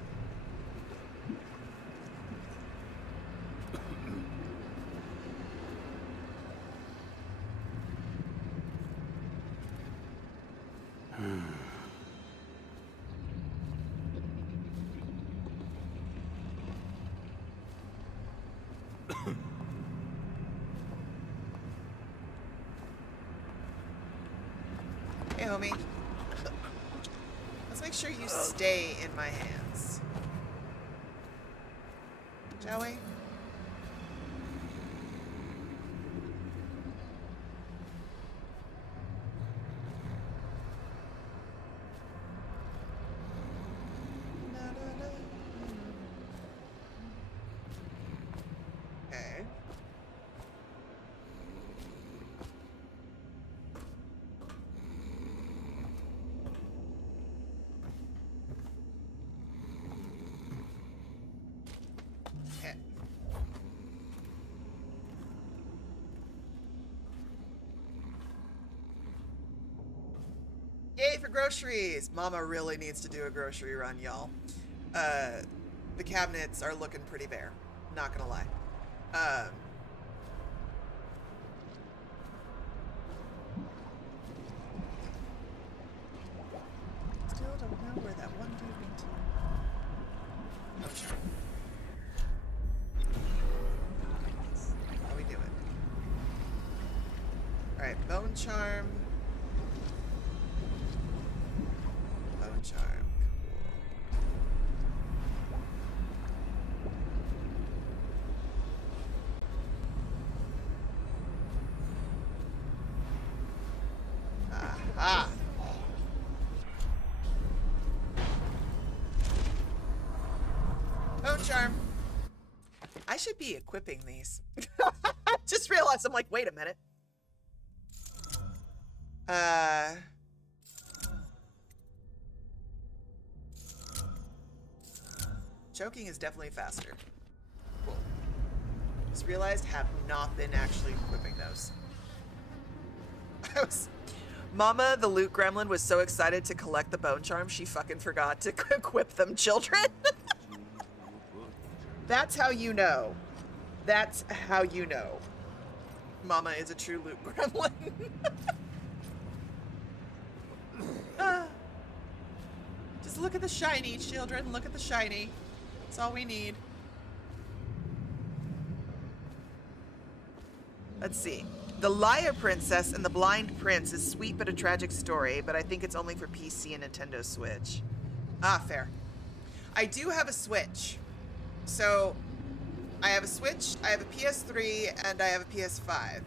Hey, homie. Let's make sure you stay in my hands. Shall we? for groceries. Mama really needs to do a grocery run, y'all. The cabinets are looking pretty bare. Not gonna lie. Still don't know where that one dude went to. Oh, sure. How we doing? Alright, bone charm. Bone charm. Aha! Bone charm. I should be equipping these. Just realized, I'm like, wait a minute. Choking is definitely faster. Cool. Just realized, have not been actually equipping those. Mama, the loot gremlin, was so excited to collect the bone charm, she fucking forgot to equip them, children. That's how you know. That's how you know. Mama is a true loot gremlin. Just look at the shiny, children. Look at the shiny. That's all we need. Let's see. The Liar Princess and the Blind Prince is sweet but a tragic story, but I think it's only for PC and Nintendo Switch. Ah, fair. I do have a Switch. So, I have a Switch, I have a PS3, and I have a PS5.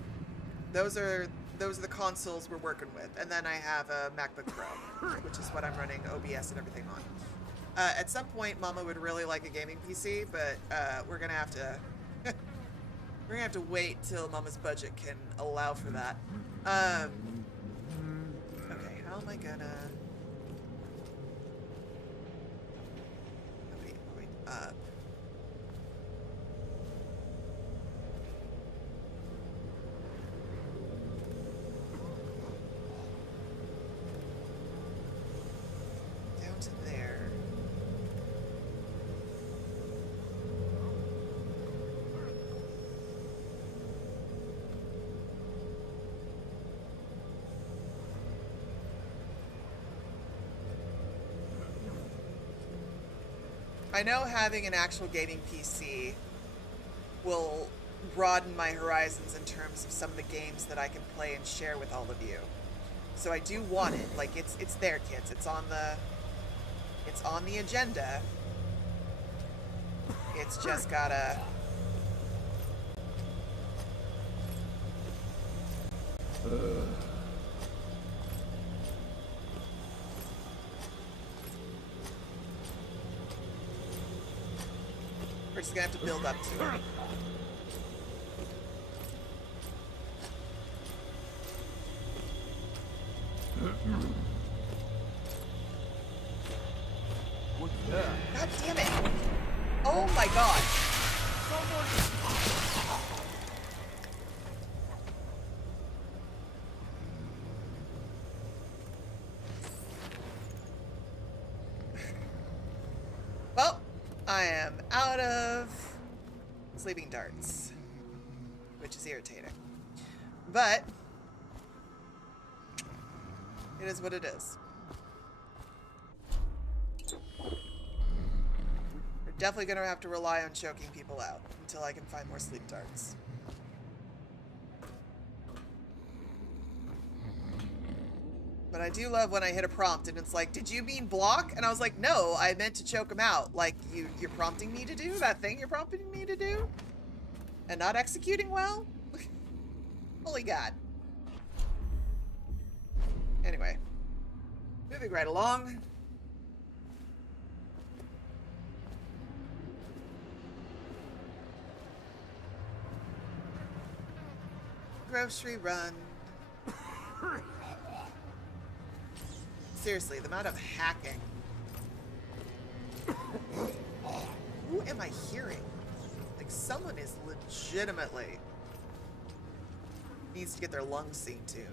Those are the consoles we're working with. And then I have a MacBook Pro, which is what I'm running OBS and everything on. At some point, Mama would really like a gaming PC, but we're gonna have to we're gonna have to wait till Mama's budget can allow for that. Okay, how am I gonna? Wait, up. Down to there. I know having an actual gaming PC will broaden my horizons in terms of some of the games that I can play and share with all of you. So I do want it. Like, it's there, kids. It's on the agenda. It's just gotta we're just gonna have to build up to it. God damn it! Oh my god! Well, I am out of sleeping darts, which is irritating. But it is what it is. We're definitely going to have to rely on choking people out until I can find more sleep darts. But I do love when I hit a prompt and it's like, did you mean block? And I was like, no, I meant to choke him out. Like, you're prompting me to do that thing you're prompting me to do? And not executing well? Holy God. Anyway. Moving right along. Grocery run. Seriously, the amount of hacking. Who am I hearing? Like, someone is legitimately needs to get their lungs seen to.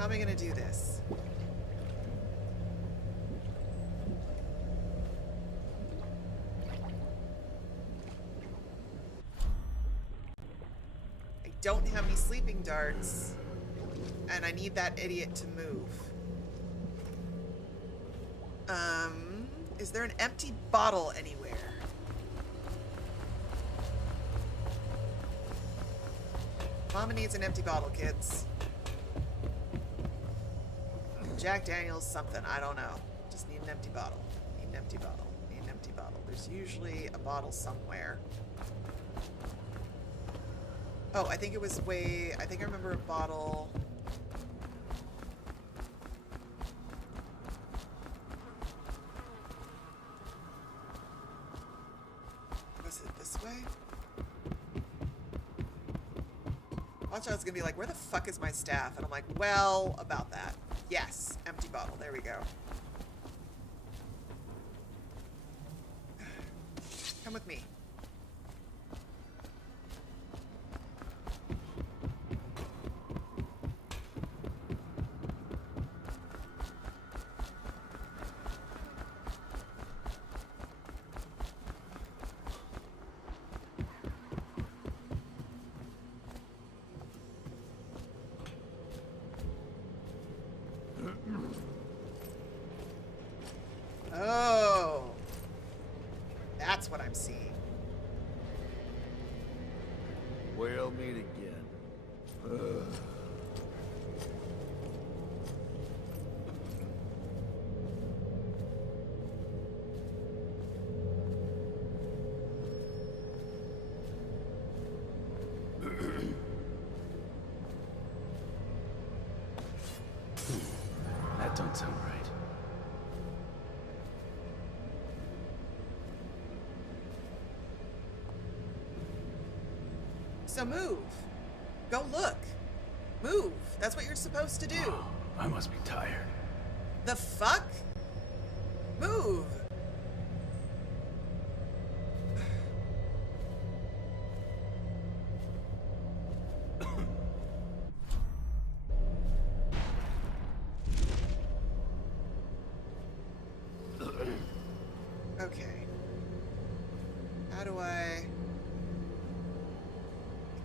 How am I gonna do this? I don't have any sleeping darts, and I need that idiot to move. Is there an empty bottle anywhere? Mama needs an empty bottle, kids. Jack Daniels something, I don't know. Just need an empty bottle. Need an empty bottle. Need an empty bottle. There's usually a bottle somewhere. Oh, I think it was way... I think I remember a bottle... Was it this way? Watch out, it's gonna be like, where the fuck is my staff? And I'm like, well, about that. Yes, empty bottle. There we go. Come with me. Oh, that's what I'm seeing. We'll meet again. Ugh. That don't sound right. So move. Go look. Move. That's what you're supposed to do. I must be tired. The fuck? Move. Okay. How do I...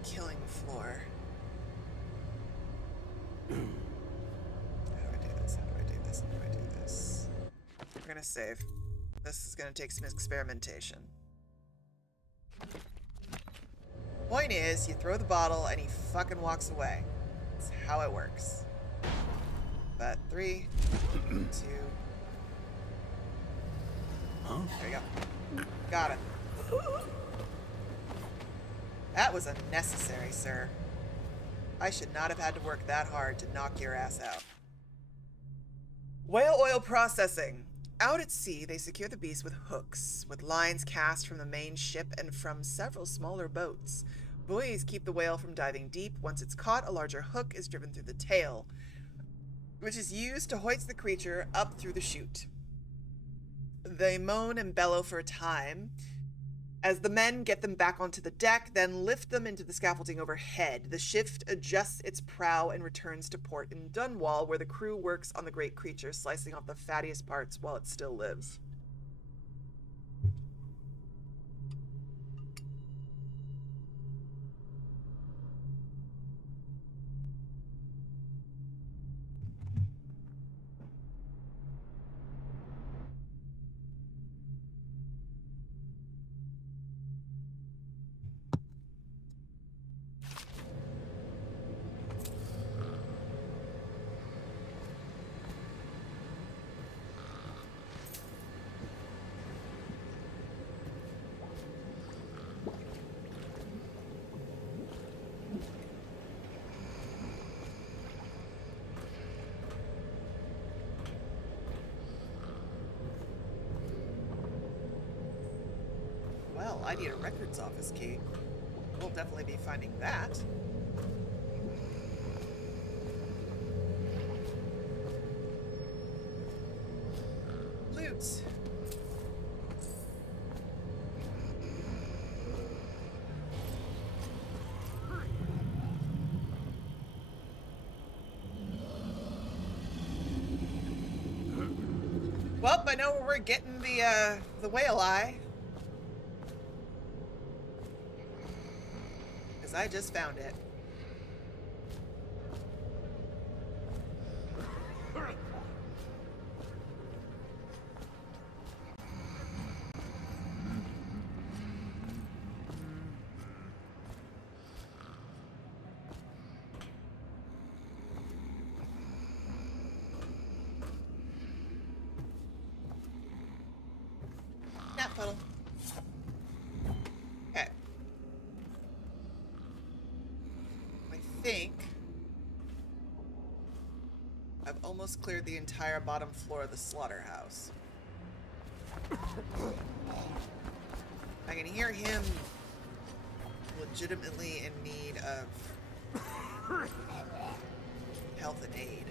Killing floor. How do I do this? How do I do this? How do I do this? We're gonna save. This is gonna take some experimentation. Point is, you throw the bottle and he fucking walks away. That's how it works. But 3, 2. Huh? There you go. Got it. That was unnecessary, sir. I should not have had to work that hard to knock your ass out. Whale oil processing. Out at sea, they secure the beast with hooks, with lines cast from the main ship and from several smaller boats. Buoys keep the whale from diving deep. Once it's caught, a larger hook is driven through the tail, which is used to hoist the creature up through the chute. They moan and bellow for a time, as the men get them back onto the deck, then lift them into the scaffolding overhead. The ship adjusts its prow and returns to port in Dunwall, where the crew works on the great creature, slicing off the fattiest parts while it still lives. Well, I need a records office key. We'll definitely be finding that. Loot. Well, I know where we're getting the whale eye. Because I just found it. Nap puddle. Okay. I think I've almost cleared the entire bottom floor of the slaughterhouse. I can hear him legitimately in need of health and aid.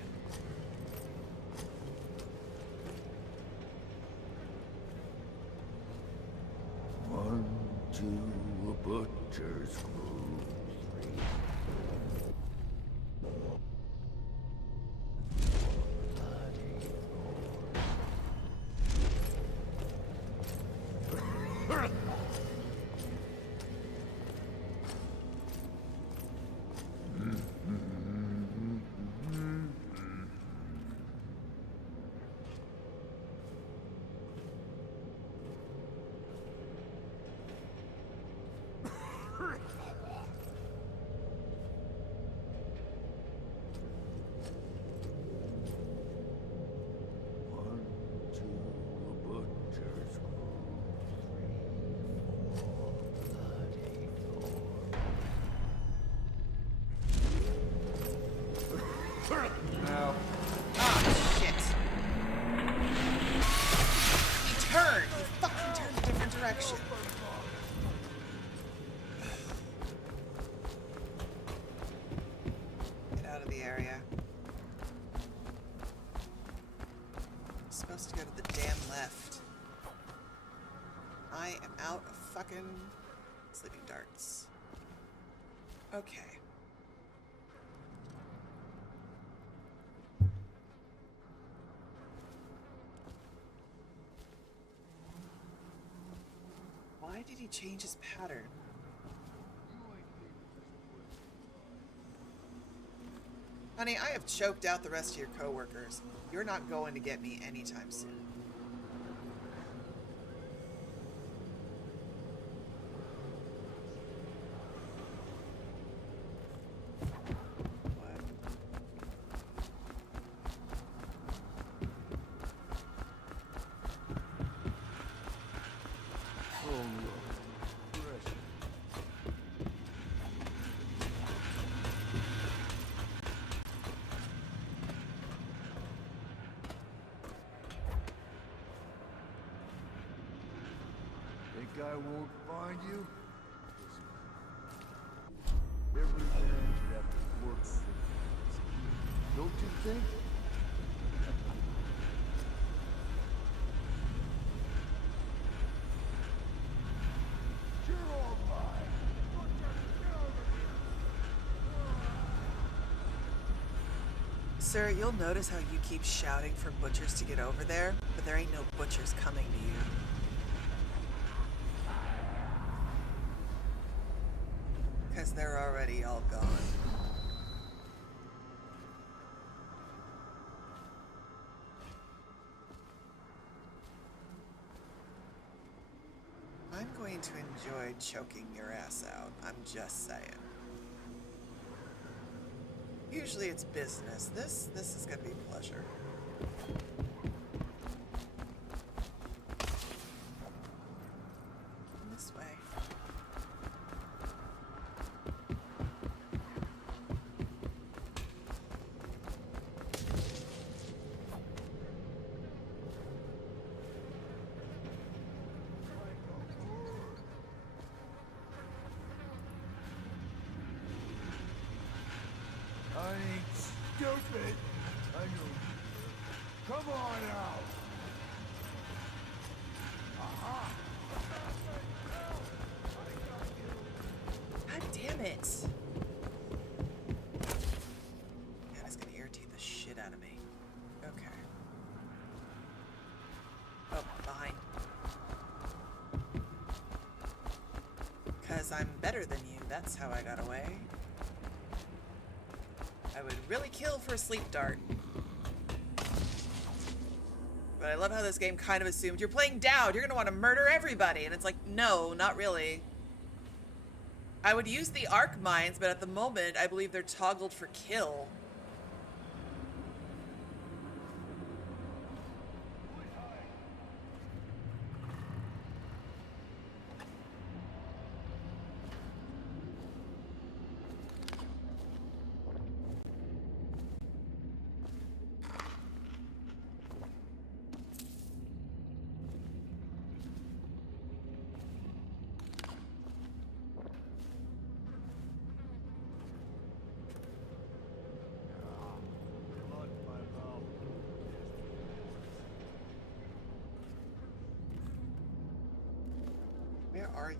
One, two, a butcher's crew. Three, four, No. Ah, shit. He turned. He fucking turned a different direction. Get out of the area. I'm supposed to go to the damn left. I am out of fucking sleeping darts. Okay. Why did he change his pattern? Honey, I have choked out the rest of your coworkers. You're not going to get me anytime soon. Think I won't find you? Every man should have to work for it. Don't you think? You're all mine. Sir, you'll notice how you keep shouting for butchers to get over there, but there ain't no butchers coming to you. Because they're already all gone. I'm going to enjoy choking your ass out. I'm just saying. Usually it's business. This is going to be pleasure. This way. I ain't stupid. I know. Come on out. Aha. God damn it. Man, it's gonna irritate the shit out of me. Okay. better than you. That's how I got away. I would really kill for a sleep dart. But I love how this game kind of assumed you're playing Daud. You're going to want to murder everybody. And it's like, no, not really. I would use the arc mines, but at the moment, I believe they're toggled for kill. Where are you?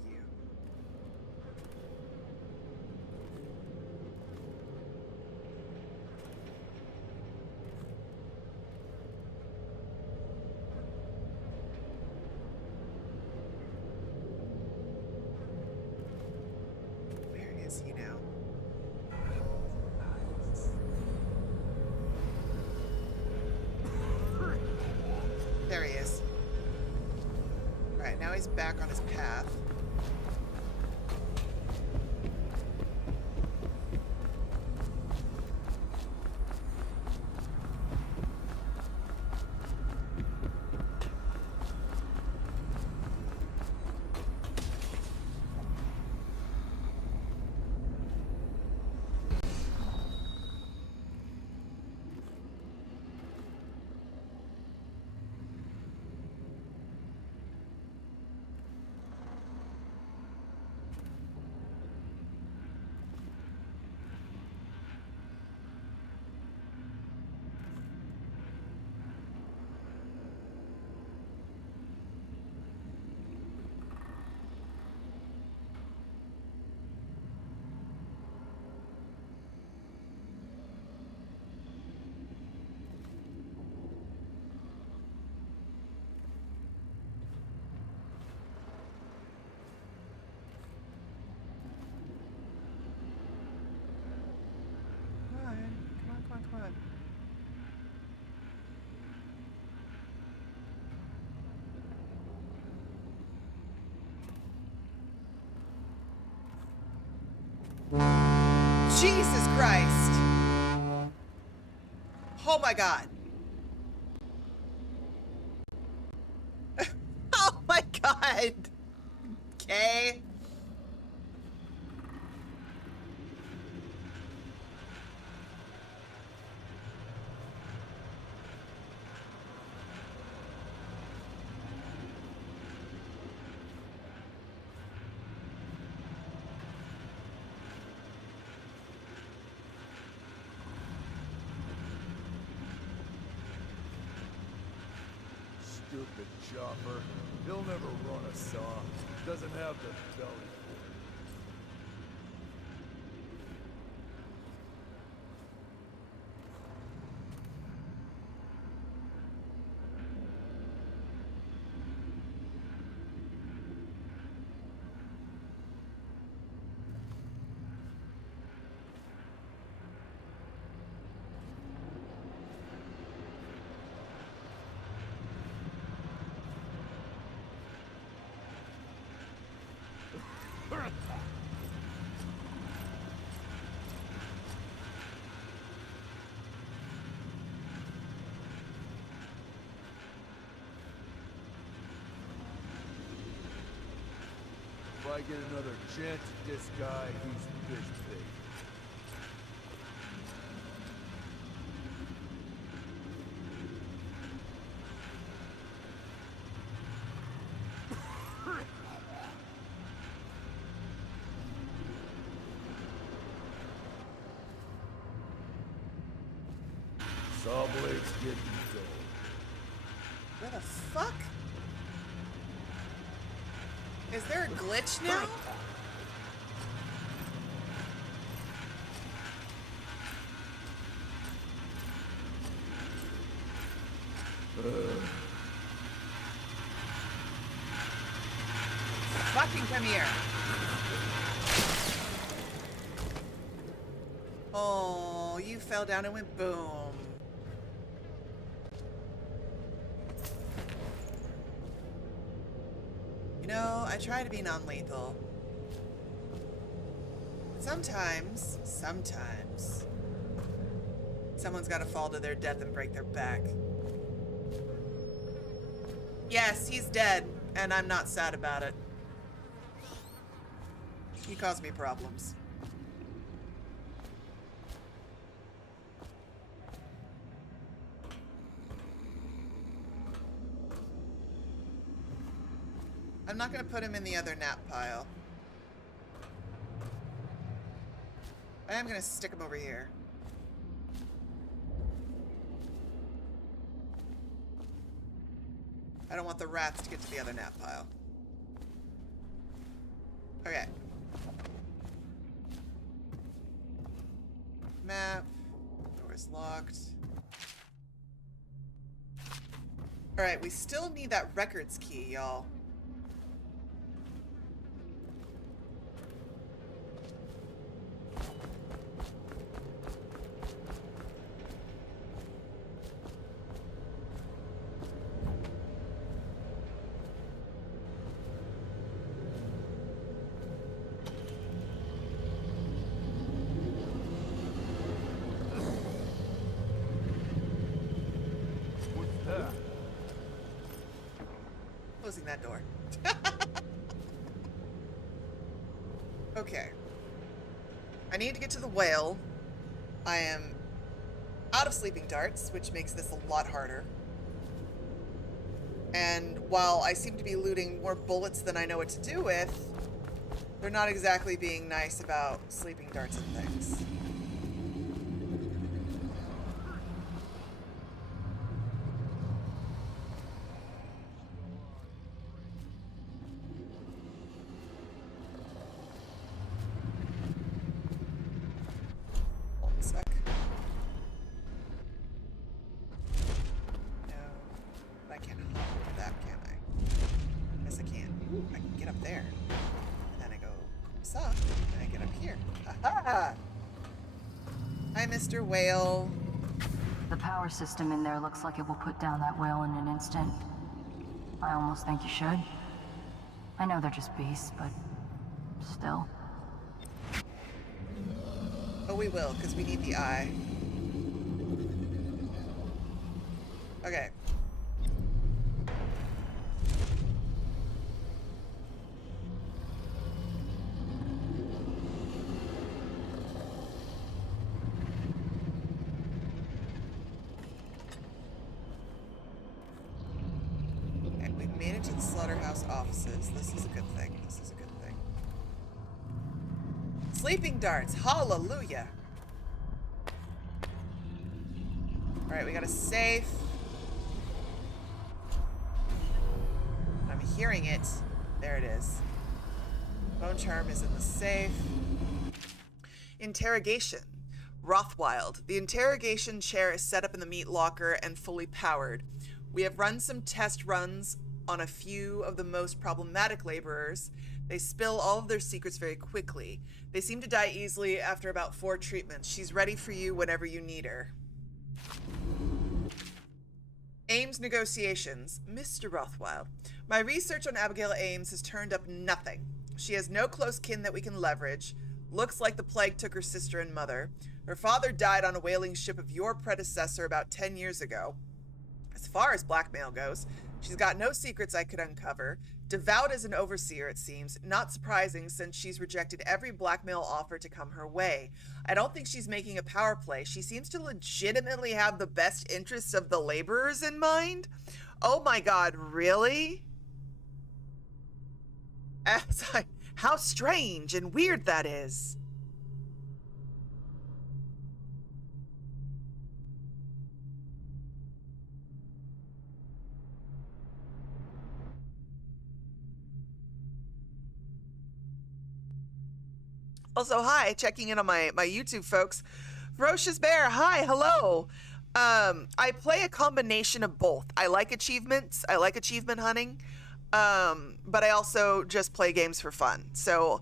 Where is he now? There he is. Alright, now he's back on his path. Come on. Jesus Christ! Oh my God. Oh my God! Okay. Stupid chopper. He'll never run a saw. Doesn't have the belly for it. If I get another chance at this guy, he's fish bait. Saw blades getting dull. Where the fuck? Is there a glitch now? Fucking come here. fell down and went boom. You know, I try to be non-lethal. Sometimes, someone's got to fall to their death and break their back. Yes, he's dead, and I'm not sad about it. He caused me problems. I'm not going to put him in the other nap pile. I am going to stick him over here. I don't want the rats to get to the other nap pile. Okay. Map. Door is locked. Alright, we still need that records key, y'all. Closing that door. Okay. I need to get to the whale. I am out of sleeping darts, which makes this a lot harder. And while I seem to be looting more bullets than I know what to do with, they're not exactly being nice about sleeping darts and things. Mr. Whale. The power system in there looks like it will put down that whale in an instant. I almost think you should. I know they're just beasts, but still. Oh, we will, because we need the eye. Okay. Offices. This is a good thing. This is a good thing. Sleeping darts. Hallelujah. Alright, we got a safe. I'm hearing it. There it is. Bone charm is in the safe. Interrogation. Rothwild. The interrogation chair is set up in the meat locker and fully powered. We have run some test runs on a few of the most problematic laborers. They spill all of their secrets very quickly. They seem to die easily after about 4 treatments. She's ready for you whenever you need her. Ames negotiations. Mr. Rothwild, my research on Abigail Ames has turned up nothing. She has no close kin that we can leverage. Looks like the plague took her sister and mother. Her father died on a whaling ship of your predecessor about 10 years ago. As far as blackmail goes, she's got no secrets I could uncover. Devout as an overseer, it seems. Not surprising, since she's rejected every blackmail offer to come her way. I don't think she's making a power play. She seems to legitimately have the best interests of the laborers in mind. Oh my god, really? How strange and weird that is. Also, hi, checking in on my YouTube folks. Ferocious Bear, hi, hello. I play a combination of both. I like achievements. I like achievement hunting. But I also just play games for fun. So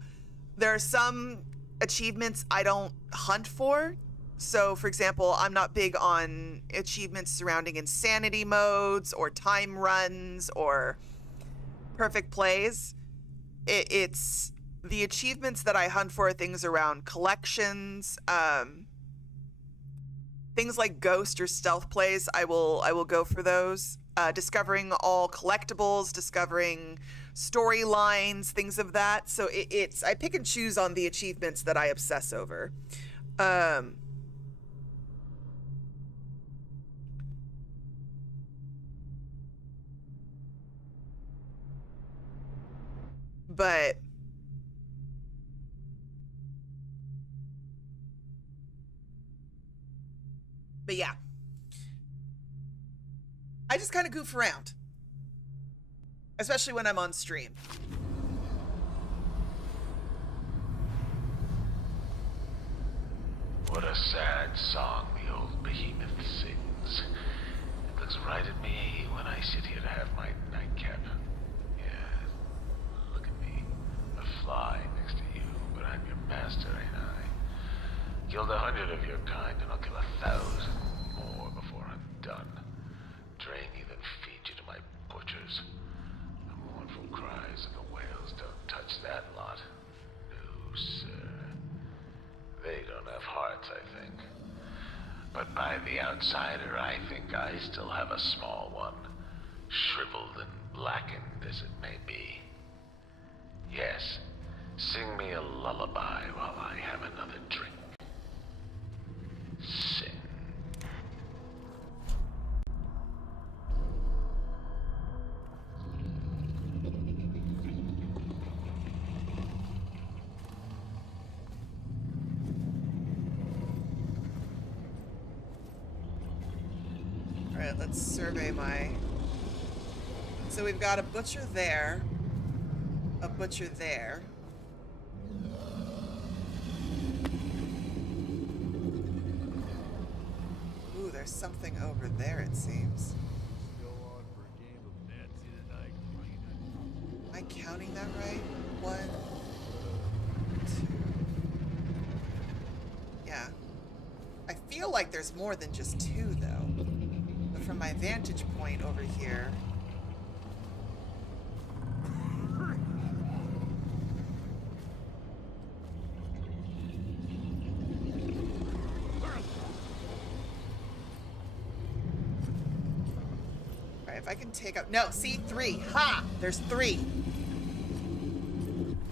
there are some achievements I don't hunt for. So, for example, I'm not big on achievements surrounding insanity modes or time runs or perfect plays. It's the achievements that I hunt for are things around collections, things like ghost or stealth plays. I will go for those. Discovering all collectibles, discovering storylines, things of that. So it's I pick and choose on the achievements that I obsess over. But yeah, I just kind of goof around, especially when I'm on stream. What a sad song the old behemoth sings. It looks right at me when I sit here to have my nightcap. Yeah, look at me. A fly next to you, but I'm your master, ain't I? Killed 100 of your kind, and I'll kill 1,000 more before I'm done. Drain you, then feed you to my butchers. The mournful cries of the whales don't touch that lot. No, sir. They don't have hearts, I think. But by the outsider, I think I still have a small one. Shriveled and blackened as it may be. Yes, sing me a lullaby while I have another drink. Sing. All right, let's survey my... So we've got a butcher there, a butcher there. Ooh, there's something over there, it seems. Am I counting that right? 1, 2... Yeah. I feel like there's more than just 2, though. But from my vantage point over here... If I can take out... No, see? 3. Ha! There's 3.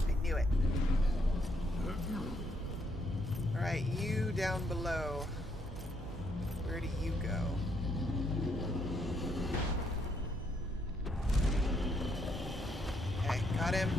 I knew it. Alright, you down below. Where do you go? Okay, got him.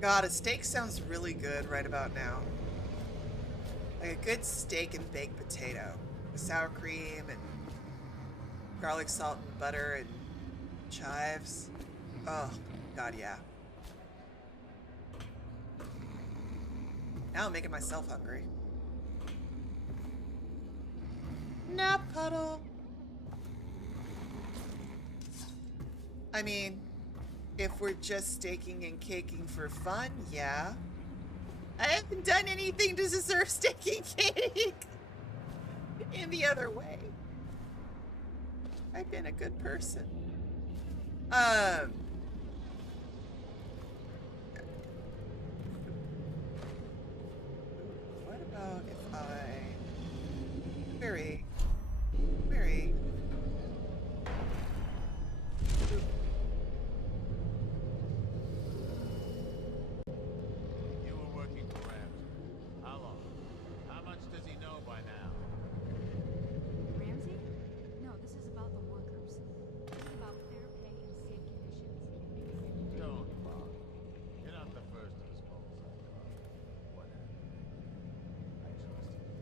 God, a steak sounds really good right about now. Like a good steak and baked potato with sour cream and garlic, salt, and butter and chives. Oh, God, yeah. Now I'm making myself hungry. Nap puddle. I mean, if we're just staking and caking for fun, yeah. I haven't done anything to deserve steak and cake in the other way. I've been a good person. What about if I... Very... You were working for Ramsey. How long? How much does he know by now? Ramsey? No, this is about the workers. This is about fair pay and safe conditions. Don't bother. You're not the first of his calls I've got. Whatever. I trust you.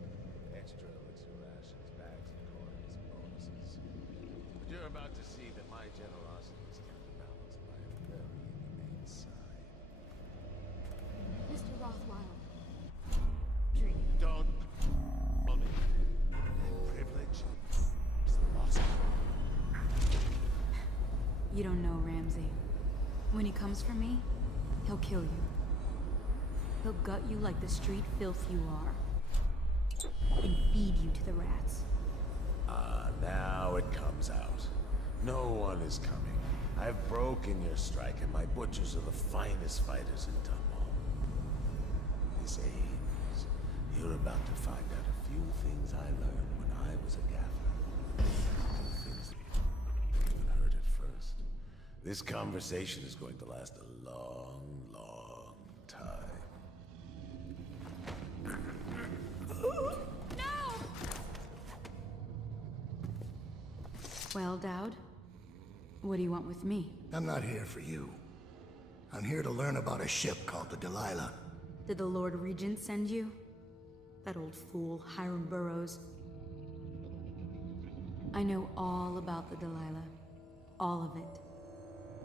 Extra elixir rations, bags of coins, bonuses. But you're about to see that my generosity is counterbalanced by a very inhumane side. Mr. Rothwild. Don't call me. You don't know Ramsey. When he comes for me, he'll kill you. He'll gut you like the street filth you are. And feed you to the rats. Now it comes out. No one is coming. I've broken your strike, and my butchers are the finest fighters in Dunwall. Miss Ames, you're about to find out a few things I learned when I was a gaffer. Things that you heard it first. This conversation is going to last a long, long time. Well, Daud, what do you want with me? I'm not here for you. I'm here to learn about a ship called the Delilah. Did the Lord Regent send you? That old fool, Hiram Burrows. I know all about the Delilah. All of it.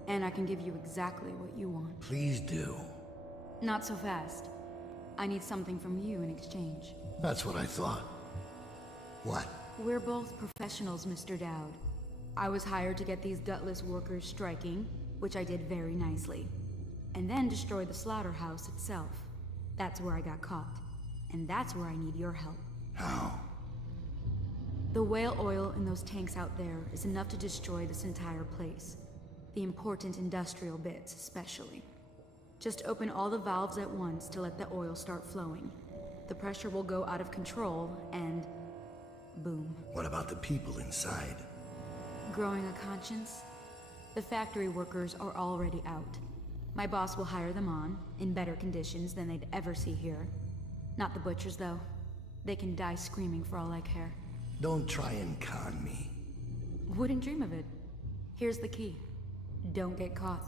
And I can give you exactly what you want. Please do. Not so fast. I need something from you in exchange. That's what I thought. What? We're both professionals, Mr. Daud. I was hired to get these gutless workers striking, which I did very nicely. And then destroy the slaughterhouse itself. That's where I got caught. And that's where I need your help. How? The whale oil in those tanks out there is enough to destroy this entire place. The important industrial bits, especially. Just open all the valves at once to let the oil start flowing. The pressure will go out of control, and boom. What about the people inside? Growing a conscience? The factory workers are already out. My boss will hire them on, in better conditions than they'd ever see here. Not the butchers, though. They can die screaming for all I care. Don't try and con me. Wouldn't dream of it. Here's the key. Don't get caught.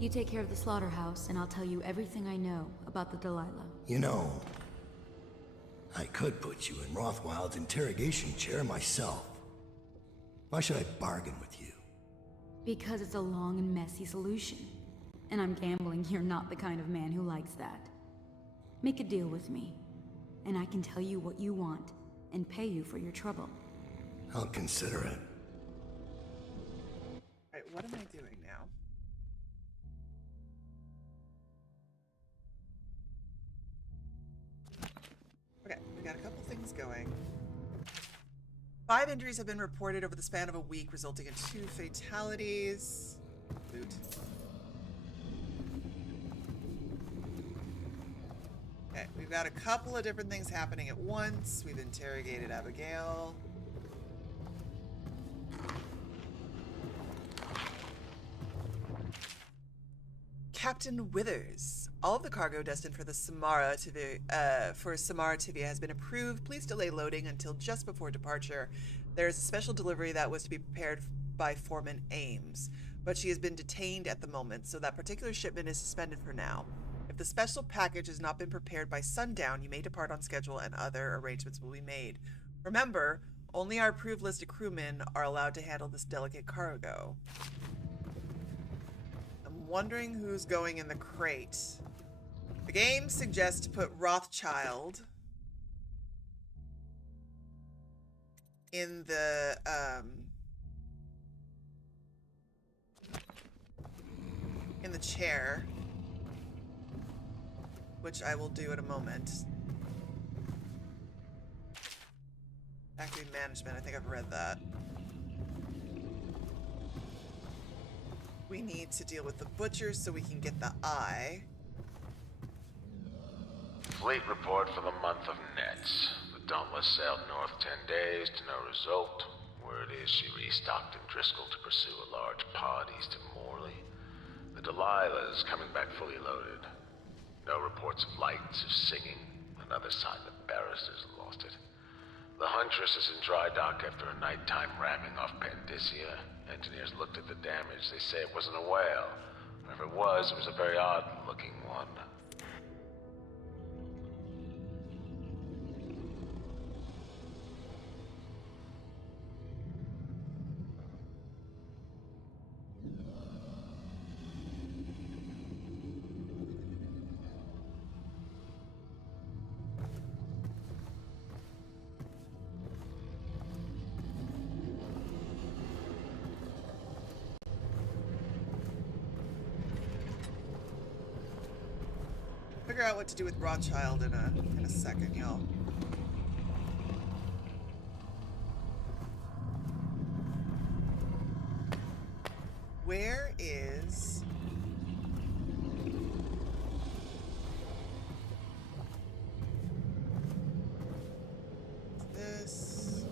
You take care of the slaughterhouse, and I'll tell you everything I know about the Delilah. You know, I could put you in Rothwild's interrogation chair myself. Why should I bargain with you? Because it's a long and messy solution. And I'm gambling you're not the kind of man who likes that. Make a deal with me, and I can tell you what you want, and pay you for your trouble. I'll consider it. Alright, what am I doing now? Okay, we got a couple things going. 5 injuries have been reported over the span of a week, resulting in 2 fatalities. Boot. Okay, we've got a couple of different things happening at once. We've interrogated Abigail. Captain Withers. All of the cargo destined for the Samara Tivia has been approved. Please delay loading until just before departure. There is a special delivery that was to be prepared by Foreman Ames, but she has been detained at the moment, so that particular shipment is suspended for now. If the special package has not been prepared by sundown, you may depart on schedule and other arrangements will be made. Remember, only our approved list of crewmen are allowed to handle this delicate cargo. I'm wondering who's going in the crate. The game suggests to put Rothschild in the chair, which I will do in a moment. Factory management, I think I've read that. We need to deal with the butchers so we can get the eye. Fleet report for the month of Nets. The Dauntless sailed north 10 days to no result. Word is she restocked in Driscoll to pursue a large pod east of Morley. The Delilah is coming back fully loaded. No reports of lights or singing. Another sign the barristers lost it. The Huntress is in dry dock after a nighttime ramming off Pandyssia. Engineers looked at the damage. They say it wasn't a whale. Or if it was a very odd-looking one. figure out what to do with Rothschild in a second, y'all. Where is... this?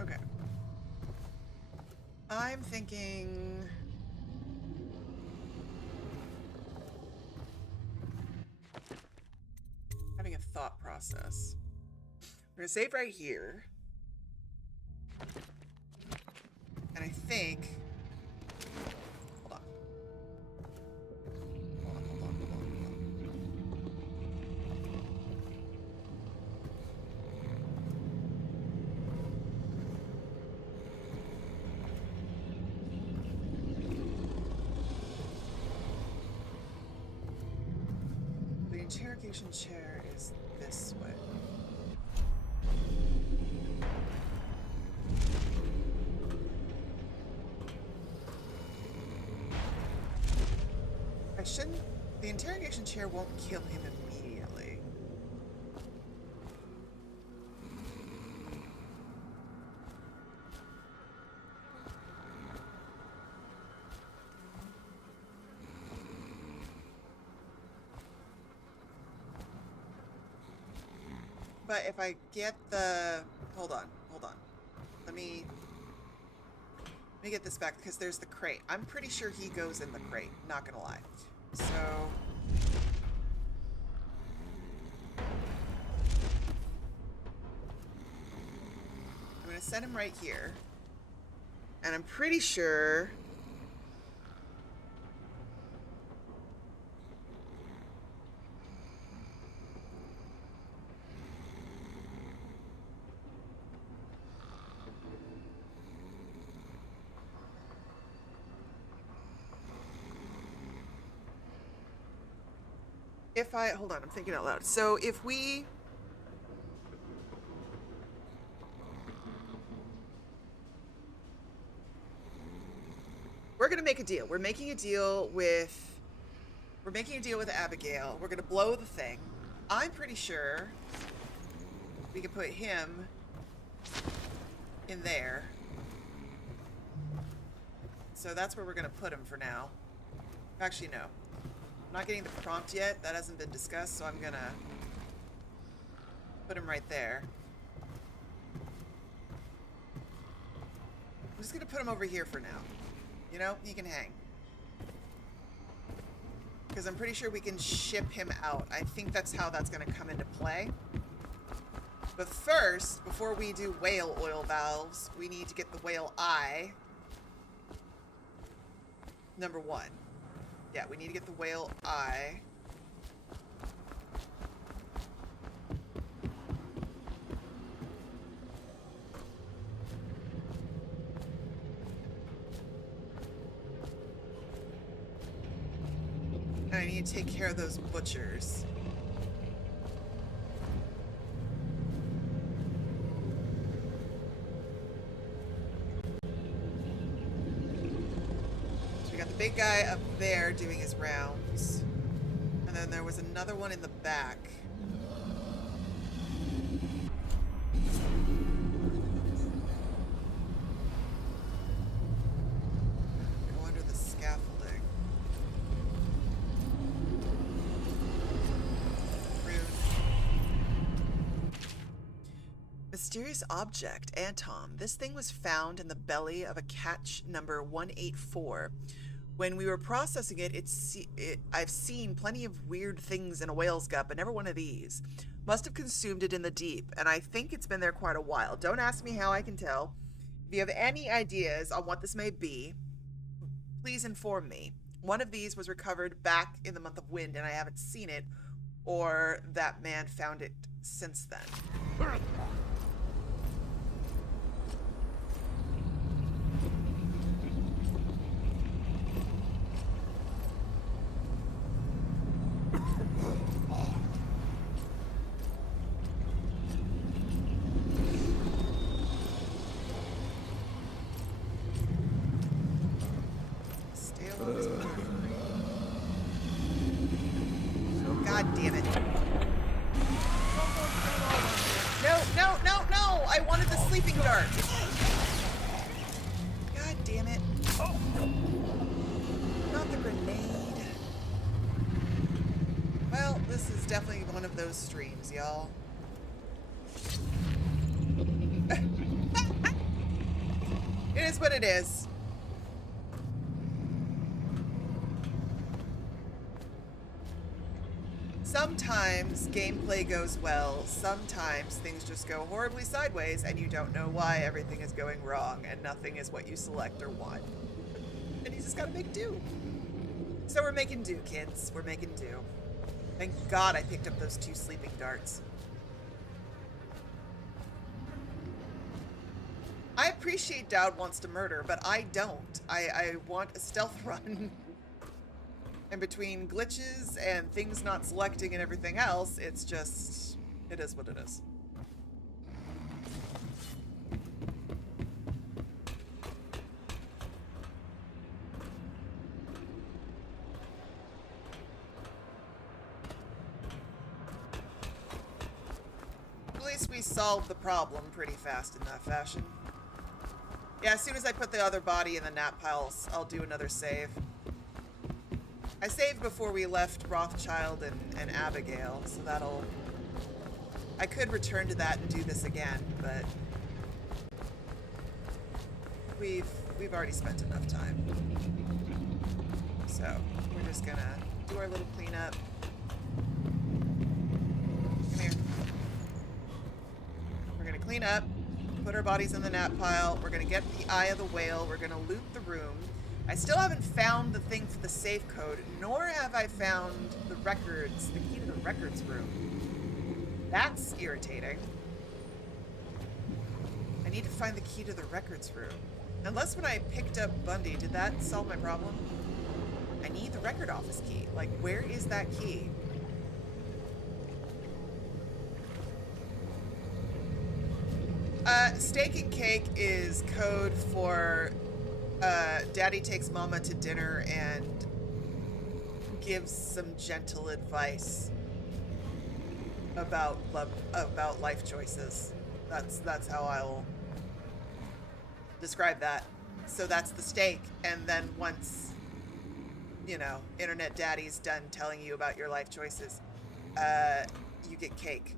Okay. I'm thinking... having a thought process. We're gonna save right here. And I think... Hold on. Hold on. The interrogation chair is this way. I shouldn't... The interrogation chair won't kill him immediately. But if I get the... Hold on. Let me get this back because there's the crate. I'm pretty sure he goes in the crate, not gonna lie. So... I'm gonna set him right here. And I'm pretty sure... if I... Hold on, I'm thinking out loud. So if we... We're gonna make a deal. We're making a deal with Abigail. We're gonna blow the thing. I'm pretty sure we can put him in there. So that's where we're gonna put him for now. Actually, no. I'm not getting the prompt yet. That hasn't been discussed, so I'm gonna put him right there. I'm just gonna put him over here for now. You know, he can hang. Because I'm pretty sure we can ship him out. I think that's how that's gonna come into play. But first, before we do whale oil valves, we need to get the whale eye. Number 1. Yeah, we need to get the whale eye. And I need to take care of those butchers. Big guy up there doing his rounds. And then there was another one in the back. Go under the scaffolding. Rude. Mysterious object, Anton. This thing was found in the belly of a catch number 184. When we were processing it, I've seen plenty of weird things in a whale's gut, but never one of these. Must have consumed it in the deep, and I think it's been there quite a while. Don't ask me how I can tell. If you have any ideas on what this may be, please inform me. One of these was recovered back in the month of Wind, and I haven't seen it, or that man found it since then. God damn it. No! I wanted the sleeping dart. God damn it. Not the grenade. Well, this is definitely one of those streams, y'all. It is what it is. Sometimes gameplay goes well, sometimes things just go horribly sideways and you don't know why everything is going wrong and nothing is what you select or want. And you just gotta make do. So we're making do, kids. We're making do. Thank God I picked up those 2 sleeping darts. I appreciate Daud wants to murder, but I don't. I want a stealth run. And between glitches and things not selecting and everything else, it's just, it is what it is. At least we solved the problem pretty fast in that fashion. Yeah, as soon as I put the other body in the nap piles, I'll do another save. I saved before we left Rothschild and Abigail, so that'll... I could return to that and do this again, but... We've already spent enough time. So, we're just gonna do our little cleanup. Come here. We're gonna clean up, put our bodies in the nap pile, we're gonna get the Eye of the Whale, we're gonna loot the room. I still haven't found the thing for the safe code, nor have I found the records, the key to the records room. That's irritating. I need to find the key to the records room. Unless when I picked up Bundy, did that solve my problem? I need the record office key. Like, where is that key? Steak and cake is code for Daddy takes Mama to dinner and gives some gentle advice about life choices. That's how I'll describe that. So that's the steak, and then once, you know, Internet Daddy's done telling you about your life choices, you get cake.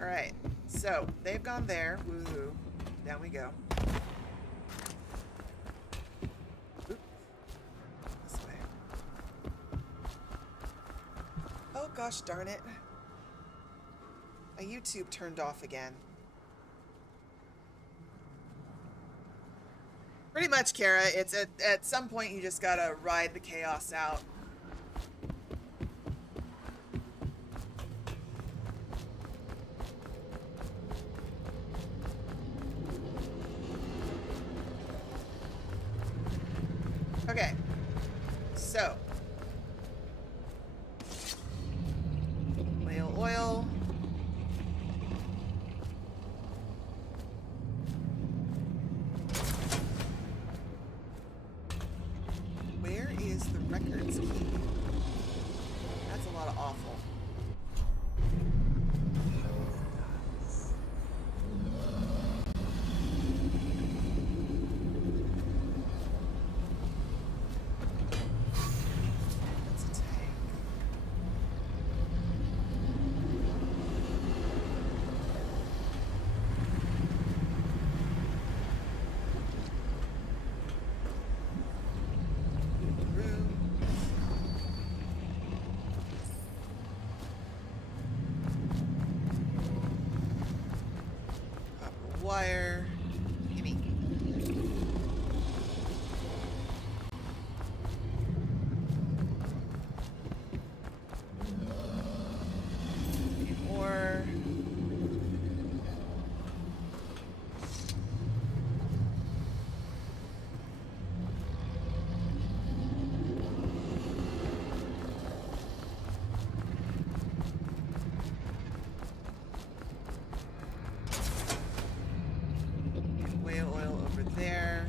Alright, so they've gone there. Woohoo. Down we go. Oop. This way. Oh gosh darn it. My YouTube turned off again. Pretty much, Kara. It's at some point you just gotta ride the chaos out. Okay, so whale oil. Where is the records key? That's a lot of awful. wire. Gimme. Need more. Whale oil over there.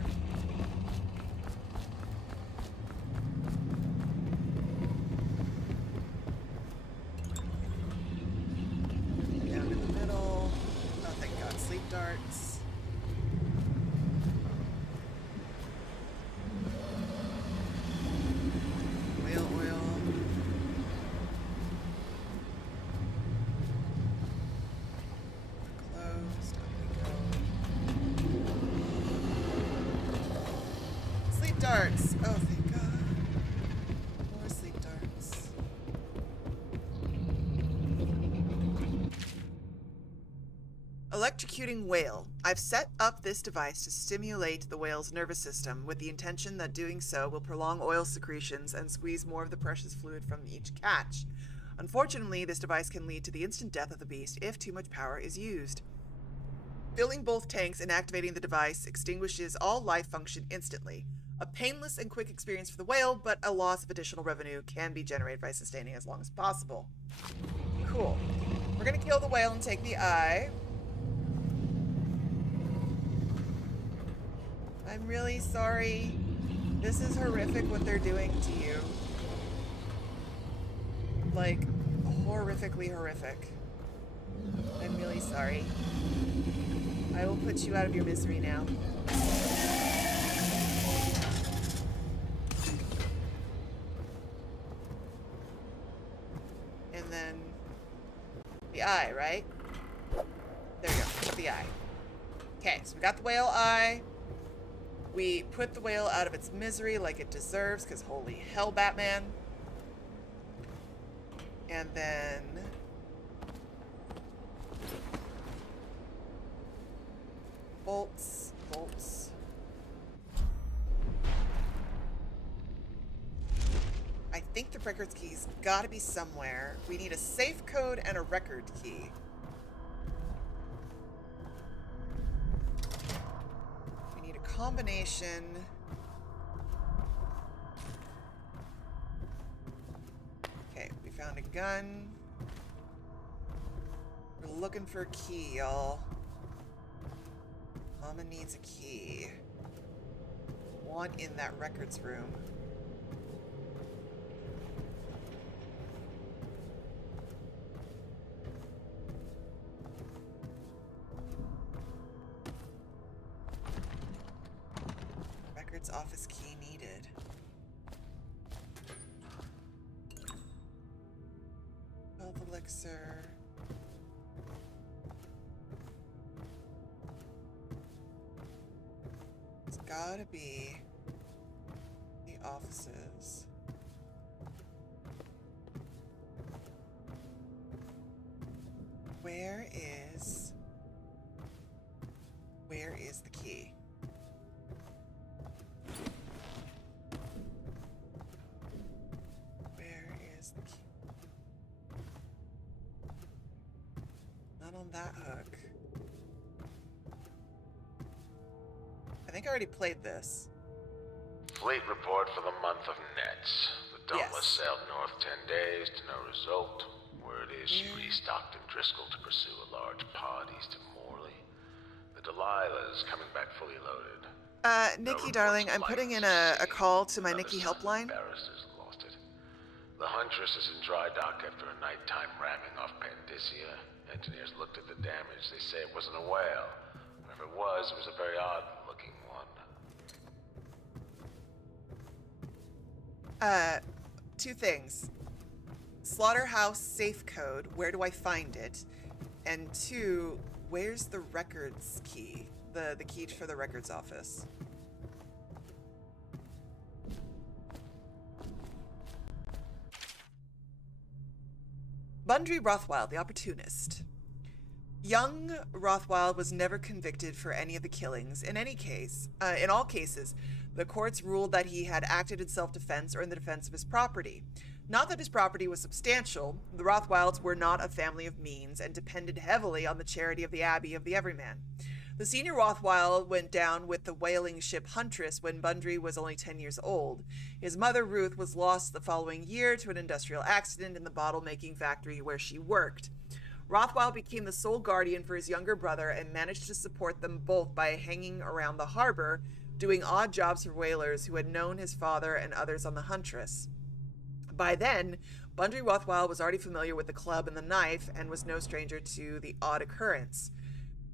Down in the middle. Oh, thank God. Sleep darts. Whale oil. Closed. Up we go. Sleep darts. Oh, thank God. More sleep darts. Electrocuting whale. I've set up this device to stimulate the whale's nervous system with the intention that doing so will prolong oil secretions and squeeze more of the precious fluid from each catch. Unfortunately, this device can lead to the instant death of the beast if too much power is used. Filling both tanks and activating the device extinguishes all life function instantly. A painless and quick experience for the whale, but a loss of additional revenue can be generated by sustaining as long as possible. Cool. We're gonna kill the whale and take the eye. I'm really sorry. This is horrific what they're doing to you. Like, horrifically horrific. I'm really sorry. I will put you out of your misery now. And then the eye, right? There we go. The eye. Okay, so we got the whale eye. We put the whale out of its misery like it deserves, because holy hell, Batman. And then bolts, bolts. I think the records key's gotta be somewhere. We need a safe code and a record key. We need a combination. Okay, we found a gun. We're looking for a key, y'all. Mama needs a key. One in that records room. Records office key needed. Health elixir. It's gotta be the offices. Where is the key? Where is the key? Not on that hook. I think I already played this. Fleet report for the month of Nets. The Dunwall Yes. sailed north 10 days to no result. Word is she restocked in Driscoll to pursue a large pod east of Morley. The Delilah is coming back fully loaded. Nikki, darling, I'm putting in a call to my Nikki helpline. Barristers lost it. The Huntress is in dry dock after a nighttime ramming off Pandyssia. Engineers looked at the damage. They say it wasn't a whale. Or if it was a very odd-looking one. Two things. Slaughterhouse safe code, where do I find it? And two, where's the records key? The key for the records office. Bundry Rothwild, the opportunist. Young Rothwild was never convicted for any of the killings. In all cases, the courts ruled that he had acted in self-defense or in the defense of his property. Not that his property was substantial. The Rothwilds were not a family of means and depended heavily on the charity of the Abbey of the Everyman. The senior Rothwild went down with the whaling ship Huntress when Bundry was only 10 years old. His mother, Ruth, was lost the following year to an industrial accident in the bottle-making factory where she worked. Rothwild became the sole guardian for his younger brother and managed to support them both by hanging around the harbor, doing odd jobs for whalers who had known his father and others on the Huntress. By then, Bundry Rothwild was already familiar with the club and the knife and was no stranger to the odd occurrence.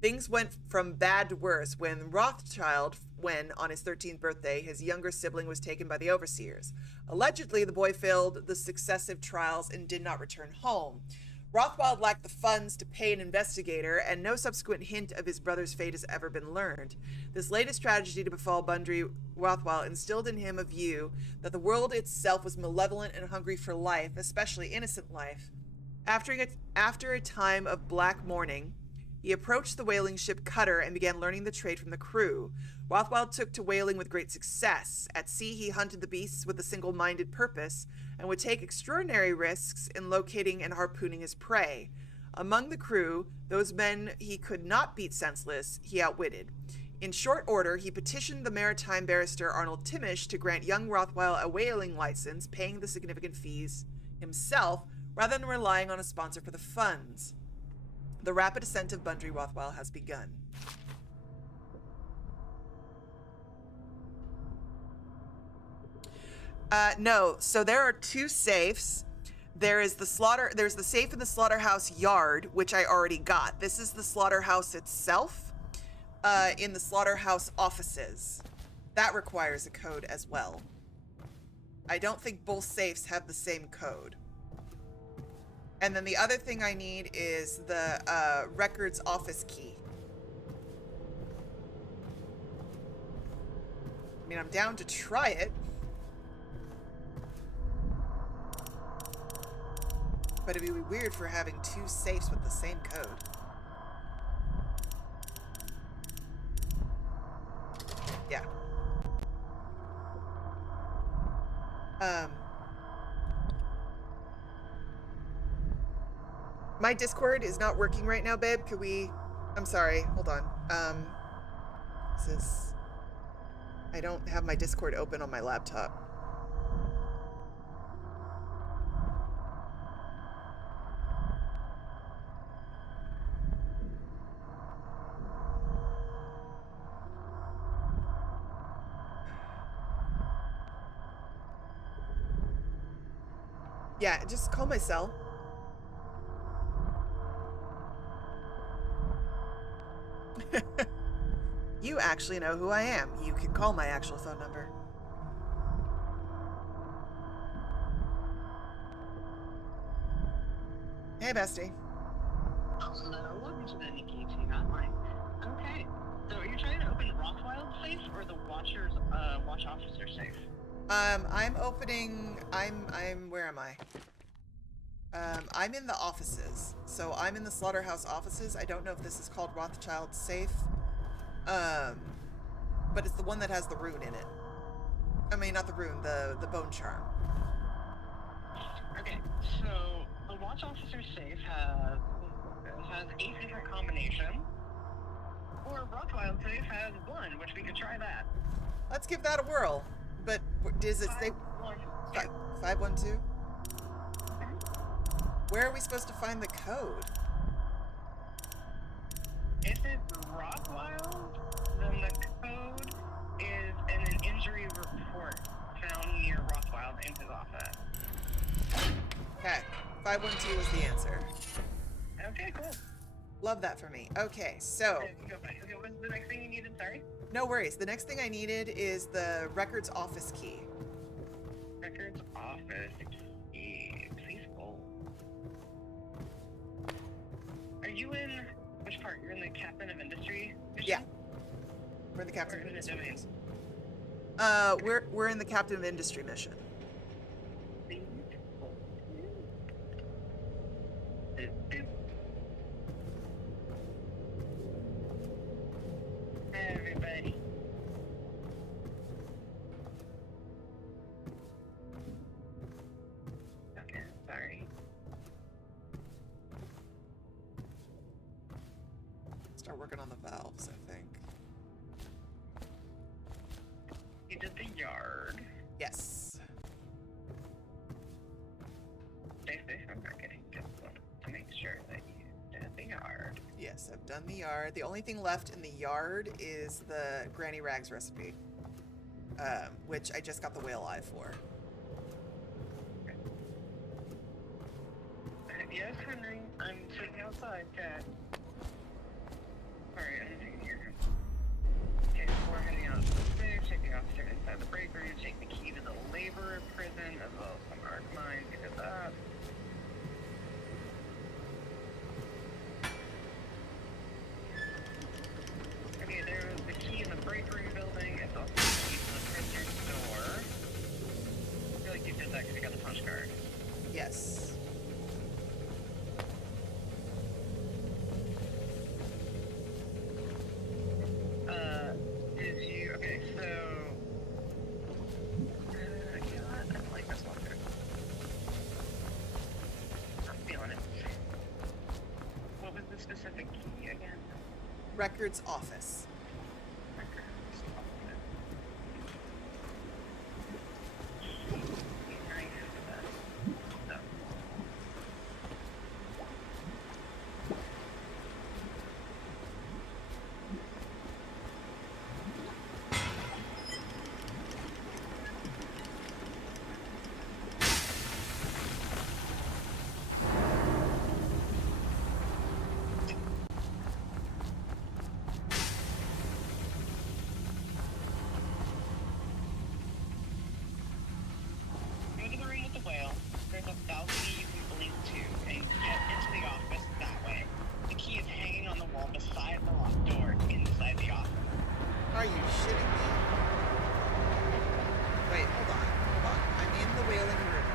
Things went from bad to worse when on his 13th birthday, his younger sibling was taken by the overseers. Allegedly, the boy failed the successive trials and did not return home. Rothwild lacked the funds to pay an investigator, and no subsequent hint of his brother's fate has ever been learned. This latest tragedy to befall Bundry Rothwild instilled in him a view that the world itself was malevolent and hungry for life, especially innocent life. After a time of black mourning, he approached the whaling ship Cutter and began learning the trade from the crew. Rothwild took to whaling with great success. At sea, he hunted the beasts with a single-minded purpose and would take extraordinary risks in locating and harpooning his prey. Among the crew, those men he could not beat senseless, he outwitted. In short order, he petitioned the maritime barrister Arnold Timish to grant young Rothwild a whaling license, paying the significant fees himself, rather than relying on a sponsor for the funds. The rapid ascent of Bundry Rothwild has begun. No, so there are two safes. There's the safe in the slaughterhouse yard, which I already got. This is the slaughterhouse itself, in the slaughterhouse offices. That requires a code as well. I don't think both safes have the same code. And then the other thing I need is the records office key. I mean, I'm down to try it. But it'd be weird for having two safes with the same code. Yeah. My Discord is not working right now, babe. Could we... I'm sorry. Hold on. I don't have my Discord open on my laptop. Yeah, just call my cell. You actually know who I am. You can call my actual phone number. Hey, bestie. Hello, welcome to the Nikki Hotline. Okay, so are you trying to open Rothwild's safe or the watch officer safe? I'm opening. Where am I? I'm in the offices. So I'm in the slaughterhouse offices. I don't know if this is called Rothschild's safe. But it's the one that has the rune in it. I mean, not the rune, the bone charm. Okay, so the watch officer safe has 8 different combinations. Or Rothwild's safe has 1, which we could try that. Let's give that a whirl. But does it say 512? Where are we supposed to find the code? If it's Rothwild, then the code is in an injury report found near Rothwild in his office. Okay, 512 is the answer. Okay, cool. Love that for me. Okay, so... Okay, what's the next thing you needed, sorry? No worries. The next thing I needed is the records office key. Records office key. Please hold. Are you in... Which part? You're in the Captain of Industry mission? Yeah. We're in the Captain of Industry mission. We're in the Captain of Industry mission. start working on the valves, I think. You did the yard. Yes. Stay safe from getting disciplined to make sure that you did the yard. Yes, I've done the yard. The only thing left in the yard is the Granny Rags recipe, which I just got the whale eye for. Yes, Henry. I'm sitting outside, Cat. Alright, anything here? Okay, so we're heading out to the stage, take the officer inside the break room, take the key to the laborer prison, as well as some arc mines, because that. Okay, there's the key in the break room building, it's also the key to the prisoner's door. I feel like you did that because you got the punch card. Yes. Did you, okay, so, you know what, I don't like this one here. I'm feeling it. What was the specific key again? Records office. There's a balcony you can bleed to and get into the office that way. The key is hanging on the wall beside the locked door inside the office. Are you shitting me? Wait, hold on. I'm in the whaling room.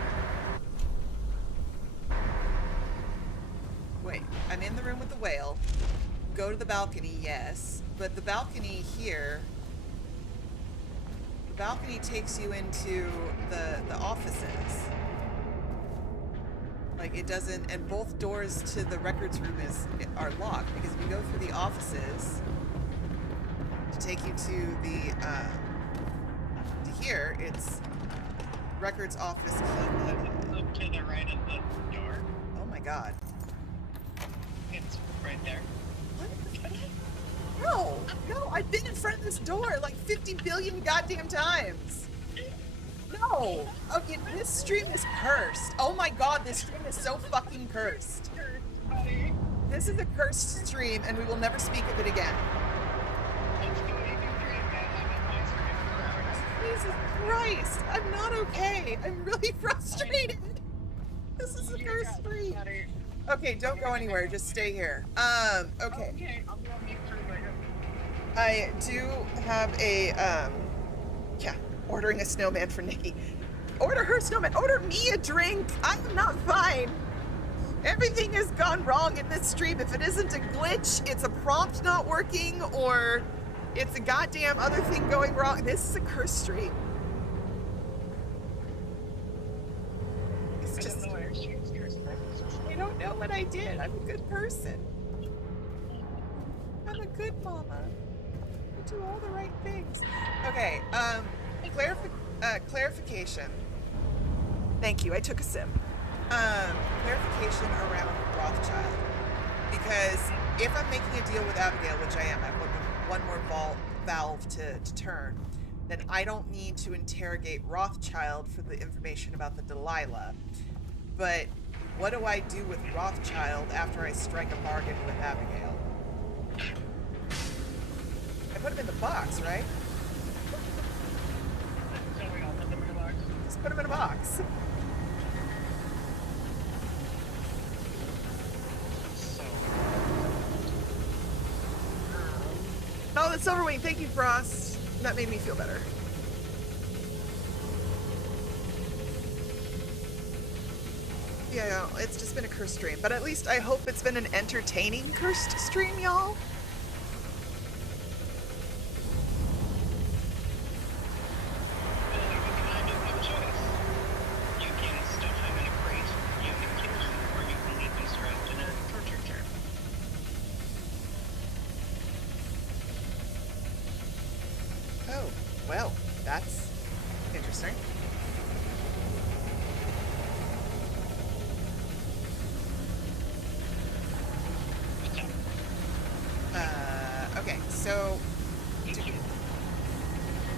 Wait, I'm in the room with the whale. Go to the balcony, yes. But the balcony here... The balcony takes you into the offices. Like, it doesn't... And both doors to the records room are locked. Because if you go through the offices... to take you to the, to here, it's records office key. Look to the right of the door. Oh my god. It's right there. What? No, I've been in front of this door like 50 billion goddamn times. No. Okay, this stream is cursed. Oh my god, this stream is so fucking cursed. This is a cursed stream and we will never speak of it again. Jesus Christ, I'm not okay. I'm really frustrated. This is a cursed stream. Okay, don't go anywhere. Just stay here. Okay. I do have a, yeah, ordering a snowman for Nikki. Order her snowman. Order me a drink. I'm not fine. Everything has gone wrong in this stream. If it isn't a glitch, it's a prompt not working, or it's a goddamn other thing going wrong. This is a cursed stream. It's just... I don't know what I did. I'm a good person. I'm a good mama. I do all the right things. Okay, clarification. Thank you, I took a sip. Clarification around Rothschild. Because if I'm making a deal with Abigail, which I am, I have one more valve to turn, then I don't need to interrogate Rothschild for the information about the Delilah. But what do I do with Rothschild after I strike a bargain with Abigail? I put him in the box, right? Just put him in a box. Oh, that's Silverwing. Thank you, Frost. That made me feel better. Yeah, it's just been a cursed stream, but at least I hope it's been an entertaining cursed stream, y'all. That's interesting. Okay, so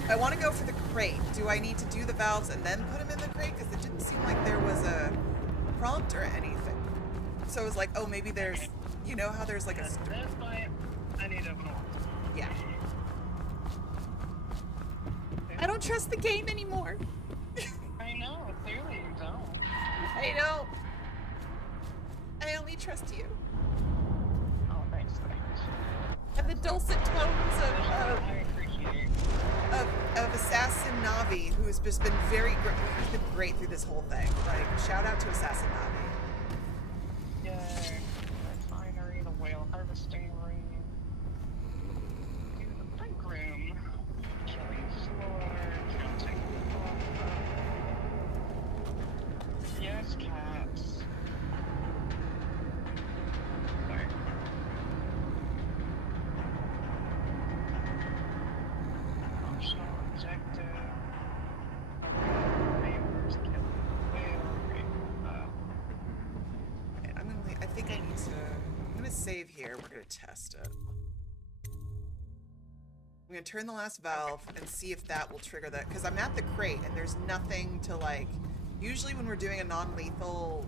I want to go for the crate. Do I need to do the valves and then put them in the crate? Because it didn't seem like there was a prompt or anything. So it was like, oh, maybe there's, you know how there's like a... That's why I need to open a vault. Yeah. I don't trust the game anymore. I know, clearly you don't. I know. I only trust you. Oh, thanks. And the dulcet tones of Assassin Navi, who's just been who's been great through this whole thing. Like, shout out to Assassin Navi. Yay. Refinery, the whale harvesting room. The big room. Killing floor. Counting yes, cats. Sorry. Functional objective. Neighbors kill whale. I think I need to... I'm gonna save here. We're gonna test it. I'm gonna turn the last valve and see if that will trigger that, because I'm at the crate and there's nothing to like... Usually when we're doing a non-lethal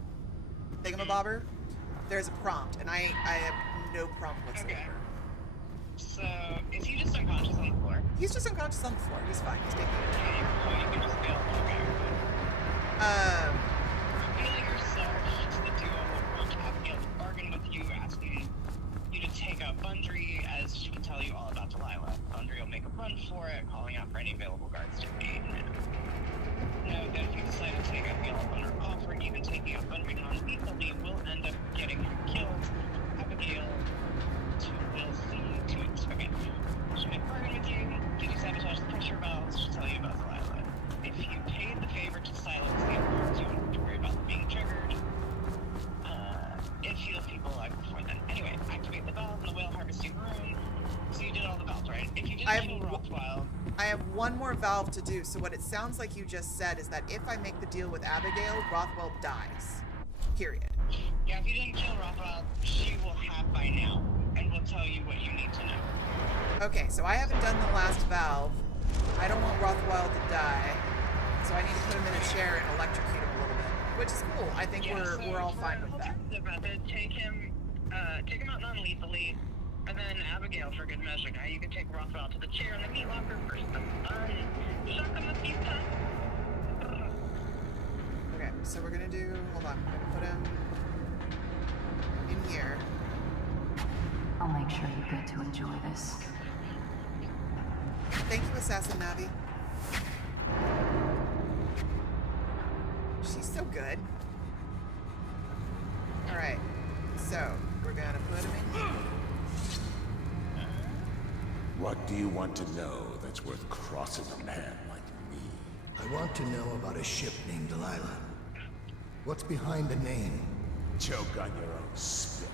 thingamabobber, there's a prompt, and I have no prompt whatsoever. Okay. So, is he just unconscious on the floor? He's just unconscious on the floor. He's fine. He's taking it. Oh, you can just feel okay. Feeling yourself to the duo will Abigail bargain with you, asking you to take out Bundry, as she can tell you all about Delilah. Bundry will make a run for it, calling out for any available guards to aid. Note that if you decide to take out the on her offer, even taking out Bundry non-lethally will end up getting her killed. Abigail will see to it. Okay. She'll make a bargain with you. Did you sabotage the pressure valves? She'll tell you about Delilah. If you paid the favor to silence the alarms, you wouldn't have to worry about them being triggered. If you have people alive before then. Anyway, activate the valve in the whale harvesting room. So you did all the valves, right? If you didn't kill Rothwild... I have one more valve to do, so what it sounds like you just said is that if I make the deal with Abigail, Rothwell dies. Period. Yeah, if you didn't kill Rothwild, she will have by now, and will tell you what you need to know. Okay, so I haven't done the last valve. I don't want Rothwell to die, so I need to put him in a chair and electrocute him a little bit, which is cool. I think we're all fine with that. Method, take him out non-lethally, and then Abigail for good measure. Now you can take Rothwell to the chair in the meat locker first. Shotgun the pizza. Okay, so we're gonna do. Hold on, I'm gonna put him in here. I'll make sure you get to enjoy this. Thank you, Assassin Navi. She's so good. Alright, so we're gonna put him in here. What do you want to know that's worth crossing a man like me? I want to know about a ship named Delilah. What's behind the name? Choke on your own spit.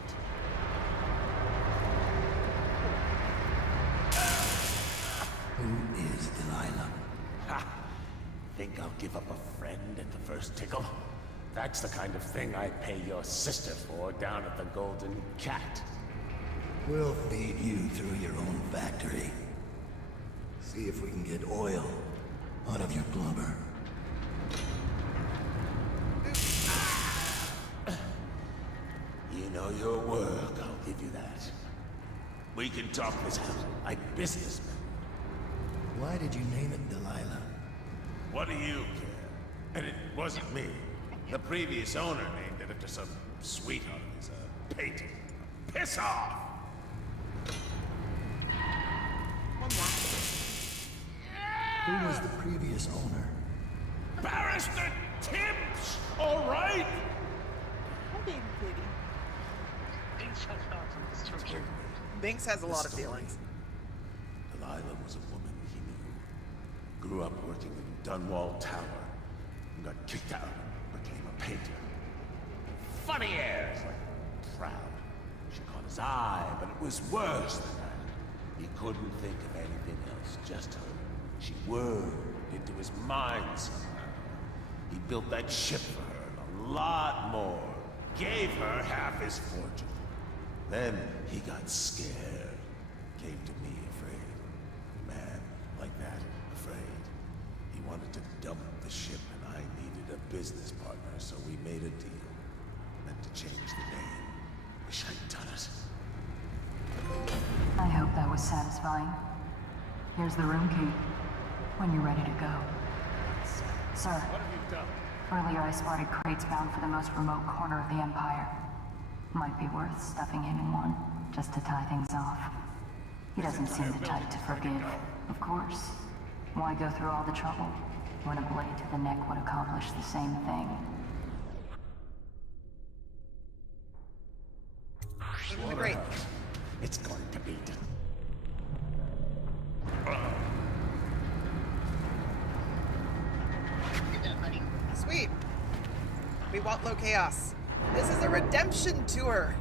Who is Delilah? Ha! Think I'll give up a friend at the first tickle? That's the kind of thing I pay your sister for down at the Golden Cat. We'll feed you through your own factory. See if we can get oil out of your blubber. You know your work, I'll give you that. We can talk this out like businessmen. Why did you name it Delilah? What do you care? And it wasn't me. The previous owner named it after some sweetheart of his, painting. Piss off! One more. Who was the previous owner? Barrister Tibbs! All right? Oh, baby kitty. Binks has a lot of feelings. Delilah was a woman he knew. Grew up working in Dunwall Tower. And got kicked out and became a painter. Funny airs, like proud. She caught his eye, but it was worse than that. He couldn't think of anything else, just her. She whirled into his mind somehow. He built that ship for her and a lot more. Gave her half his fortune. Then he got scared. Came to me afraid. A man like that, afraid. He wanted to dump the ship and I needed a business partner, so we made a deal. Meant to change the name. Wish I'd done it. I hope that was satisfying. Here's the room key. When you're ready to go. Sir. What have you done? Earlier I spotted crates bound for the most remote corner of the Empire. Might be worth stuffing in one, just to tie things off. He doesn't seem the type to forgive, of course. Why go through all the trouble when a blade to the neck would accomplish the same thing? Great. It's going to be done. Sweet. We want low chaos. This is a redemption tour.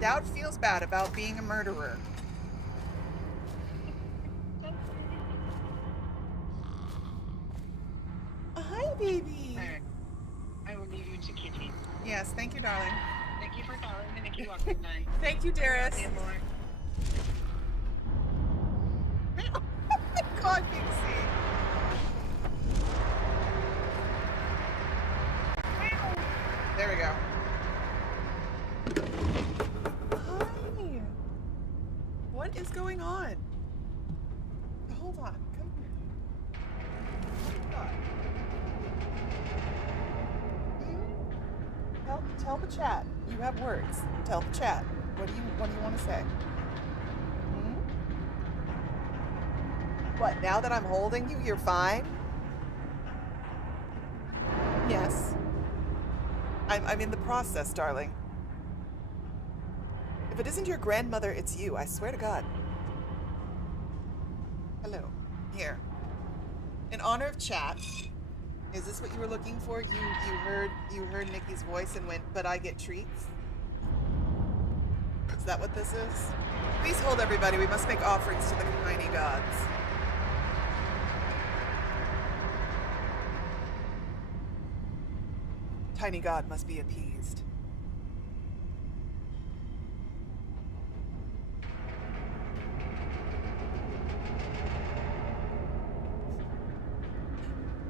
Daud feels bad about being a murderer. Hi, baby. I will leave you to Kitty. Yes, thank you, darling. Thank you for calling and if you walk good night. Thank you, Darius. Oh my God, Pixie. There we go. Hi. What is going on? Hold on. Come here. Tell the chat. You have words. Tell the chat. What do you want to say? What? Now that I'm holding you, you're fine? Yes. I'm in the process, darling. If it isn't your grandmother, it's you. I swear to God. Hello. Here. In honor of chat, is this what you were looking for? You heard Nikki's voice and went, but I get treats? Is that what this is? Please hold, everybody. We must make offerings to the tiny gods. Tiny god must be appeased.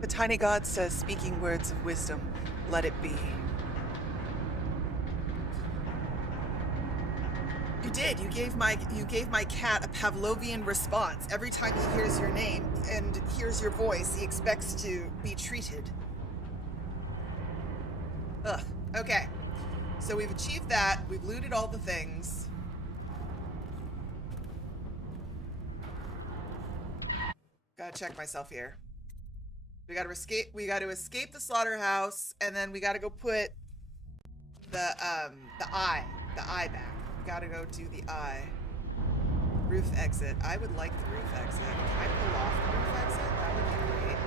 The tiny god says, speaking words of wisdom, let it be. You did. You gave my cat a Pavlovian response. Every time he hears your name and hears your voice, he expects to be treated. Ugh. Okay. So we've achieved that. We've looted all the things. Gotta check myself here. We gotta escape the slaughterhouse, and then we gotta go put the eye back. We gotta go do the eye. Roof exit. I would like the roof exit. Can I pull off the roof exit? That would be great.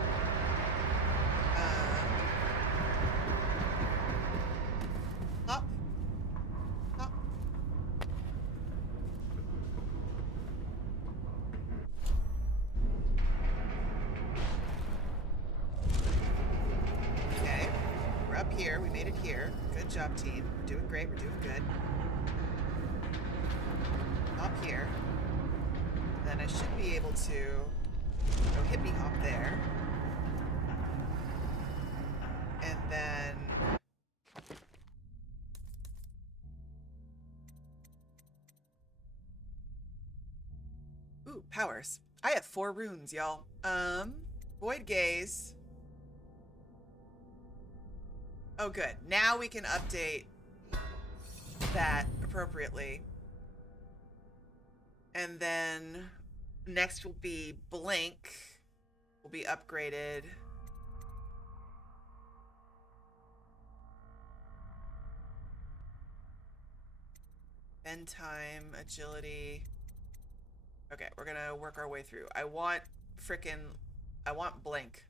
Hop. Hop. Okay. We're up here. We made it here. Good job, team. We're doing great. We're doing good. Up here. And then I should be able to go hippie hop there. And then ooh, powers. I have 4 runes, y'all. Void Gaze. Oh, good. Now we can update that appropriately. And then next will be Blink. Will be upgraded. Bend time, agility. Okay, we're gonna work our way through. I want Blink.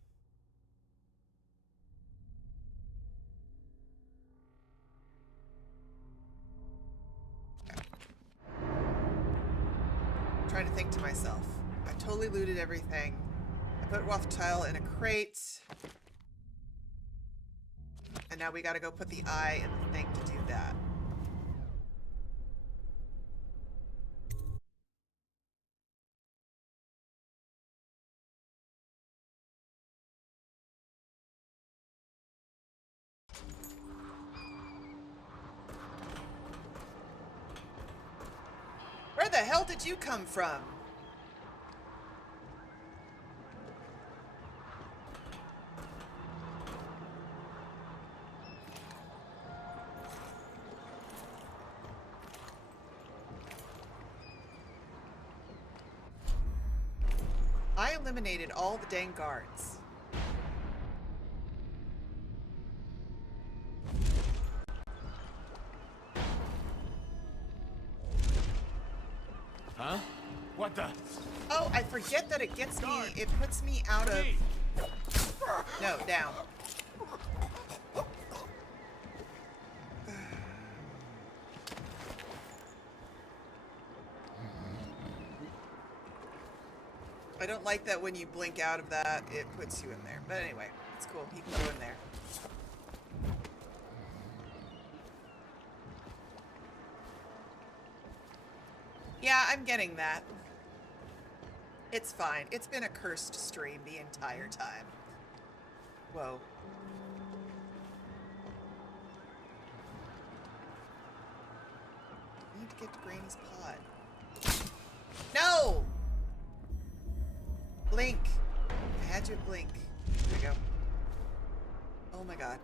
Okay. I'm trying to think to myself. I totally looted everything. Put Rothschild in a crate. And now we gotta go put the eye in the thing to do that. Where the hell did you come from? I eliminated all the dang guards. Huh? What the? Oh, I forget that it gets me, it puts me out of... No, down. I don't like that when you blink out of that, it puts you in there. But anyway, it's cool. He can go in there. Yeah, I'm getting that. It's fine. It's been a cursed stream the entire time. Whoa. I need to get to Granny's pod. No! Blink. I had you blink. There we go. Oh my god.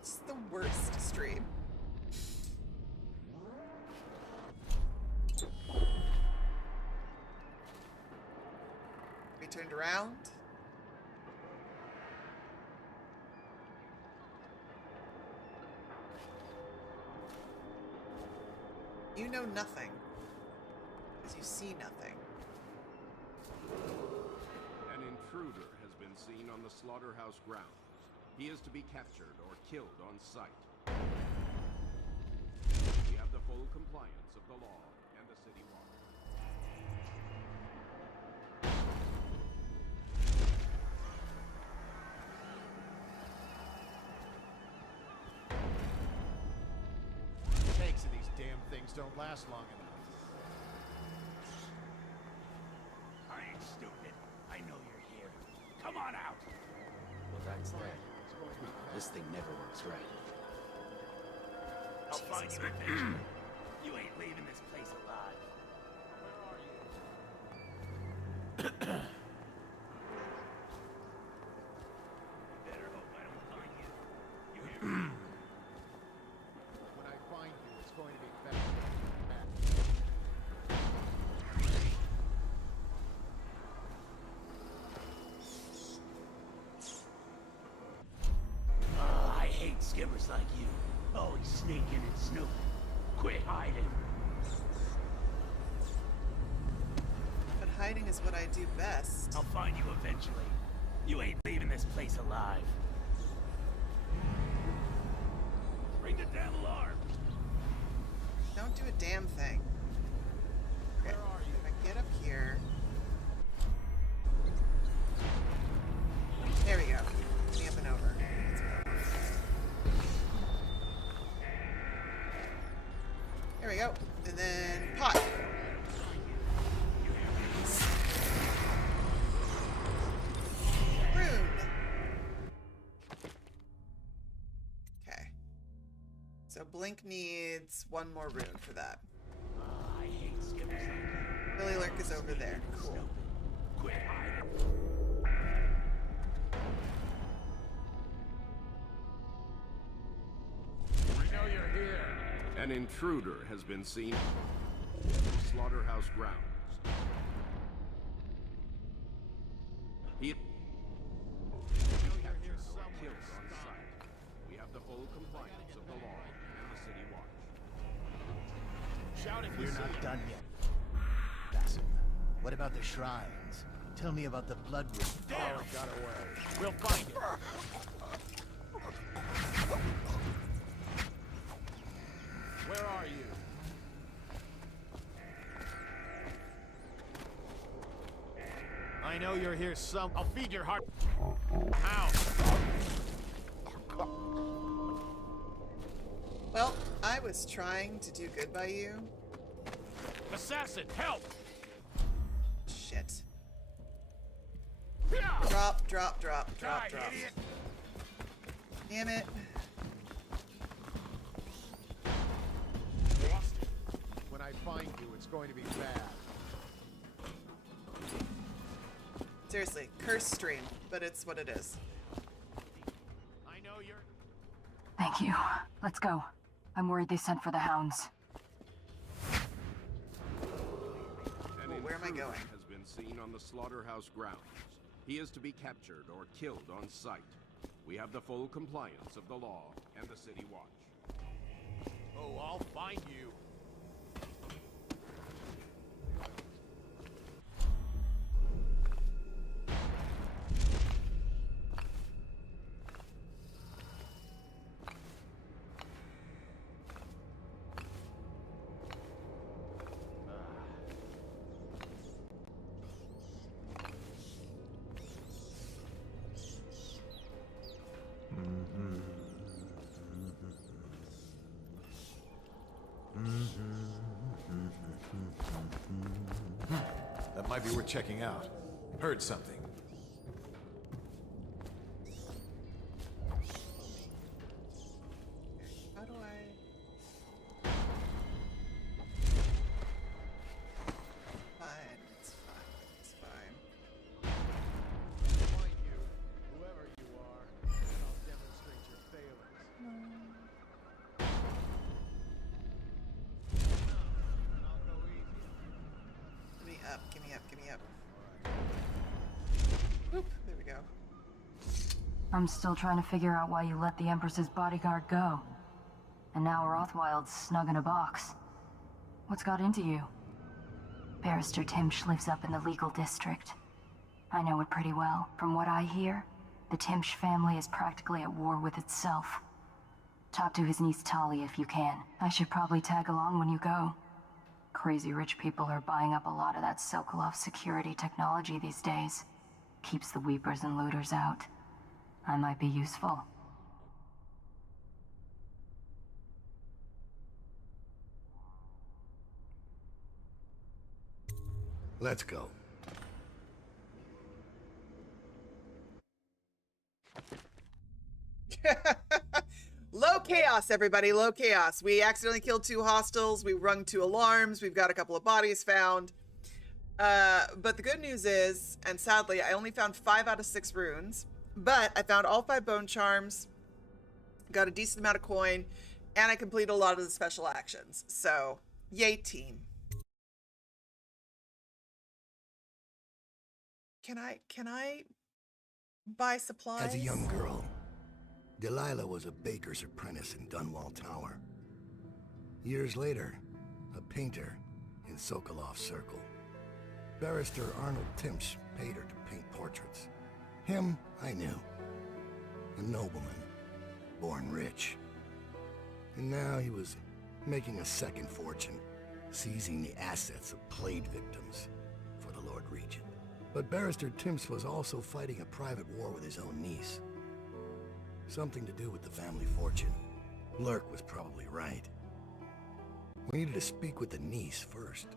It's the worst stream. We turned around. You know nothing. Because you see nothing. An intruder has been seen on the slaughterhouse grounds. He is to be captured or killed on sight. We have the full compliance of the law and the city watch. Makes of these damn things don't last long enough. I ain't stupid. I know you're here. Come on out. Well, that's that. This thing never works right. I'll find you eventually. You ain't leaving this place alive. Better hope I don't find you. You hear me? When I find you, it's going to be better. I hate skimmers like you. Always sneaking and snooping. Quit hiding. But hiding is what I do best. I'll find you eventually. You ain't leaving this place alive. Ring the damn alarm. Don't do a damn thing. Okay, if I get up here... There we go. Get me up and over. There we go. And then pot. Rune. Okay. So Blink needs one more rune for that. I hate skimmers like you. Billy Lurk is over there. Cool. Quit hiding. We know you're here. An intruder has been seen on the slaughterhouse grounds. He captured or killed on sight. We have the full compliance of the law and the city watch. Shout if We're you see not it. done yet. Bassett, what about the shrines? Tell me about the blood ring. Damn, it got away. We'll find it. Where are you? I know you're here some. I'll feed your heart. Ow! Well, I was trying to do good by you. Assassin, help! Shit. Drop, drop, drop, drop, drop. Idiot. Damn it. When I find you, it's going to be bad. Seriously, cursed stream, but it's what it is. I know you're. Thank you. Let's go. I'm worried they sent for the hounds. An Where am I intruder going? has been seen on the slaughterhouse grounds. He is to be captured or killed on sight. We have the full compliance of the law and the city watch. Oh, I'll find you. That might be worth checking out. Heard something. How do I... Fine, it's fine, it's fine. Find you, whoever you are, and I'll demonstrate your failings. And I'll go easy. Give me up, give me up, give me up. Whoop, there we go. I'm still trying to figure out why you let the Empress's bodyguard go. And now Rothwild's snug in a box. What's got into you? Barrister Timsh lives up in the legal district. I know it pretty well. From what I hear, the Timsh family is practically at war with itself. Talk to his niece Tali if you can. I should probably tag along when you go. Crazy rich people are buying up a lot of that Sokolov security technology these days. Keeps the weepers and looters out. I might be useful. Let's go. Low chaos, everybody, low chaos. We accidentally killed 2 hostiles. We rung 2 alarms. We've got a couple of bodies found. But the good news is, and sadly, I only found 5 out of 6 runes, but I found all 5 bone charms, got a decent amount of coin, and I completed a lot of the special actions. So, yay team. Can I buy supplies? As a young girl, Delilah was a baker's apprentice in Dunwall Tower. Years later, a painter in Sokolov's circle. Barrister Arnold Timsh paid her to paint portraits. Him, I knew. A nobleman, born rich. And now he was making a second fortune, seizing the assets of plague victims for the Lord Regent. But Barrister Timsh was also fighting a private war with his own niece. Something to do with the family fortune. Lurk was probably right. We needed to speak with the niece first.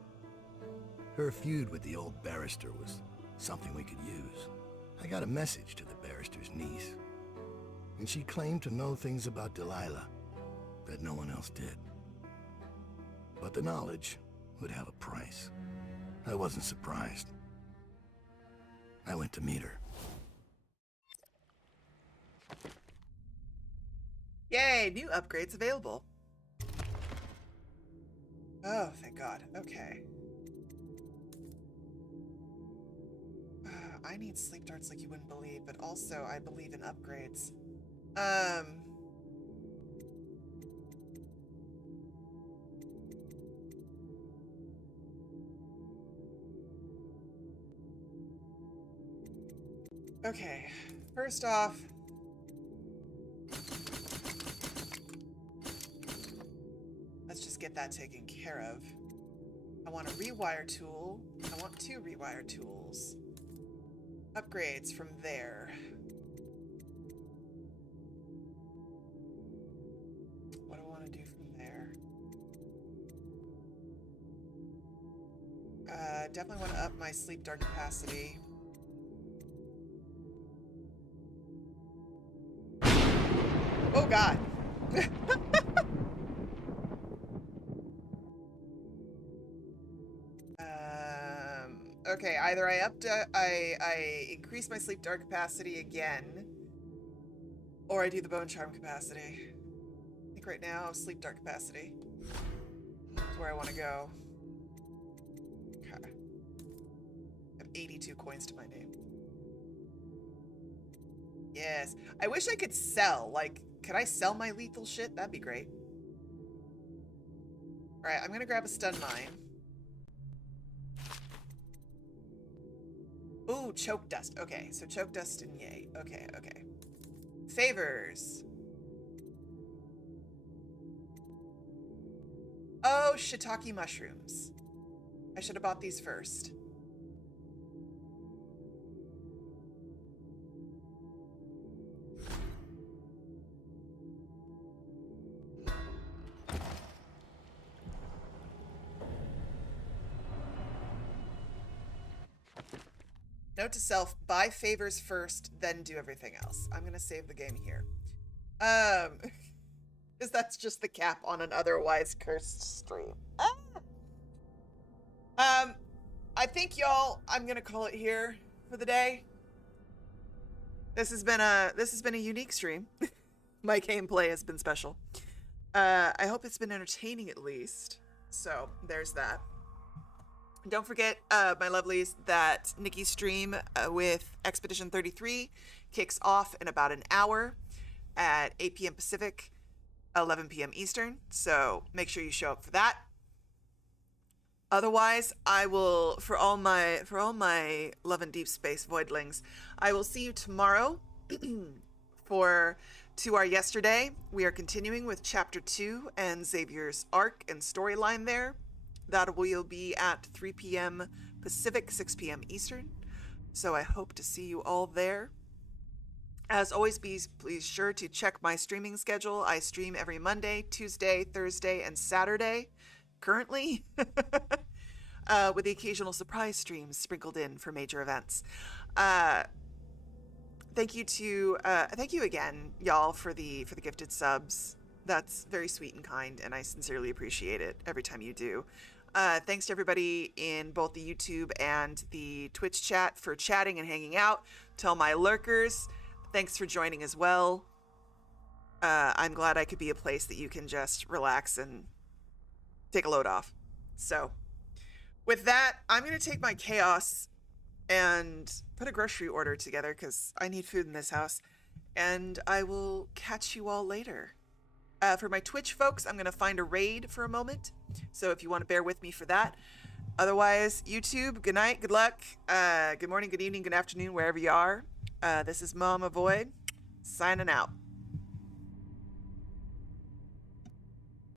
Her feud with the old barrister was something we could use. I got a message to the barrister's niece, and she claimed to know things about Delilah that no one else did. But the knowledge would have a price. I wasn't surprised. I went to meet her. Yay, new upgrades available. Oh, thank God. Okay. I need sleep darts like you wouldn't believe, but also I believe in upgrades. Okay, first off, let's just get that taken care of. I want a rewire tool. I want 2 rewire tools. Upgrades from there. What do I want to do from there? Definitely want to up my sleep dark capacity. Oh God. Okay, either I increase my sleep dark capacity again, or I do the bone charm capacity. I think right now sleep dark capacity is where I want to go. Okay. I have 82 coins to my name. Yes. I wish I could sell. Like, could I sell my lethal shit? That'd be great. Alright, I'm gonna grab a stun mine. Ooh, choke dust. Okay, so choke dust and yay. Okay, okay. Favors. Oh, shiitake mushrooms. I should have bought these first. Note to self, buy favors first, then do everything else. I'm gonna save the game here. Because that's just the cap on an otherwise cursed stream. I think y'all, I'm gonna call it here for the day. This has been a unique stream. My gameplay has been special. I hope it's been entertaining at least. So there's that. Don't forget, my lovelies, that Nikki's stream with Expedition 33 kicks off in about an hour at 8 p.m. Pacific, 11 p.m. Eastern. So make sure you show up for that. Otherwise, I will, for all my Love and Deep Space voidlings, I will see you tomorrow for To Our Yesterday. We are continuing with Chapter 2 and Xavier's arc and storyline there. That will be at 3 p.m. Pacific, 6 p.m. Eastern. So I hope to see you all there. As always, please sure to check my streaming schedule. I stream every Monday, Tuesday, Thursday, and Saturday currently, with the occasional surprise streams sprinkled in for major events. Thank you again, y'all, for the gifted subs. That's very sweet and kind, and I sincerely appreciate it every time you do. Thanks to everybody in both the YouTube and the Twitch chat for chatting and hanging out. To all my lurkers, thanks for joining as well. I'm glad I could be a place that you can just relax and take a load off. So, with that, I'm going to take my chaos and put a grocery order together because I need food in this house. And I will catch you all later. For my Twitch folks, I'm going to find a raid for a moment. So if you want to bear with me for that. Otherwise, YouTube, good night, good luck, good morning, good evening, good afternoon, wherever you are. This is Mama Void, signing out.